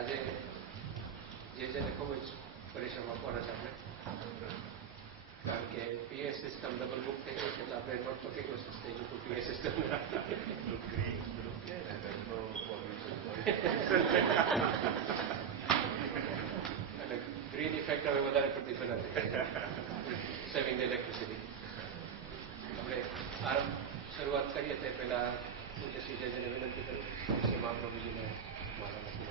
આજે જેને ખૂબ જ પરિશ્રમ આપવાના છે આપણે, કારણ કે પીએ સિસ્ટમ ડબલ બુક થઈ ગઈ છે એટલે આપણે નોટ તો કેટલું થઈ ગયું હતું પીએ સિસ્ટમ. એટલે ગ્રીન ઇફેક્ટ હવે વધારે પડતી પેલા સેવિંગ ઇલેક્ટ્રિસિટી. આપણે આરંભ શરૂઆત કરીએ તે પહેલા પૂજ્ય શ્રી જયજીને વિનંતી કરું શ્રી મહાપ્રભુજીને મારા નથી.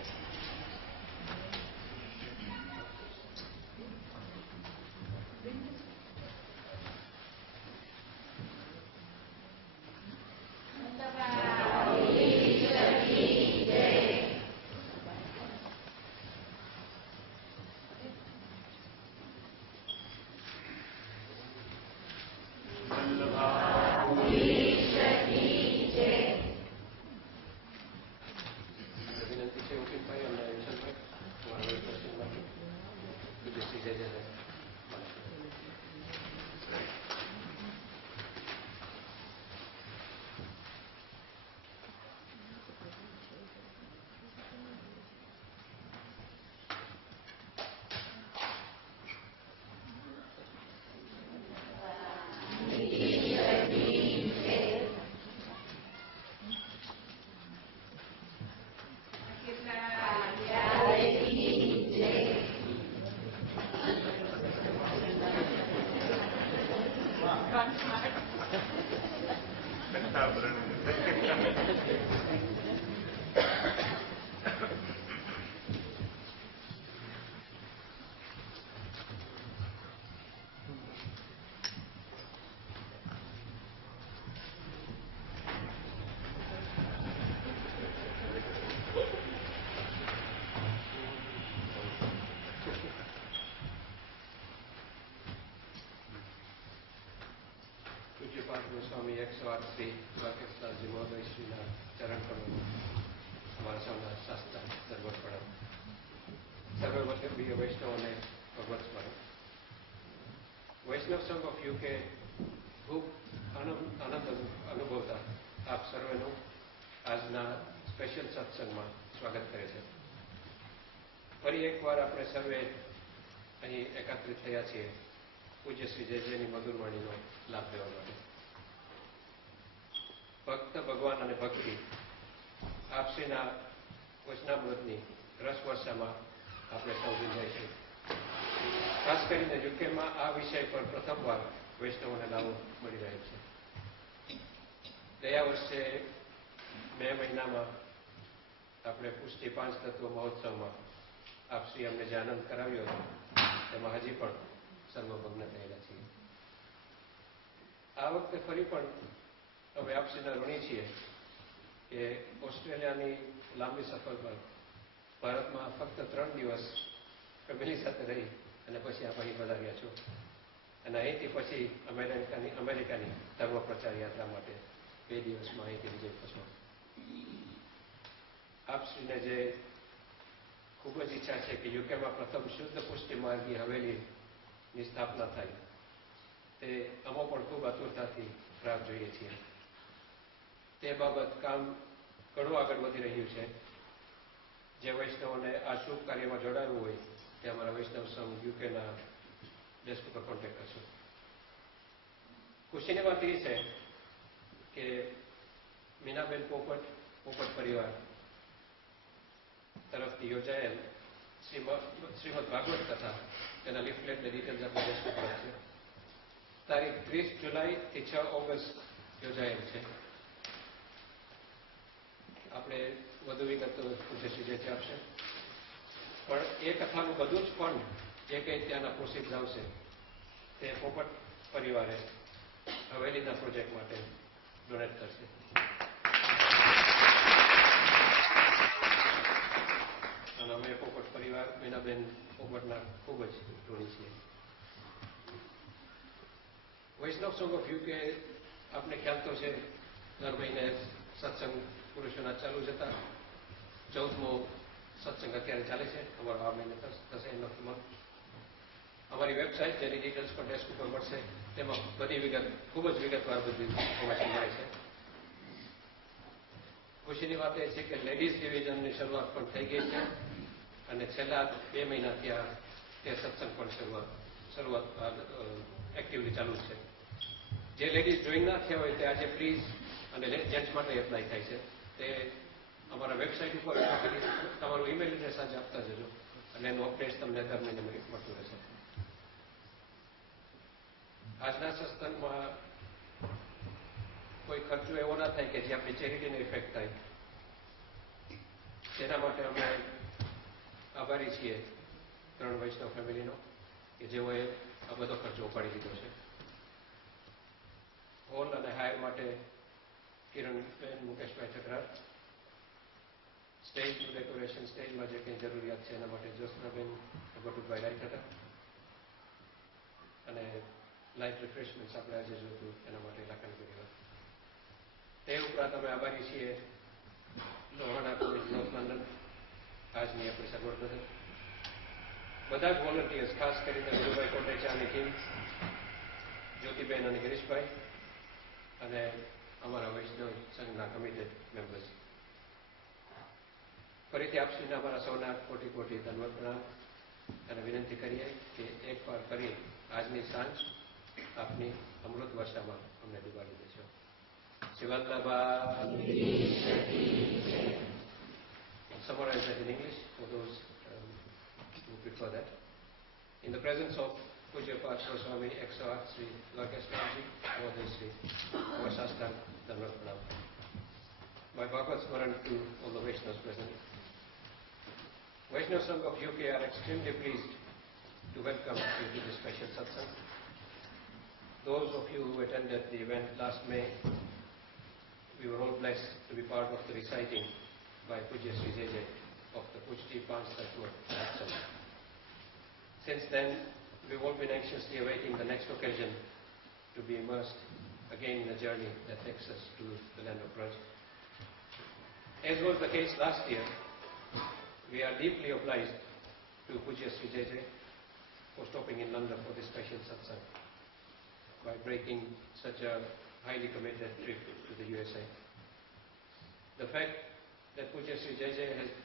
સ્વામી 108 શ્રી વાકેશદાસજી મહોદય શ્રીના ચરણ કમળમાં અમારા સૌના શાસ્ત્ર દરબાર પ્રણામ. સર્વવલ્લભીય વૈષ્ણવ અને ભગવત સ્મરણ. વૈષ્ણવ સંઘ ઓફ યુકે ખૂબ આનંદ અનુભવતા આપ સર્વેનું આજના સ્પેશિયલ સત્સંગમાં સ્વાગત કરે છે. ફરી એકવાર આપણે સર્વે અહીં એકત્રિત થયા છીએ પૂજ્ય શ્રી જયજીની મધુરવાણીનો લાભ લેવા માટે. ભક્ત ભગવાન અને ભક્તિ આપશ્રીના વચનામૃતની રસ વર્ષામાં આપણે સૌ વિંધાય છે. ખાસ કરીને યુકેમાં આ વિષય પર પ્રથમવાર વૈષ્ણવોને લાભો મળી રહ્યો છે. ગયા વર્ષે મે મહિનામાં આપણે પુષ્ટિ 5 તત્વ મહોત્સવમાં આપશ્રી અમને જે આનંદ કરાવ્યો હતો તેમાં હજી પણ સર્વભગ્ન થયેલા છીએ. આ વખતે ફરી પણ અમે આપશ્રીના ઋણી છીએ કે ઓસ્ટ્રેલિયાની લાંબી સફર પર ભારતમાં ફક્ત 3 દિવસ ફેમિલી સાથે રહી અને પછી આપ અહીં પધાર્યા છો અને અહીંથી પછી અમેરિકાની ધર્મ પ્રચાર યાત્રા માટે 2 દિવસમાં અહીંથી વિજય થશો. આપશ્રીને જે ખૂબ જ ઈચ્છા છે કે યુકેમાં પ્રથમ શુદ્ધ પુષ્ટિ માર્ગી હવેલીની સ્થાપના થાય તે અમે પણ ખૂબ આતુરતાથી રાહ જોઈએ છીએ. તે બાબત કામ ઘણું આગળ વધી રહ્યું છે. જે વૈષ્ણવોને આ શુભ કાર્યમાં જોડાવવું હોય તે અમારા વૈષ્ણવ સંઘ યુકેના ડેસ્ક ઉપર કોન્ટેક્ટ કરશો. ખુશીની વાત એ છે કે મીનાબેન પોપટ પરિવાર તરફથી યોજાયેલ શ્રીમદ ભાગવત કથા તેના લિફલેટને ડિટેલ્સ આપણે ડેસ્ક ઉપર છે. તારીખ 30 જુલાઈથી 6 ઓગસ્ટ યોજાયેલ છે. આપણે વધુ વિગત પૂછે છે જે આપશે, પણ એ કથાનું બધું જ ફંડ જે કંઈ ત્યાંના પ્રોસીડ આવશે તે પોપટ પરિવારે હવેલીના પ્રોજેક્ટ માટે ડોનેટ કરશે. અને અમે પોપટ પરિવાર મીનાબેન પોપટના ખૂબ જ ઋણી છીએ. વૈષ્ણવ સંઘ ઓફ યુકે આપને ખ્યાલ તો છે દર મહિને સત્સંગ પુરુષોના ચાલુ જ હતા. 14મો સત્સંગ અત્યારે ચાલે છે. અમારો આ મહિને થશે એનો. અમારી વેબસાઇટ જેની ડિટેલ્સ પર ડેસ્ક ઉપર મળશે તેમાં બધી વિગત ખૂબ જ વિગતવાર બધી ઇન્ફોર્મેશન મળે છે. ખુશીની વાત એ છે કે લેડીઝ ડિવિઝનની શરૂઆત પણ થઈ ગઈ છે અને છેલ્લા 2 મહિનાથી આ તે સત્સંગ પણ શરૂઆત એક્ટિવલી ચાલુ છે. જે લેડીઝ જોઈન ના થયા હોય તે આજે પ્લીઝ, અને જેન્ટ્સ માટે એપ્લાય થાય છે, તે અમારા વેબસાઇટ ઉપર ખાલી તમારું ઈમેલ એડ્રેસ આજે આપતા જજો અને એનું અપડેટ તમને દર મહિને મળતું રહેશે. આજના સત્સંગમાં કોઈ ખર્ચો એવો ના થાય કે જે આપણી ચેરિટીને ઇફેક્ટ થાય. તેના માટે અમે આભારી છીએ 3 વૈષ્ણવ ફેમિલીનો કે જેઓએ આ બધો ખર્ચો ઉપાડી દીધો છે. હોલ અને હાયર માટે કિરણબેન મુકેશભાઈ ઠકરાર, સ્ટેજનું ડેકોરેશન, સ્ટેજમાં જે કંઈ જરૂરિયાત છે એના માટે જ્યોત્સનાબેન બટુભાઈ રાય હતા, અને લાઇટ રિફ્રેશમેન્ટ્સ આપણે આજે જોતું એના માટે લાખન કર્યા. તે ઉપરાંત અમે આભારી છીએ લોહાણા કોલેજ નોર્થ લંડન, આજની આપણી સગવડ બદલ. બધા જ વોલન્ટિયર્સ, ખાસ કરીને ગુરુભાઈ કોટેચાની ટીમ, જ્યોતિબેન અને ગિરીશભાઈ, અને અમારા વૈષ્ણવ સંઘના કમિટેડ મેમ્બર્સ. ફરીથી આપશ્રીને અમારા સૌના કોટી કોટી ધન્યવાદ પ્રણામ અને વિનંતી કરીએ કે એકવાર ફરી આજની સાંજ આપની અમૃત વર્ષામાં અમને ડૂબાડી દેશો. Summarize that in English for those who prefer that. In the presence of Pujyapat Goswami Exarch Sri Lakeshwarji, Mother Sri Vasastan Dhanvat Pranam. My Bhagavad Smaran to all the Vaishnavas present. Vaishnava Sangh of UK are extremely pleased to welcome you to this special satsang. Those of you who attended the event last May, we were all blessed to be part of the reciting by Pujya Sri JJ of the Pushti Panch Tattva satsang. Since then, we've all been anxiously awaiting the next occasion to be immersed again in a journey that takes us to the land of Braj. As was the case last year, we are deeply obliged to Pujya Sri JJ for stopping in London for this special satsang by breaking such a highly committed trip to the USA. The fact that Pujya Sri JJ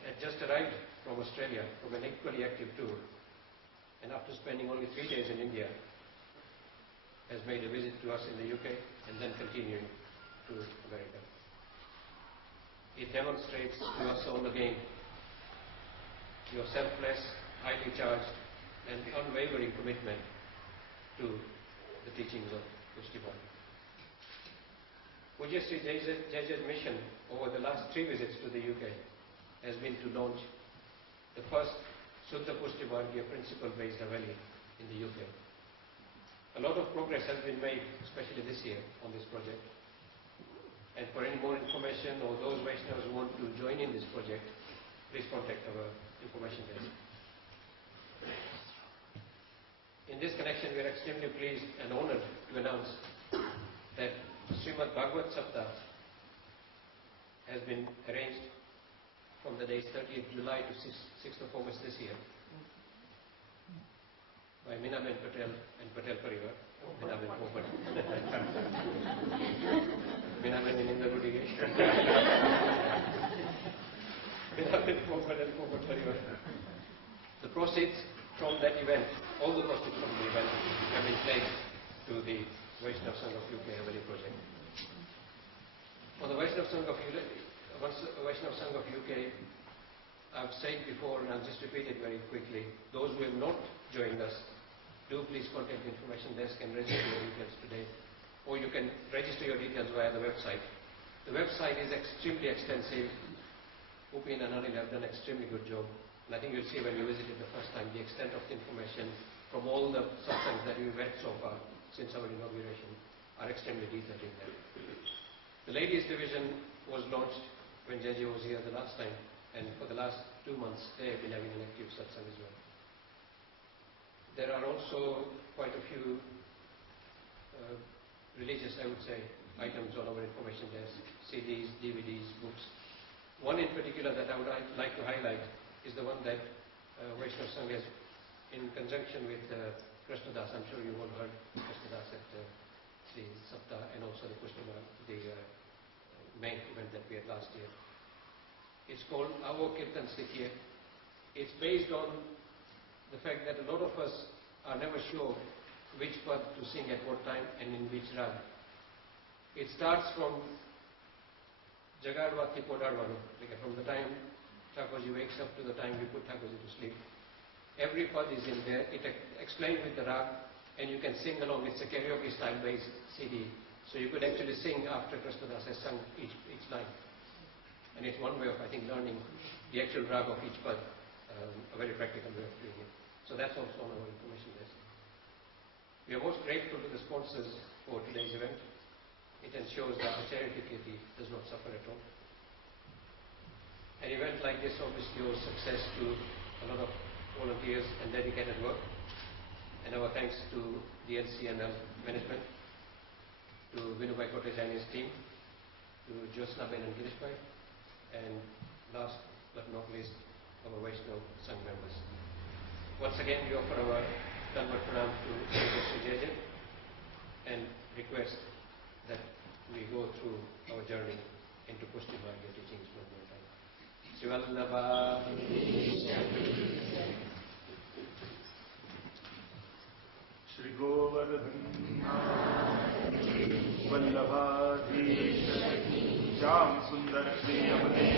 had just arrived from Australia from an equally active tour, and after spending only 3 days in India, has made a visit to us in the UK and then continuing to America. It demonstrates to us all again your selfless, highly charged and unwavering commitment to the teachings of Pushtipan. Pujya Sri JJ's mission over the last 3 visits to the UK has been to launch the first Shuddha Pushti Bhargya principle-based Haveli in the UK. A lot of progress has been made, especially this year, on this project. And for any more information or those Vaishnavas who want to join in this project, please contact our information desk. In this connection, we are extremely pleased and honored to announce that Srimad Bhagavad Saptah has been arranged from the days 30th July to 6th of August this year by Minaben Patel and Patel Parivar. Minaben Popat. Minaben in Indagudi. Minaben Popat and Popat Parivar. The proceeds from that event, all the proceeds from the event have been pledged to the Vaishnava Sangh of UK Haveli project. For the Vaishnava Sangh of UK, I've said before and I'll just repeat it very quickly. Those who have not joined us, do please contact the information desk and register your details today. Or you can register your details via the website. The website is extremely extensive. Upin and Anil have done an extremely good job. And I think you'll see when you visit it the first time the extent of the information from all the satsangs that we've read so far since our inauguration are extremely detailed in there. The ladies division was launched when JJ was here the last time, and for the last 2 months they have been having an active satsang as well. There are also quite a few religious, I would say, items on our information desk, CDs, DVDs, books. One in particular that I would like to highlight is the one that Vaishnava Sangh has, in conjunction with Krishnadas. I'm sure you all heard Krishnadas at the Saptah and also the May event that we had last year. It's called Avo Kirtan Sikhiye, It's based on the fact that a lot of us are never sure which pad to sing at what time and in which rag. It starts from Jagadwa Thi Podadwanu, from the time Thakurji wakes up to the time we put Thakurji to sleep. Every pad is in there. It explained with the rag, and you can sing along. It's a karaoke style based CD. So you could actually sing after Krishnadas has sung each line. And it's one way of, I think, learning the actual rag of each pad, a very practical way of doing it. So that's also on our information desk. We are most grateful to the sponsors for today's event. It ensures that the charity kitty does not suffer at all. An event like this obviously owes success to a lot of volunteers and dedicated work. And our thanks to the LCNL management, to Vinubai Kotecha and his team, to Josna Ben and Girishbhai, and last but not least, our Vaishnav Sangh members. Once again, we offer our Dandavat Pranam to Sri Jajan and request that we go through our journey into Pushti Marga teachings one more time. Sri Vallabha Shri Govardhan Vallabhadhesh Shyam Sundar Shri Amate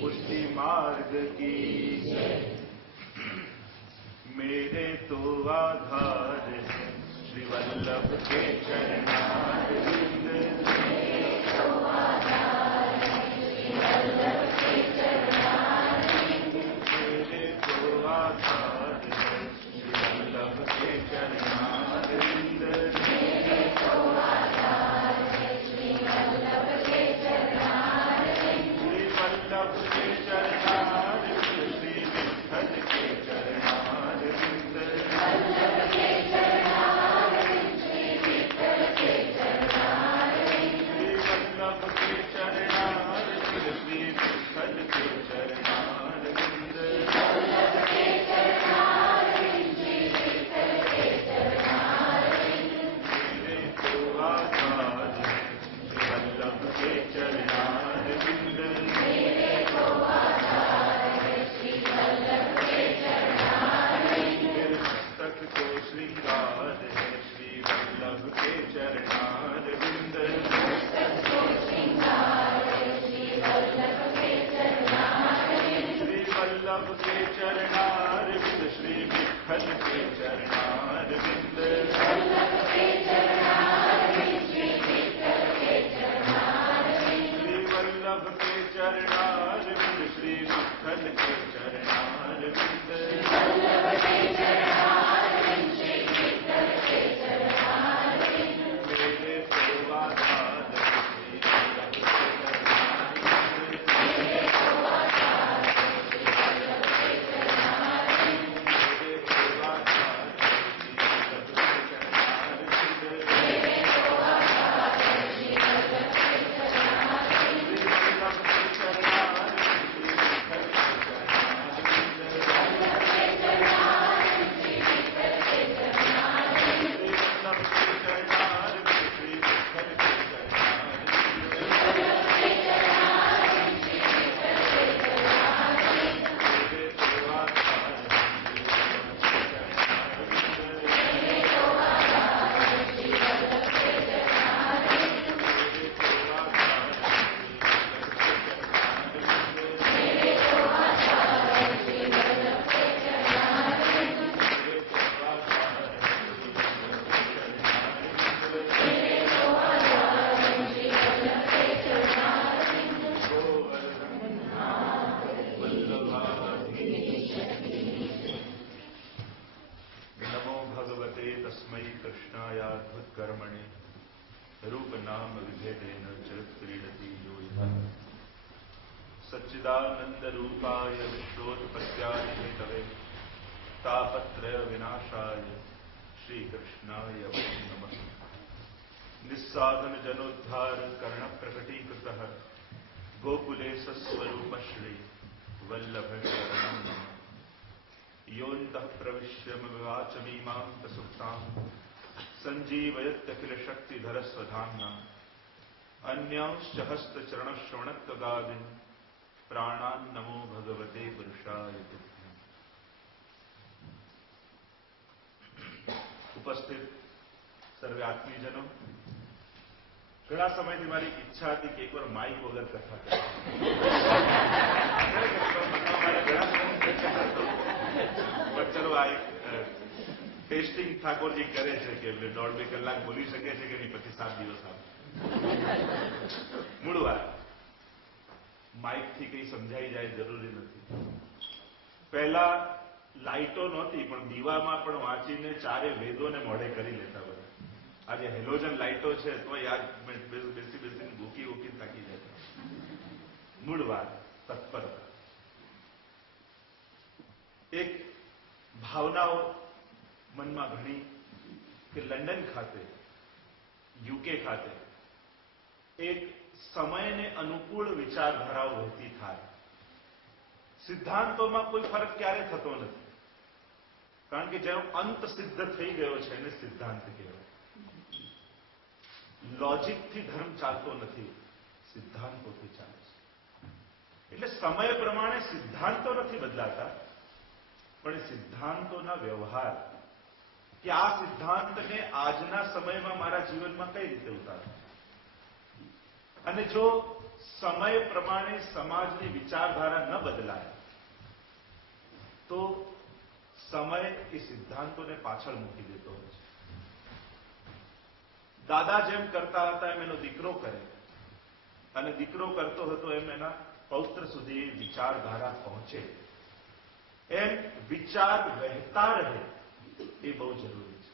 Pushti Marg ki मेरे तो आधार है श्री वल्लभ के चरणारविंद मेरे तो आधार है श्री वल्लभ के चरणारविंद मेरे तो आधार है श्री वल्लभ के चरणारविंद मेरे तो आधार है श्री वल्लभ के चरणारविंद श्री वल्लभ के चरणारविंद श्री विठ्ठल के चरणारविंद वल्लभ के चरणारविंद श्री विठ्ठल के चरणारविंद श्री वल्लभ के चरणारविंद श्री विठ्ठल के चरणारविंद वल्लभ के चरणारविंद श्री विठ्ठल के चरणारविंद मेरे तो आधार श्री वल्लभ के चरणारविंद मेरे तो आधार है श्री वल्लभ के चरणारविंद मस्तक को श्रृंगार है श्री वल्लभ के चरणारविंद मस्तक को श्रृंगार है श्री वल्लभ के चरणारविंद श्री वल्लभ के चरणारविंद श्री विठ्ठल के चरणारविंद वल्लभ के चरणारविंद श्री विठ्ठल के चरणारविंद श्री वल्लभ के चरणारविंद श्री विठ्ठल के चरणारविंद वल्लभ के चरणारविंद श्री विठ्ठल के चरणारविंद मेरे तो आधार श्री वल्लभ के चरणारविंद मेरे तो आधार श्री वल्लभ के चरणारविंद मेरे तो आधार श्री वल्लभ के चरणारविंद मेरे तो आधार श्री वल्लभ के चरणारविंद श्री वल्लभ के चरणारविंद श्री विठ्ठल के चरणारविंद वल्लभ के चरणारविंद श्री विठ्ठल के चरणारविंद श्री वल्लभ के चरणारविंद श्री विठ्ठल के चरणारविंद वल्लभ के चरणारविंद श्री विठ्ठल के चरणारविंद मेरे तो आधार श्री वल्लभ के चरणारविंद मेरे तो आधार श्री वल्लभ के चरणारविंद मेरे तो आधार श्री वल्लभ के चरणारविंद मेरे तो आधार श्री वल्लभ के चरणारविंद मेरे तो आधार श्री वल्लभ के चरणारविंद मेरे तो आधार श्री वल्लभ के चरणारविंद गोवर्धन वल्लभाधीश नमो भगवते तस्मै कृष्णायाद्भुत कर्मणे रूप नाम विभेदेन जगत् क्रीडति यो यः सच्चिदानंद रूपाय विश्वोत्पत्त्यादि हेतवे तापत्रय विनाशाय श्री कृष्णाय वै नमः निस्साधन जनोद्धार कर्ण प्रकटीकृतः गोकुले सस्वरूप श्री वल्लभ शरणं नमः योऽन्तः प्रविश्य मवाचमीमां प्रसुप्तां सञ्जीवयत्यखिल शक्तिधर स्वधाम्ना अन्यांश्च हस्तचरणश्रवणत्वगादीन् प्राणान् नमो भगवते ભગવતે પુરુષાય તુભ્યં. ઉપસ્થિત સર્વે આત્મીયજનો, ઘણા સમયથી મારી ઈચ્છા હતી કે એકવાર માઇક વગર કથા કરું. પણ ચલો આ ટેસ્ટિંગ ઠાકોરજી કરે છે કે 1.5-2 કલાક બોલી શકે છે કે નહીં, પછી 7 દિવસ આવે. મૂળ વાત, માઇકથી કંઈ સમજાઈ જાય જરૂરી નથી. પહેલા લાઇટો નહોતી, પણ દીવામાં પણ વાંચીને 4 વેદોને મોઢે કરી લેતા બધા. આજે હેલોજન લાઇટો છે તો યાદ બેસીને ગોકી થાકી જાય. મૂળ વાત તત્પરતા. એક ભાવનાઓ મનમાં ઘણી કે લંડન ખાતે, યુકે ખાતે એક સમયને અનુકૂળ વિચારધારાઓ વહેતી થાય. સિદ્ધાંતોમાં કોઈ ફરક ક્યારે થતો નથી, કારણ કે જેનો અંત સિદ્ધ થઈ ગયો છે એને સિદ્ધાંત કહેવાય. લોજિકથી ધર્મ ચાલતો નથી, સિદ્ધાંતોથી ચાલે છે. એટલે સમય પ્રમાણે સિદ્ધાંતો નથી બદલાતા, પણ એ સિદ્ધાંતોના વ્યવહાર કે આ સિદ્ધાંતને આજના સમયમાં મારા જીવનમાં કઈ રીતે ઉતારવું. અને જો સમય પ્રમાણે સમાજની વિચારધારા ન બદલાય તો સમય એ સિદ્ધાંતોને પાછળ મૂકી દેતો હોય છે. દાદા જેમ કરતા હતા એમ એનો દીકરો કરે, અને દીકરો કરતો હતો એમ એના પૌત્ર સુધી વિચારધારા પહોંચે, એમ વિચાર વહેતા રહે એ બહુ જરૂરી છે.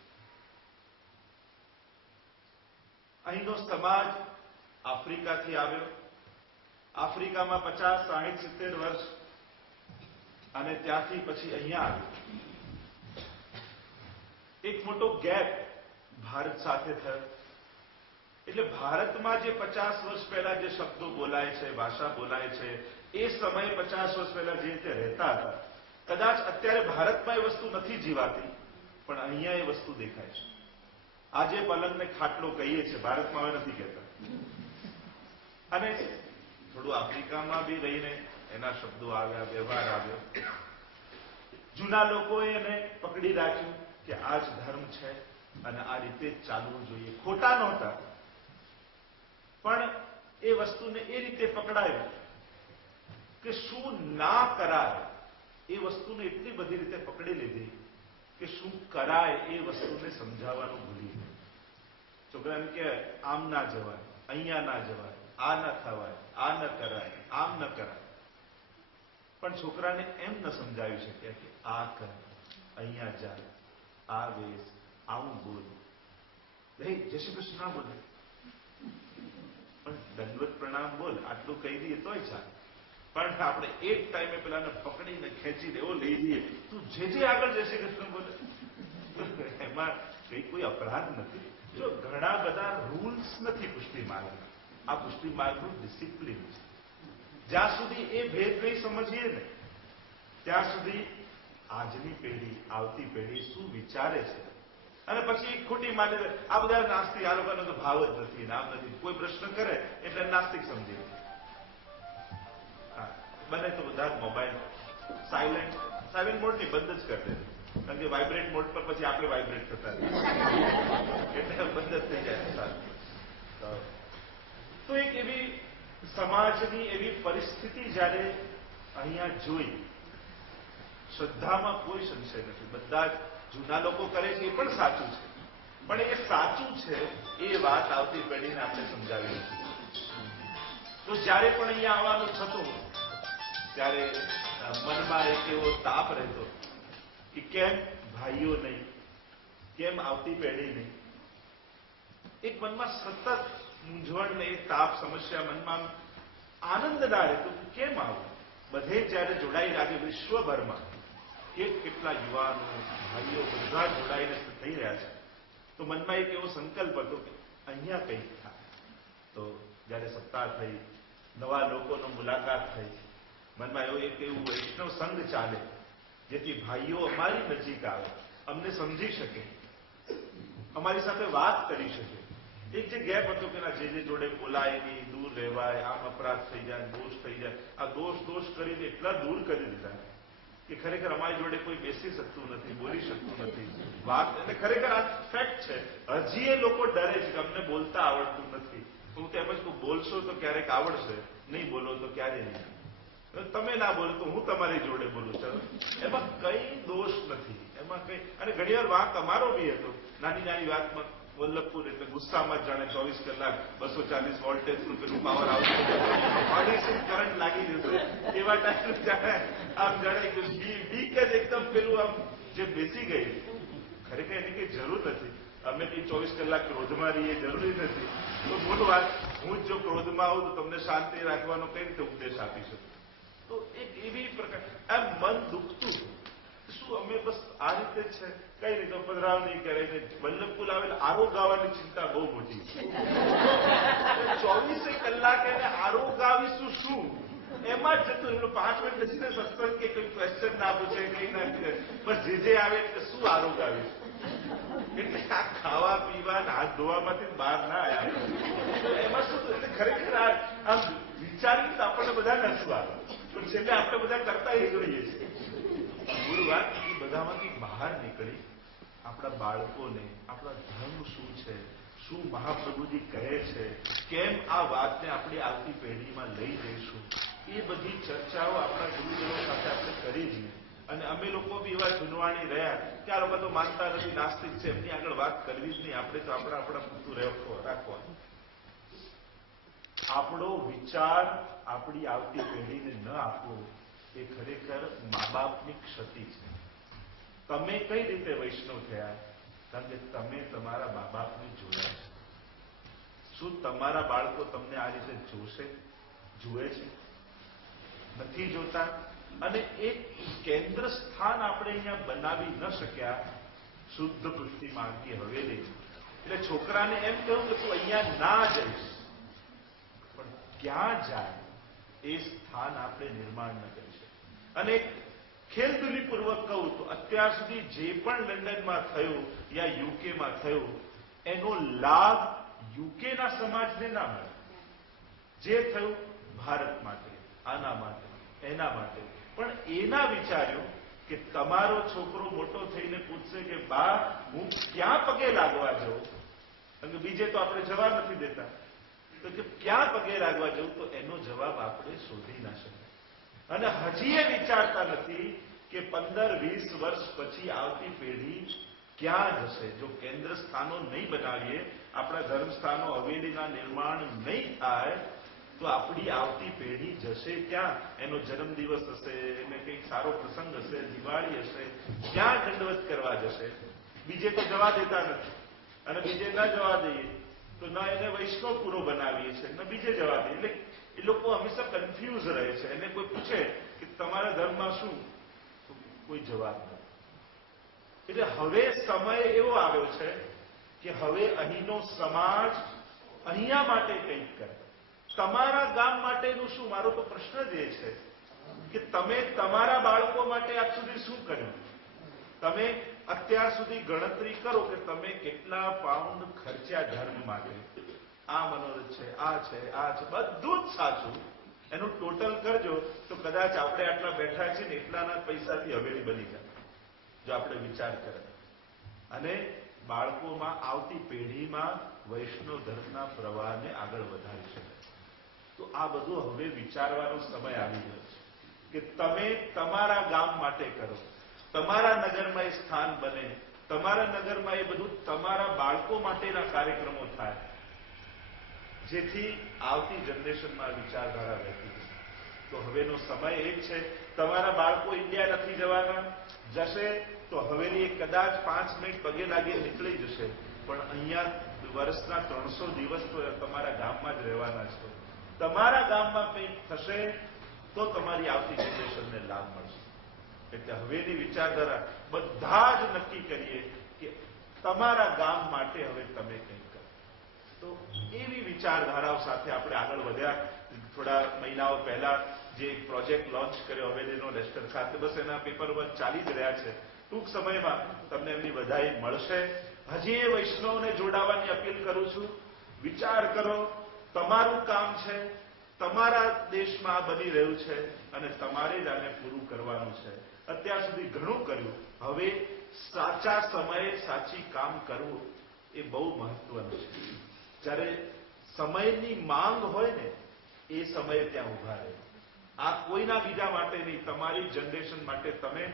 અહીંનો સમાજ આફ્રિકાથી આવ્યો. આફ્રિકામાં 50, 60, 70 વર્ષ, અને ત્યાંથી પછી અહીંયા આવ્યો. એક મોટો ગેપ ભારત સાથે થયો. એટલે ભારતમાં જે 50 વર્ષ પહેલા જે શબ્દો બોલાય છે, ભાષા બોલાય છે, એ સમયે 50 વર્ષ પહેલા જે રીતે રહેતા હતા, કદાચ અત્યારે ભારતમાં એ વસ્તુ નથી જીવાતી, પણ અહીંયા એ વસ્તુ દેખાય છે. આજે પલંગને ખાટલો કહીએ છીએ, ભારતમાં હવે નથી કહેતા. અને થોડું આફ્રિકામાં બી રહીને એના શબ્દો આવ્યા, વ્યવહાર આવ્યો. જૂના લોકોએ એને પકડી રાખ્યું કે આ જ ધર્મ છે અને આ રીતે જ ચાલવું જોઈએ. ખોટા નહોતા, પણ એ વસ્તુને એ રીતે પકડાયું કે શું ના કરાય એ વસ્તુને એટલી બધી રીતે પકડી લીધી કે શું કરાય એ વસ્તુને સમજાવવાનું ભૂલી ગયું. છોકરાને કે આમ ના જવાય, અહીંયા ના જવાય, આ ન થવાય, આ ન કરાય, આમ ન કરાય. પણ છોકરાને એમ ન સમજાવી શક્યા કે આ કર, અહીંયા જાય, આ વેશ, આવું બોલ, જય શ્રી કૃષ્ણ બોલે, પણ દંડવત પ્રણામ બોલ, આટલું કહી દઈએ તોય ચાલે. પણ આપણે એક ટાઈમે પેલાને પકડીને ખેંચીને એવો લઈ જઈએ, તું જે આગળ જય શ્રી કૃષ્ણ બોલે, એમાં કઈ કોઈ અપરાધ નથી. જો ઘણા બધા રૂલ્સ નથી પુષ્ટિ માર્ગના, આ પુષ્ટિ માર્ગનું ડિસિપ્લિન છે. જ્યાં સુધી એ ભેદ નહીં સમજીએ ને ત્યાં સુધી આજની પેઢી, આવતી પેઢી શું વિચારે છે, અને પછી ખોટી માને આ બધા નાસ્તિક, આ લોકોનો તો ભાવ જ નથી, નામ નથી, કોઈ પ્રશ્ન કરે એટલે નાસ્તિક સમજી. બને તો બધા મોબાઈલ સાયલેન્ટ મોડ ની બંધ જ કરી દે, કારણ કે વાઇબ્રેટ મોડ પર પછી આપણે વાઇબ્રેટ થતા એટલે બંધ જ થઈ જાય. તો એક એવી સમાજની એવી પરિસ્થિતિ જ્યારે અહીંયા જોઈ, શ્રદ્ધામાં કોઈ સંશય નથી. બધા જૂના લોકો કરે છે એ પણ સાચું છે, પણ એ સાચું છે એ વાત આવતી પેઢીને આપણે સમજાવી નથી. તો જ્યારે પણ અહીંયા આવવાનું થતું ત્યારે મનમાં એક એવો તાપ રહેતો કે કેમ ભાઈઓ નહીં, કેમ આવતી પેઢી નહીં. એક મનમાં સતત મૂંઝવણ ને તાપ, સમસ્યા, મનમાં આનંદ ના રહેતો કે કેમ આવું. બધે જયારે જોડાઈ લાગે વિશ્વભરમાં કેટલા યુવાનો, ભાઈઓ બધા જોડાઈને થઈ રહ્યા છે, તો મનમાં એક એવો સંકલ્પ હતો કે અહીંયા કંઈક થાય. તો જયારે સપ્તાહ થઈ, નવા લોકોનો મુલાકાત થઈ, મનમાં એવું વૈષ્ણવ સંઘ ચાલે જેથી ભાઈઓ અમારી નજીક આવે, અમને સમજી શકે, અમારી સાથે વાત કરી શકે, એક જે ગેપ હતો કે ના જે જોડે બોલાય નહીં, દૂર રહેવાય, આમ અપરાધ થઈ જાય, દોષ થઈ જાય, આ દોષ કરીને એટલા દૂર કરી દીધા કે ખરેખર અમારી જોડે કોઈ બેસી શકતું નથી, બોલી શકતું નથી વાત. એટલે ખરેખર આ ફેક્ટ છે. હજી એ લોકો ડરે છે કે અમને બોલતા આવડતું નથી. હું તો એમ જ કહું, બોલશો તો ક્યારેક આવડશે, નહીં બોલો તો ક્યારે નહીં. તમે ના બોલો તો હું તમારી જોડે બોલું. ચલો, એમાં કઈ દોષ નથી, એમાં કઈ. અને ઘણી વાર વાંક અમારો બી હતો. નાની નાની વાતમાં વલ્લભપુર એટલે ગુસ્સામાં જાણે 24 કલાક 240 વોલ્ટેજનું પેલું પાવર આવતું, કરંટ લાગી જશે એવા ટાઈમ જાણે આમ જાણે બીક જ એકદમ પેલું આમ જે બેસી ગઈ. ખરેખર એની કઈ જરૂર નથી. અમે કઈ 24 કલાક ક્રોધમાં રહીએ, જરૂરી નથી. તો મૂળ વાત, હું જો ક્રોધમાં આવું તો તમને શાંતિ રાખવાનો કઈ રીતે ઉપદેશ આપી શકું? તો એક એવી પ્રકાર આ મન દુખતું શું અમે બસ આ રીતે જ છે, કઈ રીતે પધરાવ નહીં કરે. વલ્લભપુર આવેલ આરોગ ગાવાની ચિંતા બહુ મોટી છે. 24 કલાક એને આરોગ ગાવીશું શું એમાં જ જતું. એમનું 5 મિનિટ બેસીને સત્સંગ કે કોઈ ક્વેશ્ચન ના પૂછે, કઈ ના કરે, બસ જે આવે એટલે શું આરોગ આવીશું. એટલે આ ખાવા પીવા હાથ ધોવામાંથી બહાર ના આવ્યા એમાં શું. એટલે ખરેખર આમ વિચારીને તો આપણને બધાને હસવું આવે, પણ છેલ્લે આપણે બધા કરતા એ જોઈએ છીએ. મૂળ વાત એ બધામાંથી બહાર નીકળી આપણા બાળકોને આપણા ધર્મ શું છે, શું મહાપ્રભુજી કહે છે, કેમ આ વાતને આપણી આવતી પેઢીમાં લઈ જઈશું, એ બધી ચર્ચાઓ આપણા ગુરુજનો સાથે આપણે કરી છીએ. અને અમે લોકો બી એવા જુનવાણી રહ્યા કે આ લોકો તો માનતા નથી, નાસ્તિક છે, એમની આગળ વાત કરવી જ નહીં. આપણે તો આપણા પૂરતું રાખવાનું. આપણો વિચાર આપણી આવતી પેઢીને ન આપવો એ ખરેખર મા બાપની ક્ષતિ છે. તમે કઈ રીતે વૈષ્ણવ થયા? કારણ કે તમે તમારા મા બાપને જોયા છે. શું તમારા બાળકો તમને આ રીતે જુએ છે? નથી જોતા. અને એક કેન્દ્ર સ્થાન આપણે અહીંયા બનાવી ન શક્યા, શુદ્ધ પૃથ્વી માર્ગી હવેલી. એટલે છોકરાને એમ કહ્યું કે તું અહીંયા ના જઈશ, પણ ક્યાં જાય એ સ્થાન આપણે નિર્માણ ન કરી શકીએ. અને ખેલદિલીપૂર્વક કહું તો અત્યાર સુધી જે પણ લંડનમાં થયું યા યુકેમાં થયું એનો લાભ યુકેના સમાજને ના મળે. જે થયું ભારત માટે, આના માટે, એના માટે. પણ એના વિચાર્યું કે તમારો છોકરો મોટો થઈને પૂછશે કે બા હું ક્યાં પગે લાગવા જાઉં, કારણ કે બીજે તો આપણે જવા નથી દેતા, તો કે ક્યાં પગે લાગવા જવું, તો એનો જવાબ આપણે શોધી ના શકીએ. અને હજી એ વિચારતા નથી કે 15-20 વર્ષ પછી આવતી પેઢી ક્યાં જશે. જો કેન્દ્ર સ્થાનો નહીં બનાવીએ, આપણા ધર્મસ્થાનો હવેલીના નિર્માણ નહીં થાય તો આપણી આવતી પેઢી જશે ક્યાં? એનો જન્મદિવસ હશે, એને કંઈક સારો પ્રસંગ હશે, દિવાળી હશે, ક્યાં દંડવત કરવા જશે? બીજે તો જવા દેતા નથી. અને બીજે ના જવા દઈએ તો ના એને વૈષ્ણવ પૂરો બનાવીએ છીએ, ને બીજે જવા દઈએ. એટલે એ લોકો હંમેશા કન્ફ્યુઝ રહે છે. એને કોઈ પૂછે કે તમારા ધર્મમાં શું, તો કોઈ જવાબ નથી. એટલે હવે સમય એવો આવ્યો છે કે હવે અહીંનો સમાજ અહીંયા માટે કંઈક કરે. તમારા ગામ માટેનું શું? મારો તો પ્રશ્ન જ એ છે કે તમે તમારા બાળકો માટે આજ સુધી શું કર્યું? તમે અત્યાર સુધી ગણતરી કરો કે તમે કેટલા પાઉન્ડ ખર્ચ્યા ધર્મ માટે. આ મનોરથ છે, આ છે, આ છે, બધું જ સાચું. એનું ટોટલ કરજો તો કદાચ આપણે આટલા બેઠા છીએ ને એટલાના પૈસાથી હવેલી બની જાય, જો આપણે વિચાર કરીએ. અને બાળકોમાં આવતી પેઢીમાં વૈષ્ણવ ધર્મના પ્રવાહને આગળ વધારી શકે. તો આ બધું હવે વિચારવાનો સમય આવી ગયો છે કે તમે તમારા ગામ માટે કરો, તમારા નગરમાં એ સ્થાન બને, તમારા નગરમાં એ બધું તમારા બાળકો માટેના કાર્યક્રમો થાય, જેથી આવતી જનરેશનમાં વિચારધારા રહેતી છે. તો હવેનો સમય એ જ છે. તમારા બાળકો ઇન્ડિયા નથી જવાના, જશે તો હવેલી કદાચ 5 મિનિટ પગે લાગી નીકળી જશે, પણ અહીંયા વર્ષના 300 દિવસ તો તમારા ગામમાં જ રહેવાના છે. તમારા ગામમાં કંઈક થશે તો તમારી આવતી જનરેશનને લાભ મળશે. એટલે હવેની વિચારધારા બધા જ નક્કી કરીએ કે તમારા ગામ માટે હવે તમે કંઈક કરો. તો એવી વિચારધારાઓ સાથે આપણે આગળ વધ્યા. થોડા મહિનાઓ પહેલા જે પ્રોજેક્ટ લોન્ચ કર્યો હવેલીનો લેસ્ટર ખાતે, બસ એના પેપર વર્ક ચાલી જ રહ્યા છે. ટૂંક સમયમાં તમને એમની વધાઈ મળશે. હજી એ વૈષ્ણવને જોડાવાની અપીલ કરું છું વિચાર કરો, તમારું કામ છે, તમારા દેશમાં આ બની રહ્યું છે અને તમારે જ આને પૂરું કરવાનું છે. અત્યાર સુધી ઘણું કર્યું, હવે સાચા સમયે સાચી કામ કરવું એ બહુ મહત્વનું છે. જ્યારે સમયની માંગ હોય ને એ સમયે ત્યાં ઉભા રહે. આ કોઈના બીજા માટે નહીં, તમારી જનરેશન માટે તમે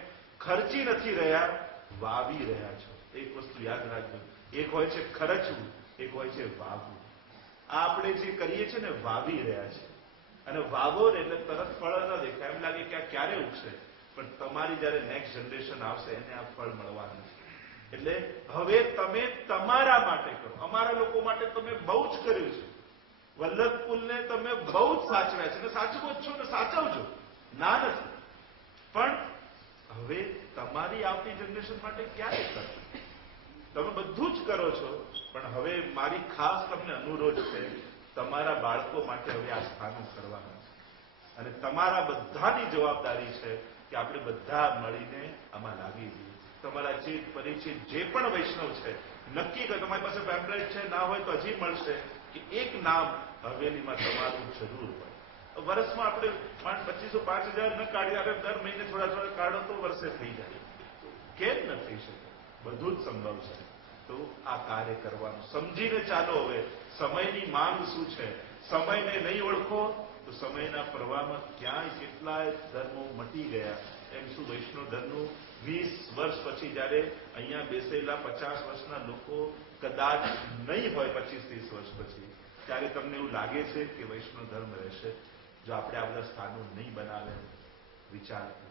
ખર્ચી નથી રહ્યા, વાવી રહ્યા છો. એક વસ્તુ યાદ રાખજો, એક હોય છે ખર્ચવું, એક હોય છે વાવવું. આ આપણે જે કરીએ છીએ ને વાવી રહ્યા છે. અને વાવો એટલે તરત ફળ ન દેખાય, એમ લાગે કે આ ક્યારે ઉગશે, પણ તમારી જયારે નેક્સ્ટ જનરેશન આવશે એને આ ફળ મળવાનું છે. એટલે હવે તમે તમારા માટે કરો. અમારા લોકો માટે તમે બહુ જ કર્યું છે. વલ્લભ પુલને તમે બહુ જ સાચવ્યા છે, સાચવો જ છો ને સાચવજો, ના નથી. પણ હવે તમારી આવતી જનરેશન માટે ક્યારે કરો? તમે બધું જ કરો છો, પણ હવે મારી ખાસ તમને અનુરોધ છે, તમારા બાળકો માટે હવે આ સ્થાનો કરવાના છે. અને તમારા બધાની જવાબદારી છે કે આપણે બધા મળીને આમાં લાગી જઈએ. તમારા જે પરિચિત જે પણ વૈષ્ણવ છે, નક્કી કે તમારી પાસે પેમ્પલેટ છે, ના હોય તો હજી મળશે, કે એક નામ હવેલીમાં તમારું જરૂર હોય. વર્ષમાં આપણે 2500-5000 ન કાઢીએ, આપણે દર મહિને થોડા થોડા કાઢો તો વર્ષે થઈ જાય. કેમ ન થઈ શકે? બધું જ સંભવ છે. તો આ કાર્ય કરવાનું સમજીને ચાલો. હવે સમયની માંગ શું છે, સમયને નહીં ઓળખો તો સમયના પ્રવાહમાં ક્યાંય કેટલાય ધર્મો મટી ગયા. એમ શું વૈષ્ણવ ધર્મનું 20 વર્ષ પછી જયારે અહીંયા બેસેલા 50 વર્ષના લોકો કદાચ નહીં હોય 25-30 વર્ષ પછી, ત્યારે તમને એવું લાગે છે કે વૈષ્ણવ ધર્મ રહેશે જો આપણે આ બધા સ્થાનો નહીં બનાવે? વિચાર કરો.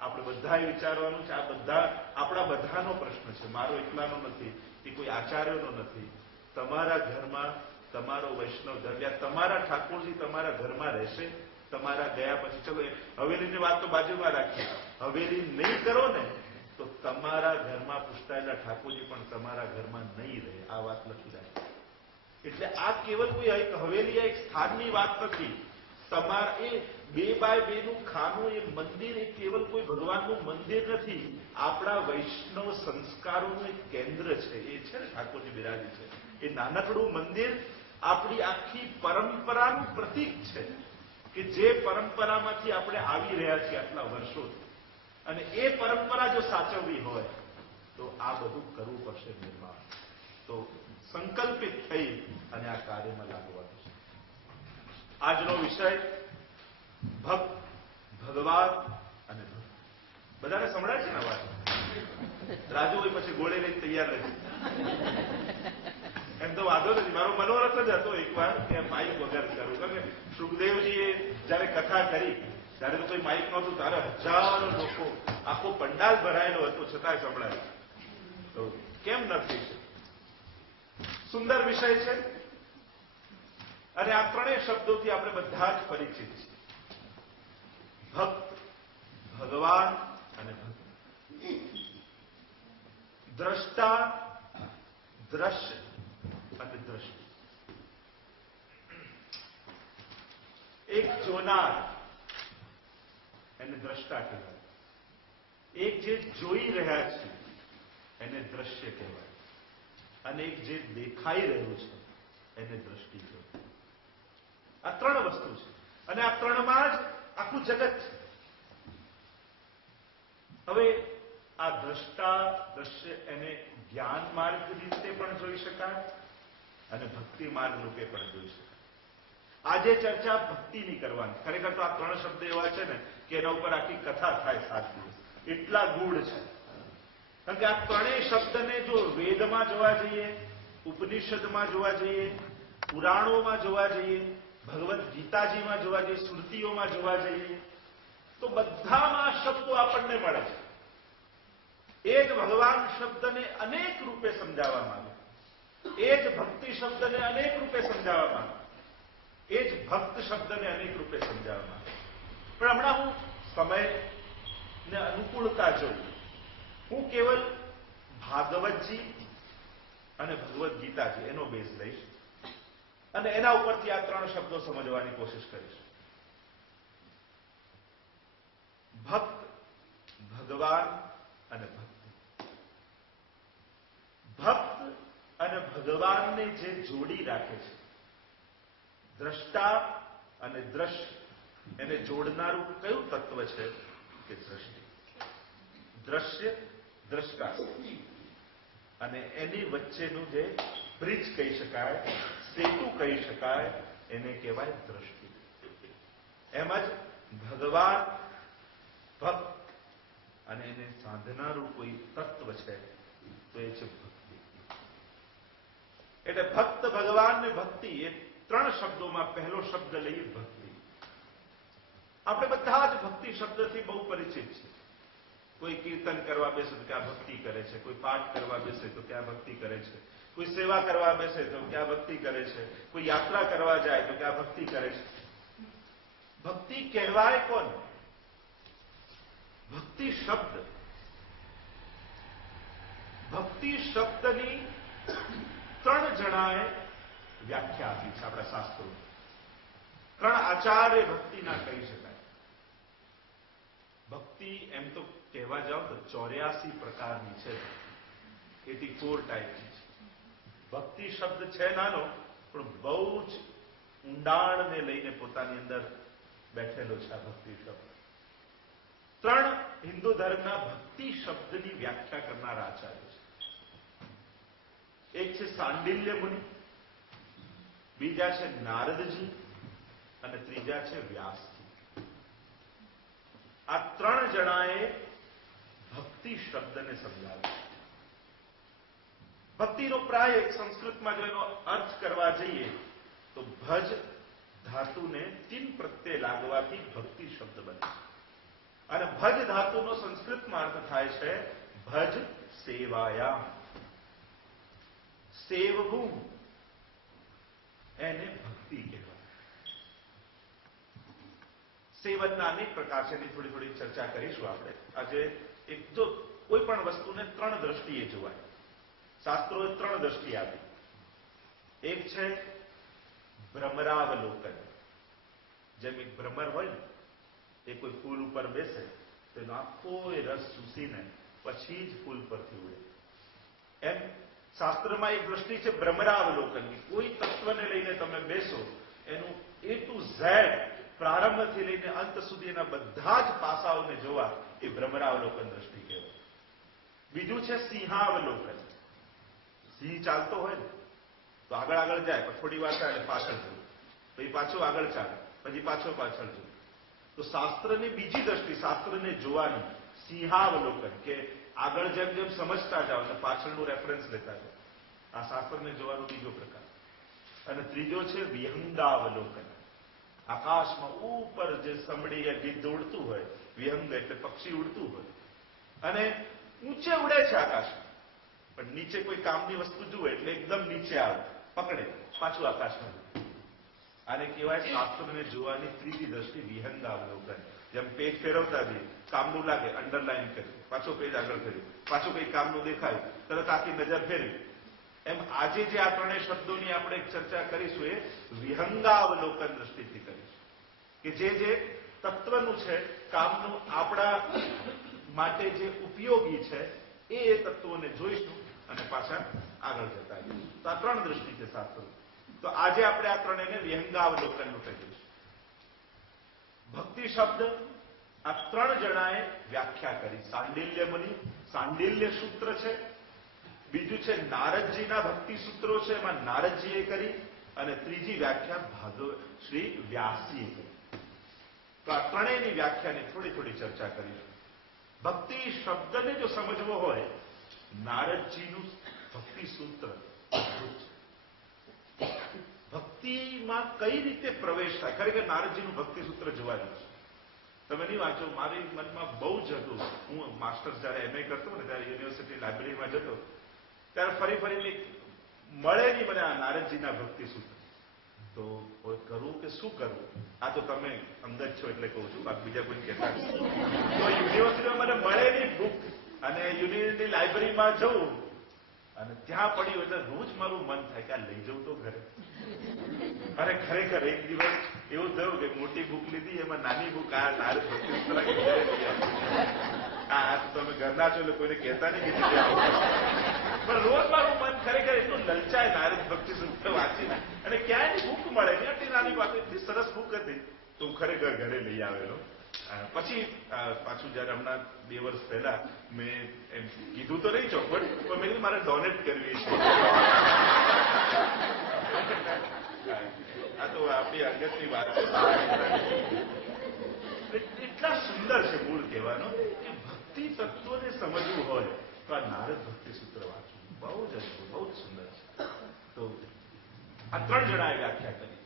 આપણે બધાએ વિચારવાનું છે. આ બધા આપણા બધાનો પ્રશ્ન છે, મારો એકલાનો નથી, એ કોઈ આચાર્યનો નથી. તમારા ઘરમાં તમારો વૈષ્ણવ ધર્મ, તમારા ઠાકોરજી તમારા ઘરમાં રહેશે તમારા ગયા પછી. ચલો હવેલીની વાત તો બાજુમાં રાખીએ, હવેલી નહીં કરો ને તો તમારા ઘરમાં પુષ્ટાયેલા ઠાકોરજી પણ તમારા ઘરમાં નહીં રહે. આ વાત લખી રાખી. એટલે આ કેવલ કોઈ હવેલી એક સ્થાનની વાત નથી. તમારા એ 2x2 નું ખાનું, એ મંદિર એ કેવલ કોઈ ભગવાનનું મંદિર નથી, આપણા વૈષ્ણવ સંસ્કારોનું એક કેન્દ્ર છે. એ છે ને ઠાકોરજી બિરાજી છે. એ નાનકડું મંદિર આપણી આખી પરંપરાનું પ્રતીક છે, કે જે પરંપરામાંથી આપણે આવી રહ્યા છીએ આટલા વર્ષોથી. અને એ પરંપરા જો સાચવવી હોય તો આ બધું કરવું પડશે નિર્માણ. તો સંકલ્પિત થઈ અને આ કાર્યમાં લાગવાનું છે. આજનો વિષય ભક્ત, ભગવાન અને ભક્ત. બધાને સંભળાય છે ને વાત? રાજુ હોય પછી ગોળે લઈને તૈયાર રહે. એમ તો વાંધો નથી, મારો મનોરથ જ હતો એકવાર કે માઇક વગર કરું. કારણ કે સુખદેવજીએ જયારે કથા કરી ત્યારે તો કોઈ માઇક નહોતું, ત્યારે હજારો લોકો, આખો પંડાલ ભરાયેલો હતો, છતાંય સંભળાય. તો કેમ નથી? સુંદર વિષય છે. અને આ ત્રણેય શબ્દોથી આપણે બધા જ પરિચિત છીએ. ભક્ત, ભગવાન અને ભક્ત. દ્રષ્ટા, દ્રશ્ય અને દ્રષ્ટિ. એક જોનાર એને દ્રષ્ટા કહેવાય. એક જે જોઈ રહ્યા છે એને દ્રશ્ય કહેવાય. અને એક જે દેખાઈ રહ્યું છે એને દ્રષ્ટિ કહેવાય. આ ત્રણ વસ્તુ છે અને આ ત્રણમાં જ આખું જગત છે. હવે આ દ્રષ્ટા, દ્રશ્ય એને જ્ઞાન માર્ગ રીતે પણ જોઈ શકાય અને ભક્તિ માર્ગ રૂપે પણ જોઈ શકાય. આજે ચર્ચા ભક્તિની કરવાની. ખરેખર તો આ ત્રણ શબ્દ એવા છે ને કે એના ઉપર આખી કથા થાય 7 દિવસ. એટલા ગૂઢ છે. કારણ કે આ ત્રણેય શબ્દને જો વેદમાં જોવા જઈએ, ઉપનિષદમાં જોવા જઈએ, પુરાણોમાં જોવા જઈએ, ભગવદ્ ગીતાજીમાં જોવા જઈએ, સ્મૃતિઓમાં જોવા જઈએ, તો બધામાં શબ્દો આપણને મળે છે. એ જ ભગવાન શબ્દને અનેક રૂપે સમજાવવામાં આવે, એ જ ભક્તિ શબ્દને અનેક રૂપે સમજાવવામાં આવે, એ જ ભક્ત શબ્દને અનેક રૂપે સમજાવવામાં આવે. પણ હમણાં હું સમયને અનુકૂળતા જોઉં, હું કેવલ ભાગવતજી અને ભગવદ્ ગીતાજી એનો બેઝ લઈશ અને એના ઉપરથી આ ત્રણ શબ્દો સમજવાની કોશિશ કરીશ. ભક્ત, ભગવાન અને ભક્તિ. ભક્ત અને ભગવાનને જે જોડી રાખે છે, દ્રષ્ટા અને દ્રશ્ય, એને જોડનારું કયું તત્વ છે કે દ્રષ્ટિ. દ્રશ્ય દ્રષ્ટા અને એની વચ્ચેનું જે બ્રિજ કહી શકાય, સેતુ કહી શકાય, એને કહેવાય દ્રષ્ટિ. એમ જ ભગવાન, ભક્ત અને એને સાધનારું કોઈ તત્વ છે તો એ છે ભક્તિ. એટલે ભક્ત, ભગવાન ને ભક્તિ એ ત્રણ શબ્દોમાં પહેલો શબ્દ લઈએ ભક્તિ. આપણે બધા જ ભક્તિ શબ્દથી બહુ પરિચિત છે. કોઈ કીર્તન કરવા બેસે તો ક્યાં ભક્તિ કરે છે, કોઈ પાઠ કરવા બેસે તો ક્યાં ભક્તિ કરે છે, કોઈ સેવા કરવા બેસે તો ક્યાં ભક્તિ કરે છે, કોઈ યાત્રા કરવા જાય તો ક્યાં ભક્તિ કરે છે. ભક્તિ કહેવાય કોણ? ભક્તિ શબ્દ, ભક્તિ શબ્દની ત્રણ જણાએ વ્યાખ્યા આપી છે આપણા શાસ્ત્રો. ત્રણ આચાર્ય ભક્તિના કહી શકાય. ભક્તિ એમ તો કહેવા જાવ તો 84 પ્રકારની છે, 84 ટાઈપની છે. ભક્તિ શબ્દ છે નાનો, પણ બહુ જ ઊંડાણને લઈને પોતાની અંદર બેઠેલો છે આ ભક્તિ શબ્દ. ત્રણ હિન્દુ ધર્મના ભક્તિ શબ્દની વ્યાખ્યા કરનારા આચાર્ય છે. એક છે સાંડિલ્ય મુનિ, બીજા છે નારદજી અને ત્રીજા છે વ્યાસજી. આ ત્રણ જણાએ ભક્તિ શબ્દને સમજાવ્યો. ભક્તિનો પ્રાય સંસ્કૃતમાં જો એનો અર્થ કરવા જઈએ તો ભજ ધાતુને તિન પ્રત્યે લાગવાથી ભક્તિ શબ્દ બને છે. અને ભજ ધાતુનો સંસ્કૃતમાં અર્થ થાય છે ભજ સેવાયામ. સેવવું એને ભક્તિ કહેવાય. સેવનના અનેક પ્રકાર છે, એની થોડી થોડી ચર્ચા કરીશું આપણે. આજે એક જો કોઈ પણ વસ્તુને ત્રણ દ્રષ્ટિએ જોવાય. શાસ્ત્રોએ ત્રણ દ્રષ્ટિ આપી. એક છે ભ્રમરાવલોકન. જેમ એક ભ્રમર હોય ને, એ કોઈ ફૂલ ઉપર બેસે તો એનો આખો એ રસ ચૂસીને પછી જ ફૂલ પરથી ઉડે. એમ શાસ્ત્રમાં એક દ્રષ્ટિ છે ભ્રમરાવલોકનની. કોઈ તત્વને લઈને તમે બેસો, એનું A to Z પ્રારંભથી લઈને અંત સુધી એના બધા જ પાસાઓને જોવા, એ ભ્રમરાવલોકન દ્રષ્ટિ કહેવાય. બીજું છે સિંહાવલોકન. સિંહ ચાલતો હોય ને તો આગળ આગળ જાય, પણ થોડી વાર ચાલે પાછળ જવું, પછી પાછો આગળ ચાલે, પછી પાછળ જવું. તો શાસ્ત્રની બીજી દ્રષ્ટિ, શાસ્ત્રને જોવાની, સિંહાવલોકન, કે આગળ જેમ જેમ સમજતા જાઓ અને પાછળનું રેફરન્સ લેતા જાઓ. આ શાસ્ત્રને જોવાનો બીજો પ્રકાર. અને ત્રીજો છે વિહંગાવલોકન. આકાશમાં ઉપર જે સમડી યા ગીધ ઉડતું હોય, વિહંગ એટલે પક્ષી ઉડતું હોય, અને ઊંચે ઉડે છે આકાશમાં, પણ નીચે કોઈ કામની વસ્તુ જુએ એટલે એકદમ નીચે આવે, પકડે, પાછું આકાશમાં. આને કહેવાય શાસ્ત્રને જોવાની ત્રીજી દ્રષ્ટિ વિહંગાવલોકન. જેમ પેજ ફેરવતા જઈએ, કામનું લાગે અંડરલાઈન કર્યું, પાછો પેજ આગળ કર્યું, પાછું કઈ કામનું દેખાયું, તરત આખી નજર ફેરવી. એમ આજે જે આ ત્રણેય શબ્દોની આપણે ચર્ચા કરીશું એ વિહંગાવલોકન દ્રષ્ટિથી કરીશું, કે જે તત્વનું છે, કામનું આપણા માટે જે ઉપયોગી છે એ તત્વોને જોઈશું અને પાછા આગળ જતા જઈશું. તો આ ત્રણ દ્રષ્ટિ છે શાસ્ત્રો. તો આજે આપણે આ ત્રણેયને વિહંગાવલોકનનું કહીશું. ભક્તિ શબ્દ આ ત્રણ જણાએ વ્યાખ્યા કરી. સાંડિલ્ય મુનિ, સાંડિલ્ય સૂત્ર છે. બીજું છે નારદજીના ભક્તિ સૂત્રો છે, એમાં નારદજીએ કરી. અને ત્રીજી વ્યાખ્યા શ્રી વ્યાસજીએ કરી. તો આ ત્રણેયની વ્યાખ્યાની થોડી થોડી ચર્ચા કરીશું. ભક્તિ શબ્દને જો સમજવો હોય, નારદજીનું ભક્તિ સૂત્ર અદ્ભુત છે. ભક્તિમાં કઈ રીતે પ્રવેશ થાય, ખરેખર નારદજીનું ભક્તિ સૂત્ર જોવા જેવું છે. તમે નહીં વાંચો, મારી મનમાં બહુ જ હતું. હું માસ્ટર્સ જયારે MA કરતો ને ત્યારે યુનિવર્સિટી લાઇબ્રેરીમાં જતો, ત્યારે ફરીને મળે નહીં મને આ નારદજીના ભક્તિ સૂત્ર. તો કરવું કે શું કરવું, આ તો તમે અંગત છો એટલે કહું છું, બાકી બીજા કોઈ કહેતા નથી. તો યુનિવર્સિટીમાં મને મળે નહીં બુક, અને યુનિવર્સિટી લાઇબ્રેરીમાં જવું અને ત્યાં પડ્યું એટલે રોજ મારું મન થાય કે આ લઈ જવું તો ઘરે. અરે ખરેખર એક દિવસ એવું થયું કે મોટી બુક લીધી, એમાં નાની બુક આ નારદ ભક્તિ સૂત્ર આ તમે તમે ઘરના છો એટલે કોઈને કહેતા નહીં કે દીદી આવો. પણ રોજ મારું મન ખરેખર એટલું લલચાય નારદ ભક્તિ સૂત્ર વાંચીને, અને ક્યાંય બુક મળે નહીં. આટલી નાની વાત, એટલી સરસ બુક હતી તો હું ખરેખર ઘરે લઈ આવેલો. પછી પાછું જયારે હમણાં 2 વર્ષ પહેલા મેં એમ કીધું તો નહીં ચોખવટ, પણ મેં કીધું મારે ડોનેટ કરવી છે. આ તો આપણી અંગતની વાત છે. એટલા સુંદર છે મૂળ કહેવાનો કે ભક્તિ તત્વોને સમજવું હોય તો આ નારદ ભક્તિ સૂત્ર વાંચવું બહુ જ અદભુત, બહુ જ સુંદર છે. તો આ 3 જણાએ વ્યાખ્યા કરી.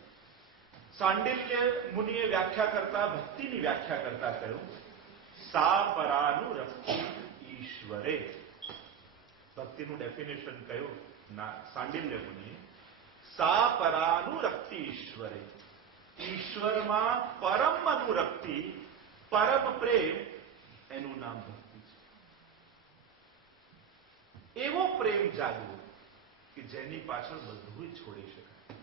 સાંડિલ્ય મુનિએ વ્યાખ્યા કરતા, ભક્તિની વ્યાખ્યા કરતા કહ્યું, સા પરાનુરક્તિ ઈશ્વરે. ભક્તિનું ડેફિનેશન કહ્યું સાંડિલ્ય મુનિએ, સા પરાનુરક્તિ ઈશ્વરે. ઈશ્વરમાં પરમ અનુરક્તિ, પરમ પ્રેમ, એનું નામ ભક્તિ છે. એવો પ્રેમ જાગવો કે જેની પાછળ બધું છોડી શકાય.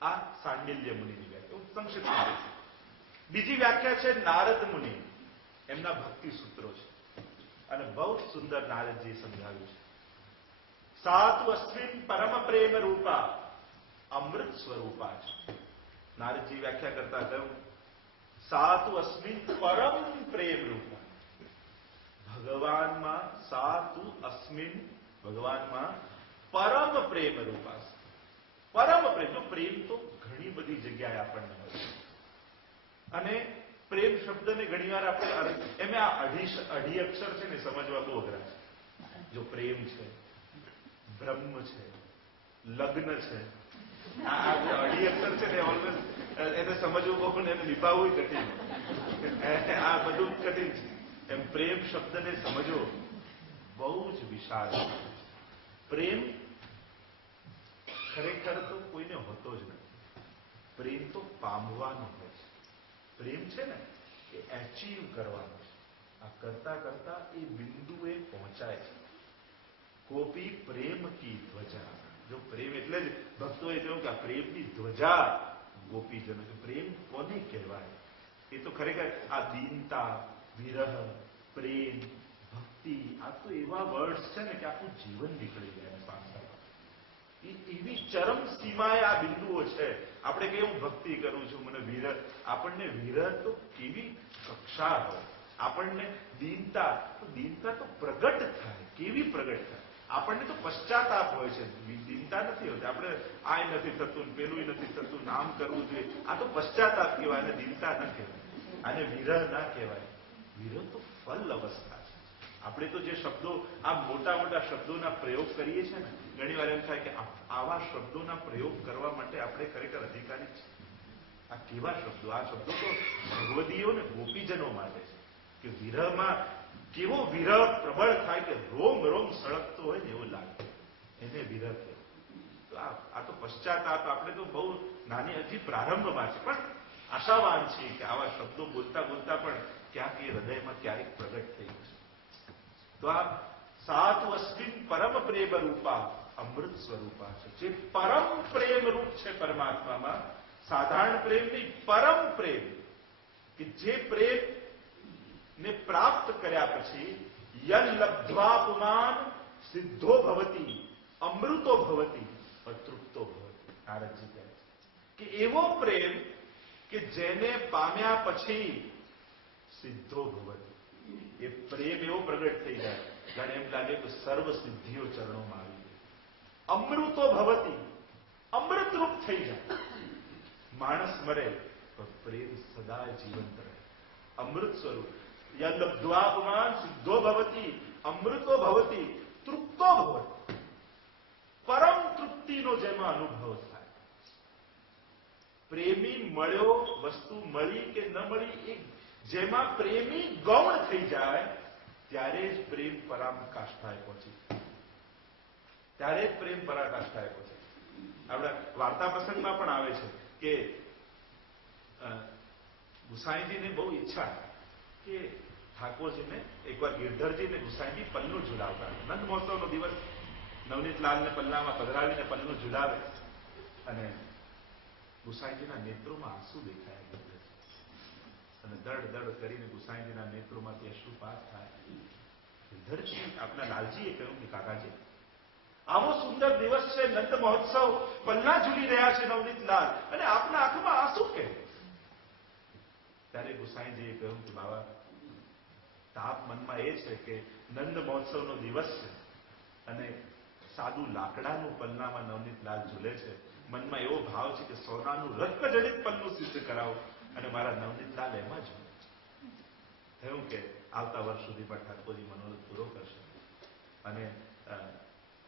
આ સાંડિલ્ય મુનિની વ્યાખ્યા સંક્ષિપ્ત. બીજી વ્યાખ્યા છે નારદ મુનિ, એમના ભક્તિ સૂત્રો છે અને બહુ જ સુંદર નારદજી સમજાવ્યું છે. સાતુ અસ્મિન પરમ પ્રેમ રૂપા અમૃત સ્વરૂપા છે. નારદજી વ્યાખ્યા કરતા કહ્યું, સાતુ અસ્મિન પરમ પ્રેમ રૂપા. ભગવાનમાં સાતુ અસ્મિન, ભગવાનમાં પરમ પ્રેમ રૂપા. પરમ પ્રેમ. તો પ્રેમ તો ઘણી બધી જગ્યાએ આપણને હોય છે અને પ્રેમ શબ્દને ઘણીવાર આપણે એમ આ અઢી અક્ષર છે ને સમજવા બહુ અઘરા છે. જો પ્રેમ છે, બ્રહ્મ છે, લગ્ન છે, આ જે અઢી અક્ષર છે ને ઓલવેઝ એને સમજવું બહુ, એને નિભાવવું કઠિન. આ બધું કઠિન છે. એમ પ્રેમ શબ્દને સમજવો બહુ જ વિશાળ છે. પ્રેમ ખરેખર તો કોઈને હોતો જ નથી. પ્રેમ તો પામવાનો હોય છે. પ્રેમ છે ને એ એચીવ કરવાનો છે. આ કરતા કરતા એ બિંદુએ પહોંચાય છે. ગોપી પ્રેમ કી ધ્વજા. જો પ્રેમ એટલે જ ભક્તોએ કહ્યું કે આ પ્રેમની ધ્વજા ગોપીજનો. પ્રેમ કોને કહેવાય? એ તો ખરેખર આ દીનતા, વિરહ, પ્રેમ, ભક્તિ, આ તો એવા વર્ડ્સ છે ને કે આખું જીવન નીકળી જાય સાંભળવા. એવી ચરમ સીમાએ આ બિંદુઓ છે. આપણે કહીએ હું ભક્તિ કરું છું, મને વિરહ, આપણને વિરહ તો કેવી કક્ષા હોય. આપણને દીનતા તો પ્રગટ થાય. કેવી પ્રગટ થાય? આપણને તો પશ્ચાતાપ હોય છે, દીનતા નથી હોતી. આપણે આ નથી થતું, પેલું નથી થતું, નામ કરવું જોઈએ. આ તો પશ્ચાતાપ કહેવાય અને દીનતા ન કહેવાય. આને વિરહ ના કહેવાય. વિરહ તો ફલ અવસ્થા છે. આપણે તો જે શબ્દો, આ મોટા મોટા શબ્દોના પ્રયોગ કરીએ છીએ ને, ઘણી વાર એમ થાય કે આવા શબ્દોના પ્રયોગ કરવા માટે આપણે ખરેખર અધિકારી છીએ. આ કેવા શબ્દો? આ શબ્દો તો ભગવદીઓ ને ગોપીજનો માટે છે કે વિરહમાં કેવો વિરહ પ્રબળ થાય કે રોમ રોમ સળગતો હોય ને એવું લાગે, એને વિરહ કહેવાય. તો આ તો પશ્ચાતાપ. આપણે તો બહુ નાની હજી પ્રારંભમાં છે, પણ આશાવાન છીએ કે આવા શબ્દો બોલતા બોલતા પણ ક્યાંક એ હૃદયમાં ક્યારેક પ્રગટ થઈ જશે. તો આ સાતુ અસ્મિન પરમ પ્રેમ રૂપા અમૃત સ્વરૂપા છે. જે પરમ પ્રેમ રૂપ છે પરમાત્મામાં, સાધારણ પ્રેમ નહીં, પરમ પ્રેમ, કે જે પ્રેમ ને પ્રાપ્ત કર્યા પછી યન લબ્ધ્વા પુમાન સિદ્ધો ભવતી અમૃતો ભવતી અતૃપ્તો ભવતી. નારદજી કહે છે કે એવો પ્રેમ કે જેને પામ્યા પછી સિદ્ધો ભવતી, એ પ્રેમ એવો પ્રગટ થઈ જાય જાણે એમ લાગે કે સર્વ સિદ્ધિઓ ચરણોમાં આવી ગઈ. અમૃતો ભવતી, અમૃતરૂપ થઈ જાય. માણસ મરે પણ પ્રેમ સદા જીવંત રહે. અમૃત સ્વરૂપ. યદ્લબ્ધ્વા પુમાન સિદ્ધો ભવતી અમૃતો ભવતી તૃપ્તો ભવતી. પરમ તૃપ્તિનો જેમાં અનુભવ થાય. પ્રેમી મળ્યો, વસ્તુ મળી કે ન મળી, એ જેમાં પ્રેમી ગૌણ થઈ જાય ત્યારે જ પ્રેમ પરાકાષ્ઠાએ પહોંચી. ત્યારે જ પ્રેમ પરાકાષ્ઠાએ પહોંચે. આપણા વાર્તા પ્રસંગમાં પણ આવે છે કે ગુસાઈજીને બહુ ઈચ્છા કે ઠાકોરજીને એકવાર ગિરધરજીને ગુસાઈજી પલ્લું ઝુલાવતા. નંદ મહોત્સવનો દિવસ, નવનીતલાલને પલ્લામાં પધરાવીને પલ્લું ઝુલાવે અને ગુસાઈજીના નેત્રોમાં આંસુ દેખાયા અને દડ દડ કરીને ગુસાઈજીના નેત્રોમાંથી અશ્રુપાત થાય ગિરધરજી આપના લાલજીએ કહ્યું કે કાકાજી, આવો સુંદર દિવસ છે, નંદ મહોત્સવ, પલ્લા ઝૂલી રહ્યા છે નવનીત લાલ, અને આપના આંખમાં આંસુ કેમ? ત્યારે ગુસાઈજીએ કહ્યું કે બાબા, તાપ મનમાં એ છે કે નંદ મહોત્સવનો દિવસ છે અને સાદું લાકડાનું પલ્લામાં નવનીત લાલ ઝૂલે છે. મનમાં એવો ભાવ છે કે સોનાનું રત્નજડિત પલ્લું સિદ્ધ કરાવું અને મારા નવનીત લાલ એમાં જ થયું કે આવતા વર્ષ સુધીમાં ઠાકોરજી મનોરથ પૂરો કરશે. અને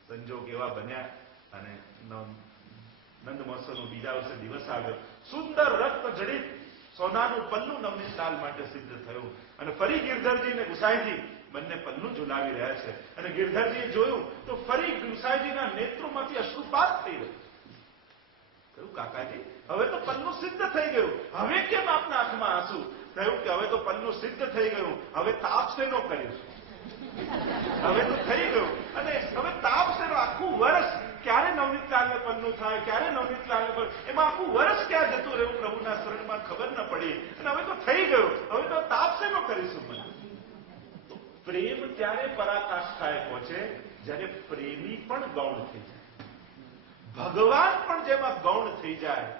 સંજોગ એવા બન્યા અને નંદ મહોત્સવનો બીજા વર્ષે દિવસ આવ્યો. સુંદર રત્નજડિત સોનાનું પલ્લું નવનીત લાલ માટે સિદ્ધ થયું અને ફરી ગિરધરજી અને ગુસાઈજી બંને પલ્લું ઝુલાવી રહ્યા છે. અને ગિરધરજીએ જોયું તો ફરી ગુસાઈજીના નેત્રોમાંથી અશ્રુપાત થઈ રહ્યું. કહ્યું કાકાજી, હવે તો પલ્લું સિદ્ધ થઈ ગયું, હવે કેમ આપના આંખમાં આંસુ? કહ્યું કે હવે તો પલ્લું સિદ્ધ થઈ ગયું, હવે તાપ શેનો કરીશું? હવે તો થઈ ગયું અને હવે તાપ શેનો? આખું વર્ષ ક્યારે નવનીત લાલને પલ્લું થાય, ક્યારે નવનીત લાલને પલ્લું, એમાં આખું વર્ષ ક્યાં જતું રહ્યું પ્રભુના શરણમાં ખબર ન પડી. અને હવે તો થઈ ગયું, હવે તો તાપ શેનો કરીશું? મને પ્રેમ ત્યારે પરાકાષ્ઠાએ પહોંચે જ્યારે પ્રેમી પણ ગૌણ થઈ જાય, ભગવાન પણ જેમાં ગૌણ થઈ જાય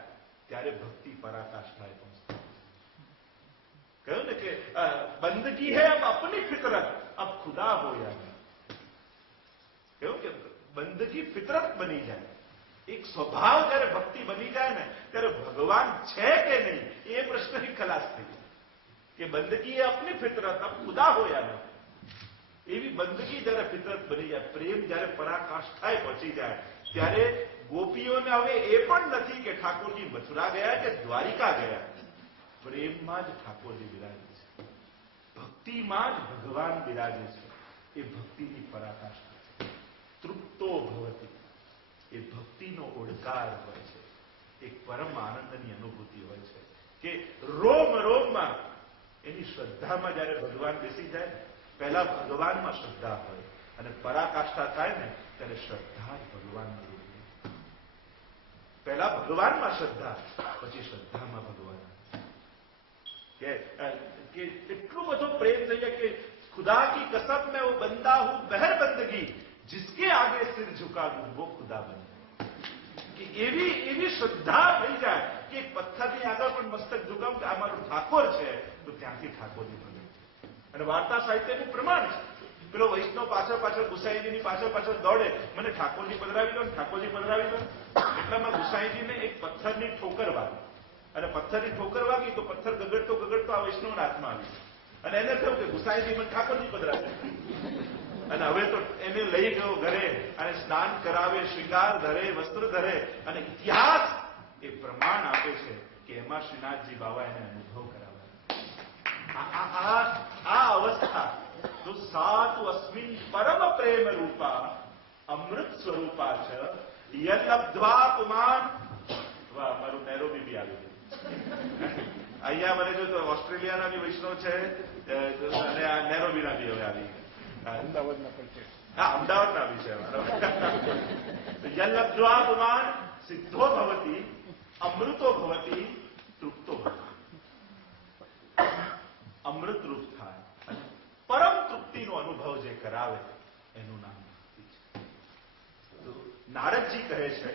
ત્યારે ભક્તિ પરાકાષ્ઠાએ પહોંચતી. કહ્યું ને કે બંદગી હૈ અબ અપની ફિતરત, અબ ખુદા હો યા નહીં. કહ્યું કે બંદગી ફિતરત બની જાય, એક સ્વભાવ જયારે ભક્તિ બની જાય ને ત્યારે ભગવાન છે કે નહીં એ પ્રશ્નથી ખલાસ થઈ જાય. કે બંદગી એ અપની ફિતરત, અબ ખુદા હો યા નહીં. એવી બંદગી જયારે ફિતરત બની જાય, પ્રેમ જયારે પરાકાષ્ઠાએ પહોંચી જાય ત્યારે ગોપીઓને હવે એ પણ નથી કે ઠાકોરજી મથુરા ગયા કે દ્વારિકા ગયા. પ્રેમમાં જ ઠાકોરજી બિરાજે છે, ભક્તિમાં જ ભગવાન બિરાજે છે. એ ભક્તિની પરાકાષ્ઠા. તૃપ્તો ભવતી, એ ભક્તિનો ઓડકાર હોય છે, એક પરમ આનંદની અનુભૂતિ હોય છે કે રોમ રોમમાં એની શ્રદ્ધામાં જયારે ભગવાન બેસી જાય, પહેલા ભગવાનમાં શ્રદ્ધા હોય અને પરાકાષ્ઠા થાય ને ત્યારે શ્રદ્ધા જ ભગવાનનું રૂપ લે. પહેલા ભગવાનમાં શ્રદ્ધા, પછી શ્રદ્ધામાં ભગવાન. કે એટલો બધો પ્રેમ થઈ જાય કે ખુદા કી કસમ મેં વો બંદા હું બહેર બંદગી, जिसके आगे सिर झुका दूं वो खुदा बन जाए. कि એવી શ્રદ્ધા થઈ જાય કે એક પથ્થરની આગળ પણ મસ્તક ઝુકાવું કે આ મારો ઠાકોર છે તો ત્યાંથી ઠાકોરજી બને. અને વાર્તા સાહિત્યનું પ્રમાણ છે. પેલો વૈષ્ણવ પાછળ પાછળ ગુસાઈજીની પાછળ દોડે, મને ઠાકોરજી પધરાવી દો, ઠાકોરજી પધરાવી દો. એટલામાં ગુસાઈજીને એક પથ્થરની ઠોકર વાગી અને પથ્થરની ઠોકર વાગી તો પથ્થર ગગડતો આ વૈષ્ણવના હાથમાં આવી અને એને થયું કે ગુસાઈજી મને ઠાકોરજી પધરાવી. અને હવે તો એને લઈ ગયો ઘરે અને સ્નાન કરાવે, શૃંગાર ધરે, વસ્ત્ર ધરે અને ઇતિહાસ એ પ્રમાણ આપે છે કે એમાં શ્રીનાથજી બાબા એને અનુભવ કરાવે. આ અવસ્થા જો સાતુ અસ્મિન પરમ પ્રેમ રૂપા અમૃત સ્વરૂપા છે યલબ્ધ્વા પુમાન. વાહ, મારું નૈરોબી બી આવી ગયું. અહીંયા મને જો તો ઓસ્ટ્રેલિયાના બી વૈષ્ણવ છે અને આ નૈરોબીના બી હવે આવી ગયા. અમદાવાદના પણ છે. હા, અમદાવાદના બી છે. યલબ્ધ્વા પુમાન સિદ્ધો ભવતી અમૃતો ભવતી તૃપ્તો ભવતી. અમૃત રૂપ થાય અને પરમ તૃપ્તિનો અનુભવ જે કરાવે એનું નામ ભક્તિ છે. નારદજી કહે છે,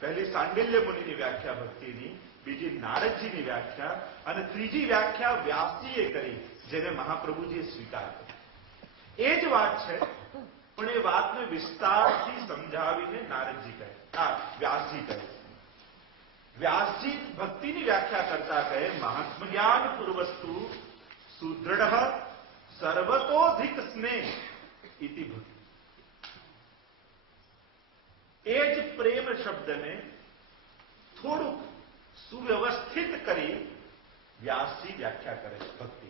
પહેલી સાંડિલ્ય મુનિની વ્યાખ્યા ભક્તિની, બીજી નારદજીની વ્યાખ્યા અને ત્રીજી વ્યાખ્યા વ્યાસજીએ કરી જેને મહાપ્રભુજીએ સ્વીકાર કર્યો. એ જ વાત છે પણ એ વાતને વિસ્તારથી સમજાવીને નારદજી કહે, વ્યાસજી કહે. વ્યાસજી ભક્તિની વ્યાખ્યા કરતા કહે, મહાત્મ જ્ઞાન પૂર્વસ્તુ સુદૃઢ સર્વતોધિક સ્નેહ ઇતિ ભક્તિ. એ જ પ્રેમ શબ્દને થોડુંક સુવ્યવસ્થિત કરી વ્યાસજી વ્યાખ્યા કરે છે ભક્તિ.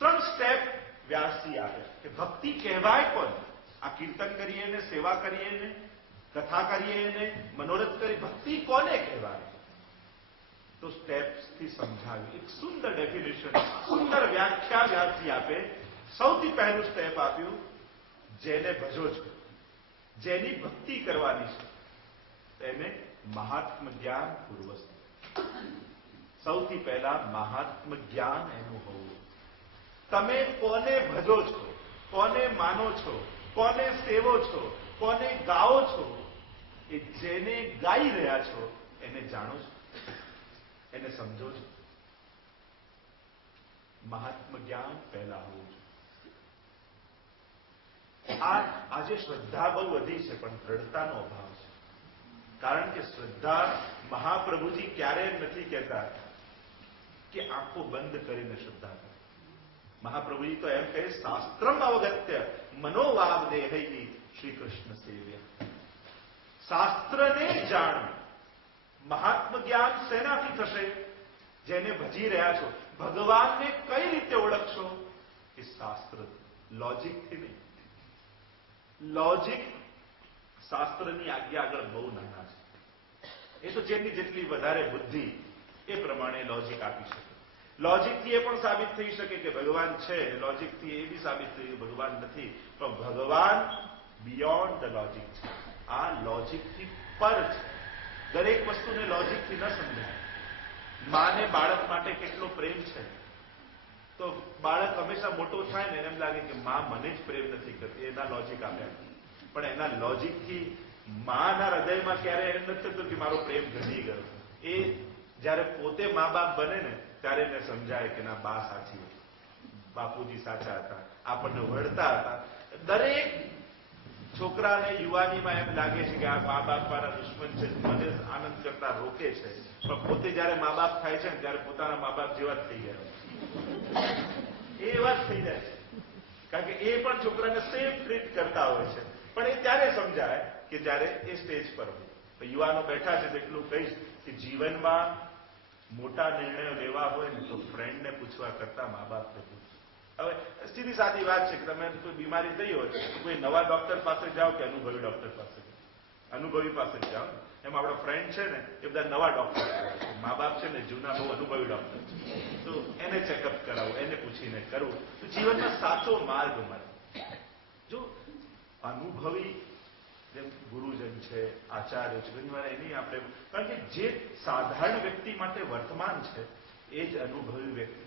3 સ્ટેપ વ્યાસજી આપે કે ભક્તિ કહેવાય કોણ. આ કીર્તન કરીએ ને, સેવા કરીએ ને, કથા કરીએ ને, મનોરથ કરી, ભક્તિ કોને કહેવાય? તો સ્ટેપ્સથી સમજાવી એક સુંદર ડેફિનેશન, સુંદર વ્યાખ્યા વ્યાસજી આપે. સૌથી પહેલું સ્ટેપ આપ્યું, જેને ભજો છો, જેની ભક્તિ કરવાની છે તેને મહાત્મ જ્ઞાન પૂર્વસ્તુ. સૌથી પહેલા મહાત્મ જ્ઞાન એનું હોવું. તમે કોને ભજો છો, કોને માનો છો, કોને સેવો છો, કોને ગાઓ છો, એ જેને ગાઈ રહ્યા છો એને જાણો છો, એને સમજો છો. મહાત્મ જ્ઞાન પહેલા હોવું જોઈએ. આજે શ્રદ્ધા બહુ વધી છે પણ દ્રઢતાનો અભાવ છે. કારણ કે શ્રદ્ધા, મહાપ્રભુજી ક્યારેય નથી કહેતા કે આંખો બંધ કરીને શ્રદ્ધા કરો. મહાપ્રભુજી તો એમ કહે, શાસ્ત્રમ અવગત્ય મનોવાવ દેહૈ શ્રી કૃષ્ણ સેવ્ય. શાસ્ત્રને જાણવું. મહાત્મ જ્ઞાન શેનાથી થશે? જેને ભજી રહ્યા છો, ભગવાનને કઈ રીતે ઓળખશો? એ શાસ્ત્ર, લોજિકથી નહીં. લોજિક શાસ્ત્રની આજ્ઞા આગળ બહુ નાના છે. એ તો જેની જેટલી વધારે બુદ્ધિ એ પ્રમાણે લોજિક આપી શકે. લોજિકથી એ પણ સાબિત થઈ શકે કે ભગવાન છે, લોજિકથી એ બી સાબિત થઈ કે ભગવાન નથી. પણ ભગવાન બિયોન્ડ ધ લોજિક છે. આ લોજિકથી પર છે. દરેક વસ્તુને લોજિકથી ન સમજાય. માને બાળક માટે કેટલો પ્રેમ છે, તો બાળક હંમેશા મોટો થાય ને એમ લાગે કે માં મને જ પ્રેમ નથી કરતી, એના લોજિક આપ્યા. પણ એના લોજિકથી માના હૃદયમાં ક્યારે એમ નથી થતું કે મારો પ્રેમ ઘટી ગયો. એ જયારે પોતે મા બાપ બને ને ત્યારે એને સમજાય કે ના, બા સાચી હતી, બાપુજી સાચા હતા, આપણને વળતા હતા. દરેક છોકરાને યુવાનીમાં એમ લાગે છે કે આ મા બાપ મારા દુશ્મન છે, મને આનંદ કરતા રોકે છે. પણ પોતે જયારે મા બાપ થાય છે ને ત્યારે પોતાના મા બાપ જેવા જ થઈ ગયા, એવા જ થઈ જાય છે. કારણ કે એ પણ છોકરાને સેમ ટ્રીટ કરતા હોય છે. પણ એ ત્યારે સમજાય કે જયારે એ સ્ટેજ પર હોય. યુવાનો બેઠા છે તો એટલું કહીશ કે જીવનમાં મોટા નિર્ણયો લેવા હોય ને તો ફ્રેન્ડને પૂછવા કરતા મા બાપને પૂછો. હવે સીધી સાદી વાત છે કે તમે કોઈ બીમારી થઈ હોય તો કોઈ નવા ડોક્ટર પાસે જાઓ કે અનુભવી ડોક્ટર પાસે જાઓ? અનુભવી પાસે જ જાઓ. એમ આપણો ફ્રેન્ડ છે ને એ બધા નવા ડોક્ટર છે. મા બાપ છે ને જૂના બહુ અનુભવી ડોક્ટર છે. તો એને ચેકઅપ કરાવું, એને પૂછીને કરવું તો જીવનમાં સાચો માર્ગ મળે. જો અનુભવી જેમ ગુરુજન છે, આચાર્ય છે, ઘણી વાર એની આપણે, કારણ કે જે સાધારણ વ્યક્તિ માટે વર્તમાન છે એ જ અનુભવી વ્યક્તિ,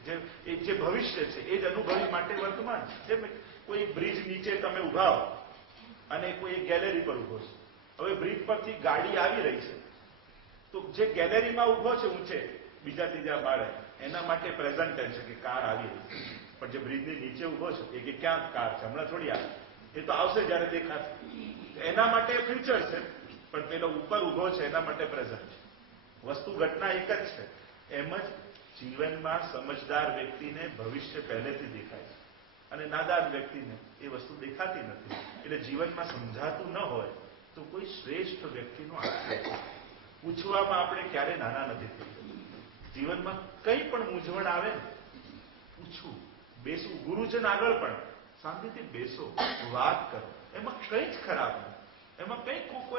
જે ભવિષ્ય છે એ જ અનુભવી માટે વર્તમાન છે. જેમ કોઈ બ્રિજ નીચે તમે ઉભા હો અને કોઈ એક ગેલેરી પર ઉભો છે. હવે બ્રિજ પરથી ગાડી આવી રહી છે તો જે ગેલેરીમાં ઉભો છે ઊંચે બીજા ત્રીજા માળે, એના માટે પ્રેઝન્ટ ટેન્સ છે કે કાર આવી રહી છે. પણ જે બ્રિજની નીચે ઉભો છે એ કે ક્યાં કાર છે, હમણાં થોડી આવે, એ તો આવશે જયારે દેખાશે. એના માટે ફ્યુચર છે, પણ પેલો ઉપર ઉભો છે એના માટે પ્રેઝન્ટ છે. વસ્તુ ઘટના એક જ છે. એમ જ જીવનમાં સમજદાર વ્યક્તિને ભવિષ્ય પહેલેથી દેખાય છે અને નાદાન વ્યક્તિને એ વસ્તુ દેખાતી નથી. એટલે જીવનમાં સમજાતું ન હોય તો કોઈ શ્રેષ્ઠ વ્યક્તિનો આશ્રય પૂછવામાં આપણે ક્યારે નાના નથી થઈ. જીવનમાં કંઈ પણ મૂંઝવણ આવે ને પૂછવું, બેસવું. ગુરુજન આગળ પણ શાંતિથી બેસો, વાત કરો. એમાં કંઈ જ ખરાબ નથી. એમાં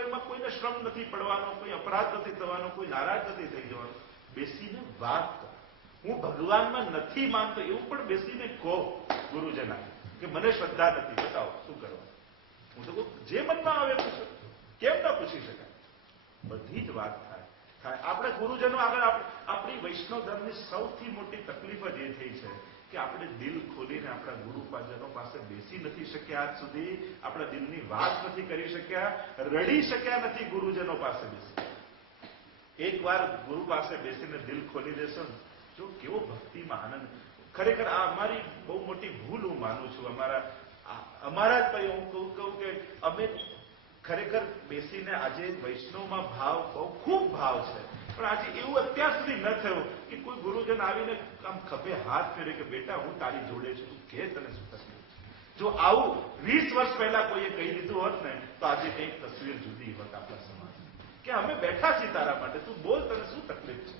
એમાં કોઈને શ્રમ નથી પડવાનો, કોઈ અપરાધ નથી થવાનો, કોઈ નારાજ નથી થઈ જવાનું. બેસીને વાત કરો. હું ભગવાનમાં નથી માનતો એવું પણ બેસીને કહો ગુરુજન કે મને શ્રદ્ધા નથી, બતાવો શું કરવા. હું તો કહું જે મનમાં આવે પૂછો. કેમ ના પૂછી શકાય? બધી જ વાત થાય. આપણે ગુરુજનો આગળ આપણી વૈષ્ણવ ધર્મની સૌથી મોટી તકલીફ જ એ થઈ છે કે આપણે દિલ ખોલીને આપણા ગુરુજનો પાસે બેસી નથી શક્યા. આજ સુધી આપણા દિલની વાત નથી કરી શક્યા, રડી શક્યા નથી ગુરુજનો પાસે બેસી. એકવાર ગુરુ પાસે બેસીને દિલ ખોલી દેશો ને, જો કેવો ભક્તિમાં આનંદ. ખરેખર આ અમારી બહુ મોટી ભૂલ હું માનું છું. અમારા જ હું કહું કે અમે ખરેખર બેસીને આજે વૈષ્ણવમાં ભાવ બહુ ખૂબ ભાવ છે, પણ આજે એવું અત્યાર સુધી ન થયું કે કોઈ ગુરુજન આવીને આમ ખભે હાથ ફેરે કે બેટા હું તારી જોડે છું, તું કે તને શું તકલીફ છે. જો આવું 20 વર્ષ પહેલા કોઈએ કહી દીધું હોત ને તો આજે કંઈક તસવીર જુદી હોત આપણા સમાજ કે અમે બેઠા છીએ તારા માટે, તું બોલ તને શું તકલીફ છે.